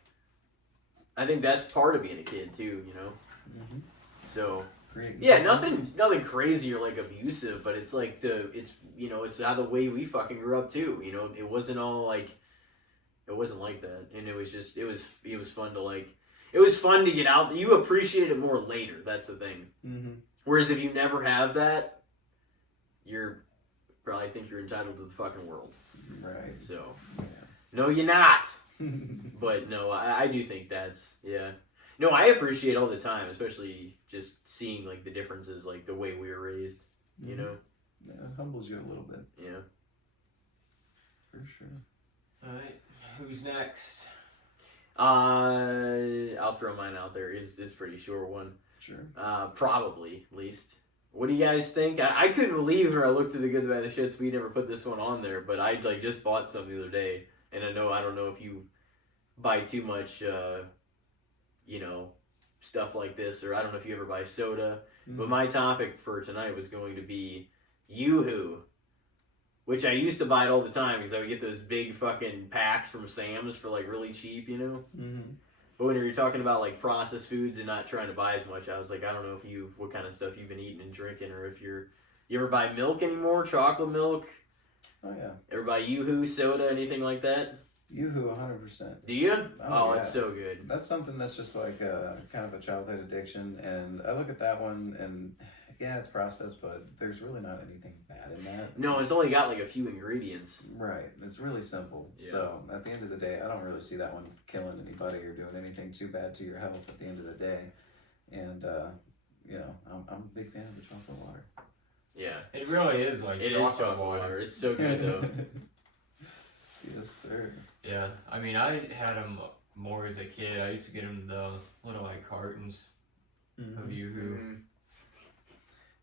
I think that's part of being a kid, too, you know? Mm-hmm. So, Great. yeah, nothing crazy or like abusive, but it's like it's you know, it's how the way we fucking grew up too. You know, it wasn't all like, it wasn't like that, and it was just it was fun to like, it was fun to get out. You appreciate it more later. That's the thing. Mm-hmm. Whereas if you never have that, you're probably think you're entitled to the fucking world. Right. So Yeah. no, you're not. But no, I do think that's yeah. No, I appreciate all the time, especially just seeing like the differences, like the way we were raised. You know. Yeah, it humbles you a little bit, Yeah. for sure. All right, who's next? I'll throw mine out there. It's a pretty short one. Sure. Probably, at least. What do you guys think? I couldn't believe when I looked through the good, the bad, the shits. We never put this one on there, but I like just bought some the other day, and I don't know if you buy too much, you know, stuff like this, or I don't know if you ever buy soda. But my topic for tonight was going to be Yoo-Hoo, which I used to buy it all the time because I would get those big fucking packs from Sam's for like really cheap, you know. Mm-hmm. But when you're talking about like processed foods and not trying to buy as much, I was like, I don't know if what kind of stuff you've been eating and drinking, or if you ever buy milk anymore, chocolate milk. Oh yeah. Ever buy Yoo-Hoo soda, anything like that? Yoo-Hoo, 100%. Do you? Oh, It's yeah. so good. That's something that's just like kind of a childhood addiction, and I look at that one, and yeah, it's processed, but there's really not anything bad in that. No, it's only got like a few ingredients. Right. It's really simple. Yeah. So at the end of the day, I don't really see that one killing anybody or doing anything too bad to your health at the end of the day. And you know, I'm a big fan of the chocolate water. Yeah. It really is like It is chocolate water. It's so good though. Yes, sir. Yeah, I mean, I had them more as a kid. I used to get them the little like cartons of Yoo-Hoo. Mhm.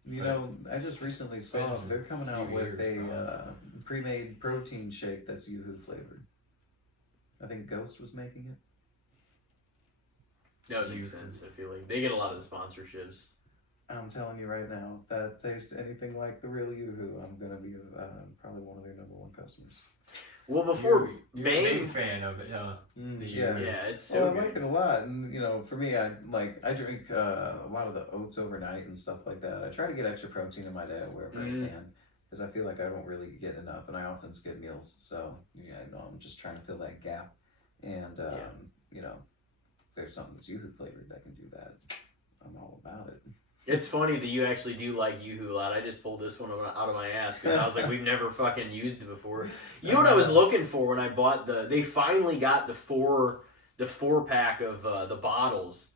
You know, I just recently saw Been they're coming few out with years, a pre-made protein shake that's Yoo-Hoo flavored. I think Ghost was making it. That would make sense. I feel like they get a lot of the sponsorships. I'm telling you right now, if that tastes anything like the real Yoo-Hoo, I'm gonna be probably one of their #1 customers. Well, before You're a Bang, big fan of it, huh? The Yeah. Yoo-Hoo. yeah, it's Well, so I like good. it a lot, and you know, for me, I drink a lot of the oats overnight and stuff like that. I try to get extra protein in my diet wherever I can, because I feel like I don't really get enough, and I often skip meals. So yeah, I know I'm just trying to fill that gap, and you know, if there's something that's Yoo-Hoo flavored that can do that, I'm all about it. It's funny that you actually do like Yoo-Hoo a lot. I just pulled this one out of my ass because I was like, we've never fucking used it before. You know what I was looking for when I bought they finally got the four pack of the bottles.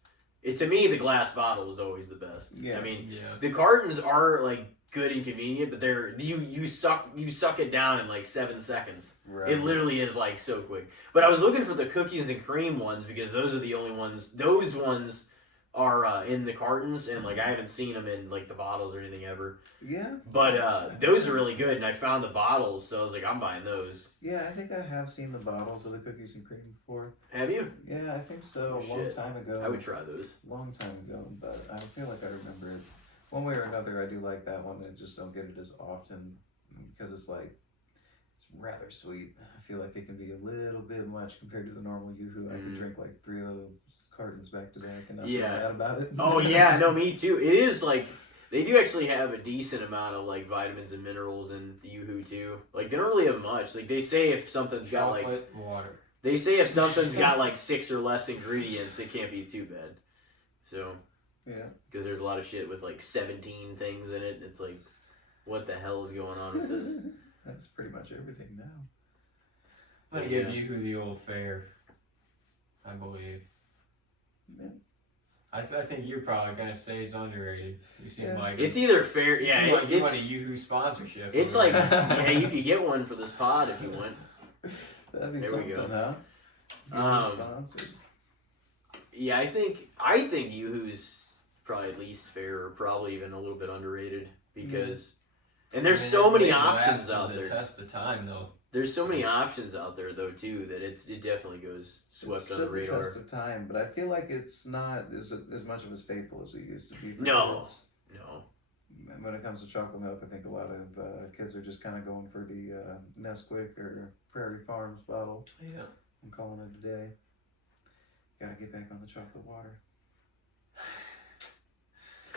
To me, the glass bottle is always the best. Yeah. I mean, Yeah. the cartons are like good and convenient, but you suck it down in like 7 seconds. Right. It literally is like so quick. But I was looking for the cookies and cream ones because those are the only ones. Those ones are in the cartons, and like I haven't seen them in like the bottles or anything ever. Yeah. But those are really good, and I found the bottles, so I was like, I'm buying those. Yeah, I think I have seen the bottles of the cookies and cream before. Have you? Yeah, I think so. Oh, A long shit. time ago. I would try those. Long time ago, but I feel like I remember it. One way or another, I do like that one. I just don't get it as often because it's like, it's rather sweet. I feel like it can be a little bit much compared to the normal Yoo-Hoo. I could drink like 3 of those cartons back to back and not feel Yeah. bad about it. Oh yeah, no, me too. It is like they do actually have a decent amount of like vitamins and minerals in the Yoo-Hoo too. Like they don't really have much. Like they say if something's got like Chocolate water. they say if something's got like 6 or less ingredients, it can't be too bad. So Yeah. because there's a lot of shit with like 17 things in it. It's like, what the hell is going on with this? That's pretty much everything now. I'm gonna give you the old fare. I believe. Yeah. I think you're probably gonna say it's underrated. You seem like It's either fair. you Yeah, seem like you it's want a Yoo-hoo sponsorship. it's or like whatever. yeah, you could get one for this pod if you want. That'd be There we something, go. huh? Sponsored. Yeah, I think Yoo-hoo's probably at least fair, or probably even a little bit underrated because, and there's so many they've options lasted out the there. Test of time though. There's so many options out there though too that it definitely goes swept It's on the stood radar. test of time, but I feel like it's not as much of a staple as it used to be for No. kids. No. When it comes to chocolate milk, I think a lot of kids are just kind of going for the Nesquik or Prairie Farms bottle Yeah. and calling it a day. Gotta get back on the chocolate water.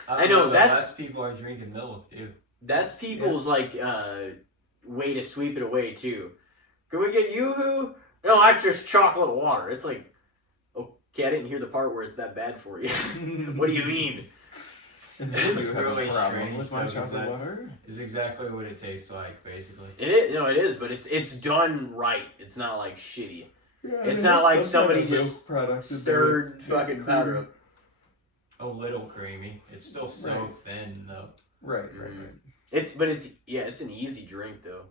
I know, though, that's- less people are drinking milk too. That's people's like way to sweep it away too. Can we get Yoo-hoo? No, that's just chocolate water. It's like, okay, I didn't hear the part where it's that bad for you. What do you mean? It's You have really a problem strange, with my though, is chocolate that- water? Is exactly what it tastes like, basically. It is, no, it is, but it's done right. It's not like shitty. Yeah, It's not like some somebody kind of just milk product to do it. Stirred Yeah, fucking creamy. powder up. A little creamy. It's still so Right. thin though. Right. It's an easy drink though.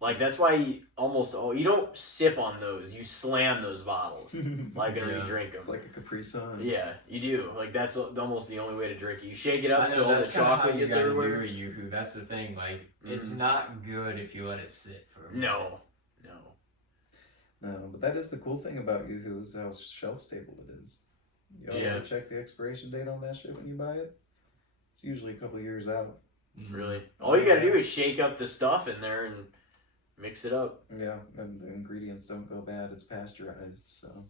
Like that's why you don't sip on those. You slam those bottles like whenever you drink them. It's like a Capri Sun. Yeah, you do. Like that's almost the only way to drink it. You shake it up I know, so all the that's kinda how chocolate you gets gotta everywhere. do a Yoo-hoo. That's the thing. Like, it's Mm. not good if you let it sit for a minute. No. No, but that is the cool thing about Yoo-hoo is how shelf stable it is. You Yeah. ever check the expiration date on that shit when you buy it? It's usually a couple of years out. Mhm. Really. All you gotta do is shake up the stuff in there and mix it up. Yeah, and the ingredients don't go bad. It's pasteurized, so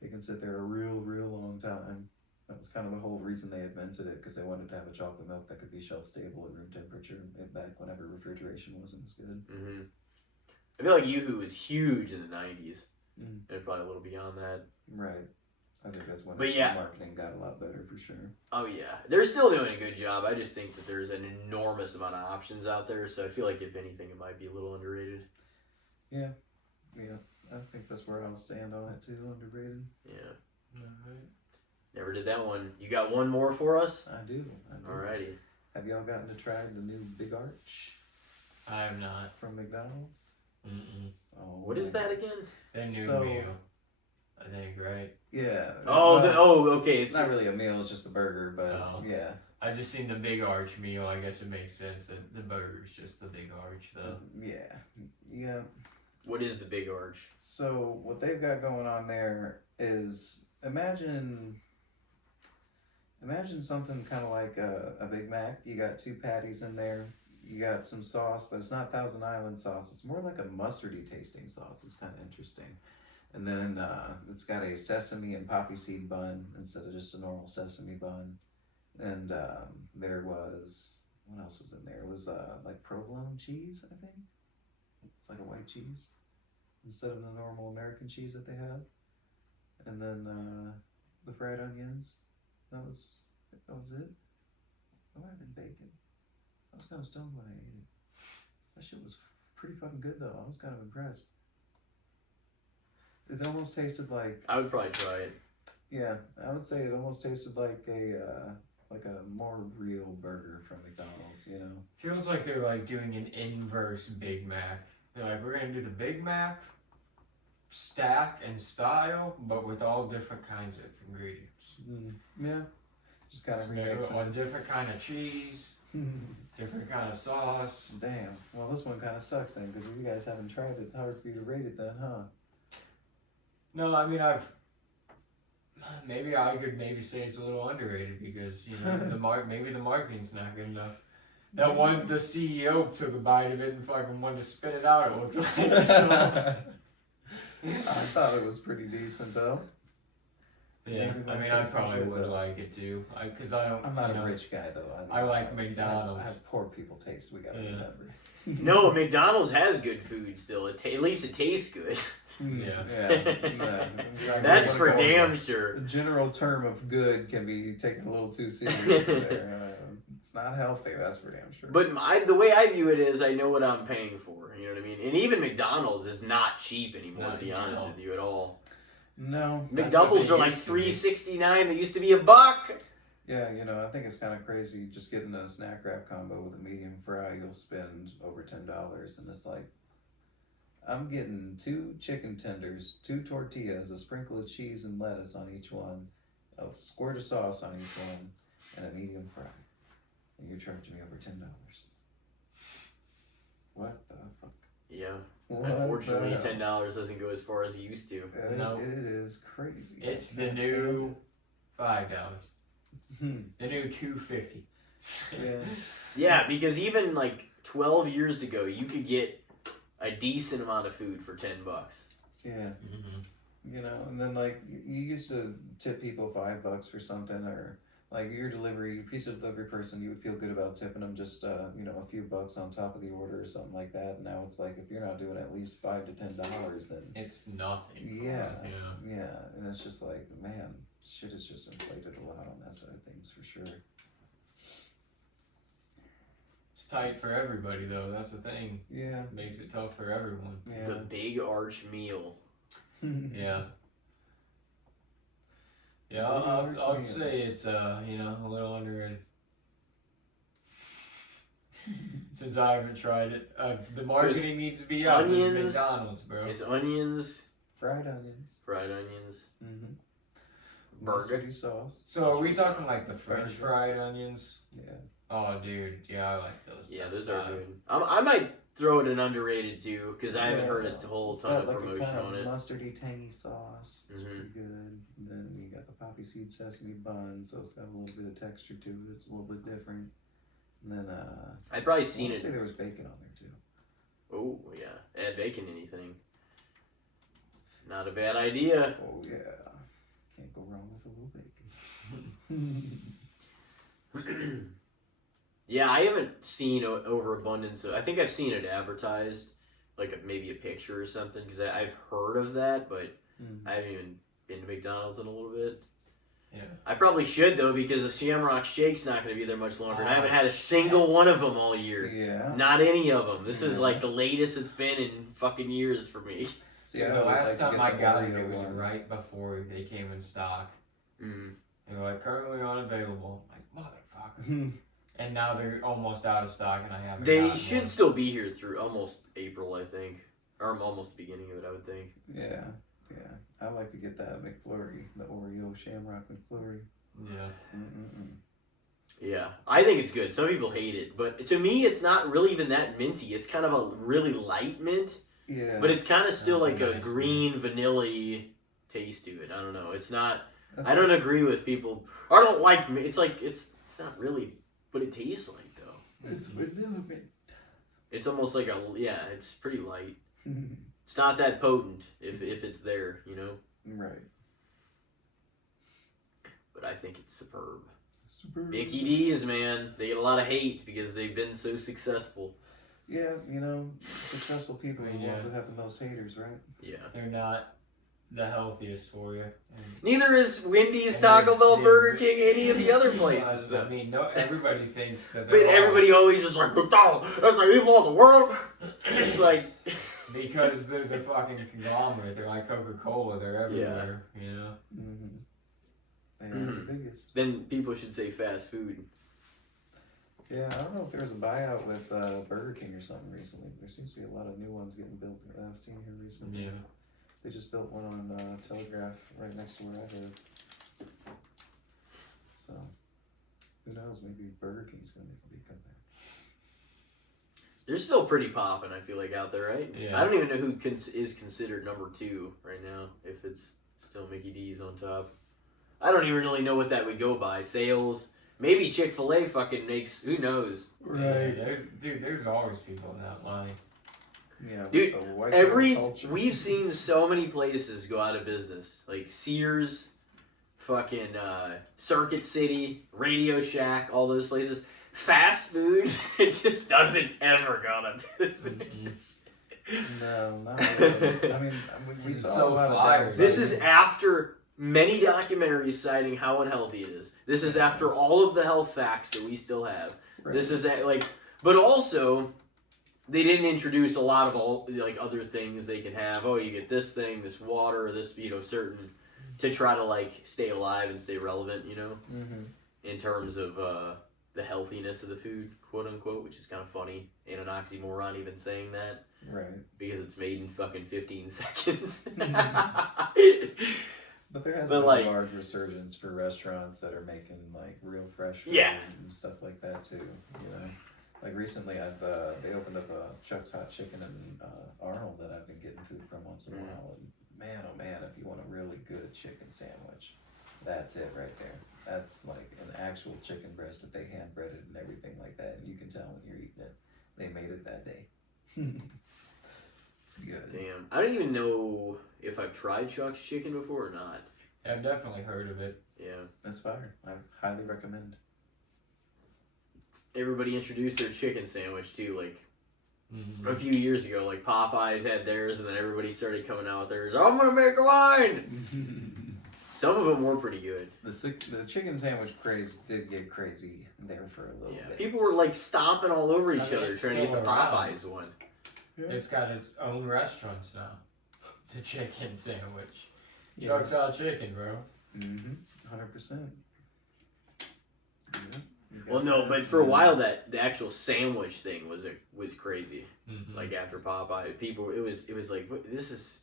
it can sit there a real, real long time. That was kind of the whole reason they invented it, because they wanted to have a chocolate milk that could be shelf stable at room temperature back whenever refrigeration wasn't as good. Mm-hmm. I feel like Yoo-hoo was huge in the 90s. Mm. And probably a little beyond that. Right. I think that's when But its yeah. marketing got a lot better for sure. Oh yeah, they're still doing a good job. I just think that there's an enormous amount of options out there, so I feel like if anything, it might be a little underrated. Yeah, I think that's where I'll stand on it too. Underrated. Yeah, Alright. never did that one. You got one more for us? I do. Alrighty. Have y'all gotten to try the new Big Arch I have not. from McDonald's? Mm-mm. Oh, What is man. that again? Their new So- meal. I think, right? Yeah. Oh, well, okay. it's not really a meal. It's just a burger, but Oh. yeah. I just seen the big arch meal. I guess it makes sense that the burger's just the big arch, though. Yeah. What is the Big Arch? So what they've got going on there is imagine something kind of like a Big Mac. You got 2 patties in there. You got some sauce, but it's not Thousand Island sauce. It's more like a mustardy tasting sauce. It's kind of interesting. And then it's got a sesame and poppy seed bun instead of just a normal sesame bun. And there was, what else was in there? It was like provolone cheese, I think. It's like a white cheese instead of the normal American cheese that they have. And then the fried onions. That was it. It might have been bacon. I was kind of stoned when I ate it. That shit was pretty fucking good though. I was kind of impressed. It almost tasted like, I would probably try it. yeah, I would say it almost tasted like a more real burger from McDonald's, you know? Feels like they're like doing an inverse Big Mac. They're like, we're gonna do the Big Mac stack and style, but with all different kinds of ingredients. Yeah, just kind of So maybe remixing. on different kind of cheese, different kind of sauce. Damn. Well, this one kind of sucks then, because if you guys haven't tried it, it's hard for you to rate it then, huh? No, I mean I could say it's a little underrated because you know maybe the marketing's not good enough. That one, the CEO took a bite of it and fucking wanted to spit it out. It looked like so. I thought it was pretty decent though. Yeah, Maybe I my mean I taste is probably good, would though. like it too. Because I don't. I'm not you a know, rich guy though. I like I McDonald's. have poor people taste. We gotta Yeah. remember. No, McDonald's has good food still. At least it tastes good. Yeah. Yeah. That's for What damn the sure. general term of good can be taken a little too seriously there. It's not healthy, that's for damn sure. But the way I view it is, I know what I'm paying for. You know what I mean? And even McDonald's is not cheap anymore, Not to be honest with you, at all. No. McDoubles they are like used to be. $3.69. They used to be $1. Yeah, I think it's kind of crazy. Just getting a snack wrap combo with a medium fry, you'll spend over $10, and it's like, I'm getting 2 chicken tenders, 2 tortillas, a sprinkle of cheese and lettuce on each one, a squirt of sauce on each one, and a medium fry. And you're charging me over $10. What the fuck? Yeah. What Uh, Unfortunately, the hell? $10 doesn't go as far as it used to. No. It is crazy. It's I the can't new $5. stand it. The new $2.50. Yeah. Yeah, because even like 12 years ago, you could get a decent amount of food for $10. Yeah. Mm-hmm. And then like you used to tip people $5 for something, or like your piece of delivery person, you would feel good about tipping them just a few bucks on top of the order or something like that. And now it's like, if you're not doing at least $5 to $10, then It's nothing. yeah, Yeah. yeah, and it's just like, man, shit has just inflated a lot on that side of things for sure. It's tight for everybody though. That's the thing. Yeah, It makes it tough for everyone. The yeah. big arch meal. Yeah. Yeah, What do you I'd order? say it's a little underrated. Since I haven't tried it, the marketing needs to be up. This is onions, McDonald's, bro. It's onions, Fried onions. fried onions, Mm-hmm. burger. Mustardy sauce. So are we talking like the French Burger. fried onions? Yeah. Oh, dude, yeah, I like those. Yeah, That's those are style. good. I might throw it in underrated too, because I haven't Yeah, heard a whole it's ton got of like promotion a kind on of it. mustardy tangy sauce. It's Mhm. pretty good. And then you got the poppy seed sesame bun, so it's got a little bit of texture to it. It's a little bit different. And then I'd probably I seen want it. to say there was bacon on there too. Oh yeah, add bacon to anything. Not a bad idea. Oh yeah, can't go wrong with a little bacon. Yeah, I haven't seen overabundance of. I think I've seen it advertised, like maybe a picture or something, because I've heard of that, but Mm. I haven't even been to McDonald's in a little bit. Yeah. I probably should though, because the Shamrock Shake's not going to be there much longer, and I Oh, haven't had a single shit. one of them all year. Yeah. Not any of them. This is Yeah. like the latest it's been in fucking years for me. See, Yeah, I the always last like to time get I the got it, Oreo it was one. right before they came in stock. Mm. They were like currently unavailable. I'm like, motherfucker. And now they're almost out of stock, and I haven't. They gotten should one. still be here through almost April, I think, or almost the beginning of it, I would think. Yeah, yeah. I like to get that McFlurry, the Oreo Shamrock McFlurry. Yeah. Mm-mm-mm. Yeah, I think it's good. Some people hate it, but to me, it's not really even that minty. It's kind of a really light mint, Yeah. but it's kind of still That's like a nice green vanilla taste to it. I don't know. It's not. That's I don't agree with people. I don't like. It's like it's not really what it tastes like though. It's vanilla mint. It's almost like It's pretty light. It's not that potent if it's there, you know. Right. But I think it's superb. Super. Mickey D's, man, they get a lot of hate because they've been so successful. Yeah, successful people are the ones that have the most haters, right? Yeah. They're not the healthiest for you. And Neither is Wendy's, And Taco Bell, they- Burger King, any of the other places. I Though. mean, no, everybody thinks that But they're all- everybody always is like, McDonald's, that's the evil of the world. It's like, because they're the fucking conglomerate. They're like Coca-Cola. They're everywhere. You know. Mm-hmm. They are Mhm. the biggest. then people should say fast food. Yeah, I don't know if there was a buyout with Burger King or something recently. There seems to be a lot of new ones getting built that I've seen here recently. Yeah. They just built one on Telegraph right next to where I live. So, who knows? Maybe Burger King's gonna make a big comeback. They're still pretty popping, I feel like, out there, right? Yeah. I don't even know who is considered number 2 right now, if it's still Mickey D's on top. I don't even really know what that would go by. Sales. Maybe Chick-fil-A fucking makes, who knows? Yeah, there's always people in that line. Yeah, with Dude, the white girl culture. We've seen so many places go out of business. Like Sears, fucking Circuit City, Radio Shack, all those places. Fast foods, it just doesn't ever go out of business. No, not really. I mean, we It's saw so a lot fire. of This is after Many documentaries citing how unhealthy it is. This is after all of the health facts that we still have. Right. This is but also they didn't introduce a lot of other things they can have. Oh, you get this thing, this water, this certain to try to stay alive and stay relevant. In terms of the healthiness of the food, quote unquote, which is kind of funny and an oxymoron even saying that. Right. Because it's made in fucking 15 seconds. But there has been a large resurgence for restaurants that are making real fresh food and stuff like that too. Recently they opened up a Chuck's Hot Chicken in Arnold that I've been getting food from once in a while. And man, oh man, if you want a really good chicken sandwich, that's it right there. That's an actual chicken breast that they hand breaded and everything like that, and you can tell when you're eating it. They made it that day. It's good. Damn. I don't even know if I've tried Chuck's Chicken before or not. I've definitely heard of it. Yeah. That's fire. I highly recommend. Everybody introduced their chicken sandwich too, a few years ago. Popeyes had theirs, and then everybody started coming out with theirs. I'm gonna make mine! Some of them were pretty good. The chicken sandwich craze did get crazy there for a little bit. People were stomping all over each other it's trying to get the still around. Popeyes one. Yeah. It's got its own restaurants now. The chicken sandwich. Chuck's Hot Chicken, bro. 100%. Well, no, but for a while the actual sandwich thing was crazy. After Popeye, it was what, this is.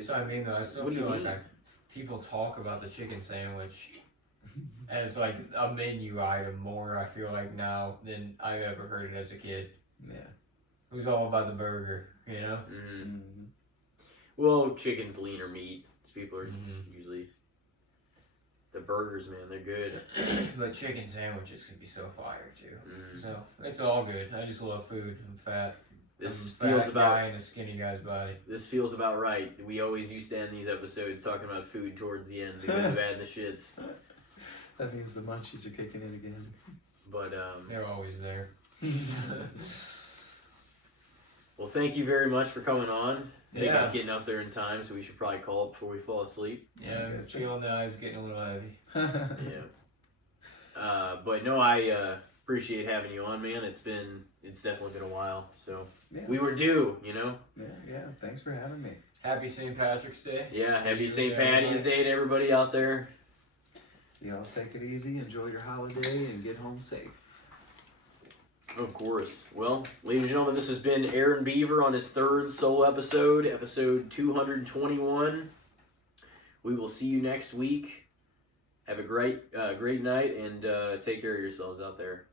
So I mean, though, I still feel like people talk about the chicken sandwich as a menu item more. I feel like now than I've ever heard it as a kid. Yeah. It was all about the burger, Well, chicken's leaner meat. So people are usually the burgers, man. They're good. But chicken sandwiches can be so fire too. So it's all good. I just love food. I'm fat. This I'm a feels fat about guy in a skinny guy's body. This feels about right. We always used to end these episodes talking about food towards the end, the good, the bad, and the shits. That means the munchies are kicking in again. But They're always there. well, thank you very much for coming on. I think Yeah. it's getting up there in time, so we should probably call it before we fall asleep. Yeah, I'm feeling the eyes getting a little heavy. Yeah. But no, I appreciate having you on, man. It's definitely been a while, so we were due, Yeah. Thanks for having me. Happy St. Patrick's Day. Yeah, happy St. Patty's Day to everybody out there. Y'all take it easy, enjoy your holiday, and get home safe. Of course. Well, ladies and gentlemen, this has been Arron Beaver on his third solo episode 221. We will see you next week. Have a great night, and take care of yourselves out there.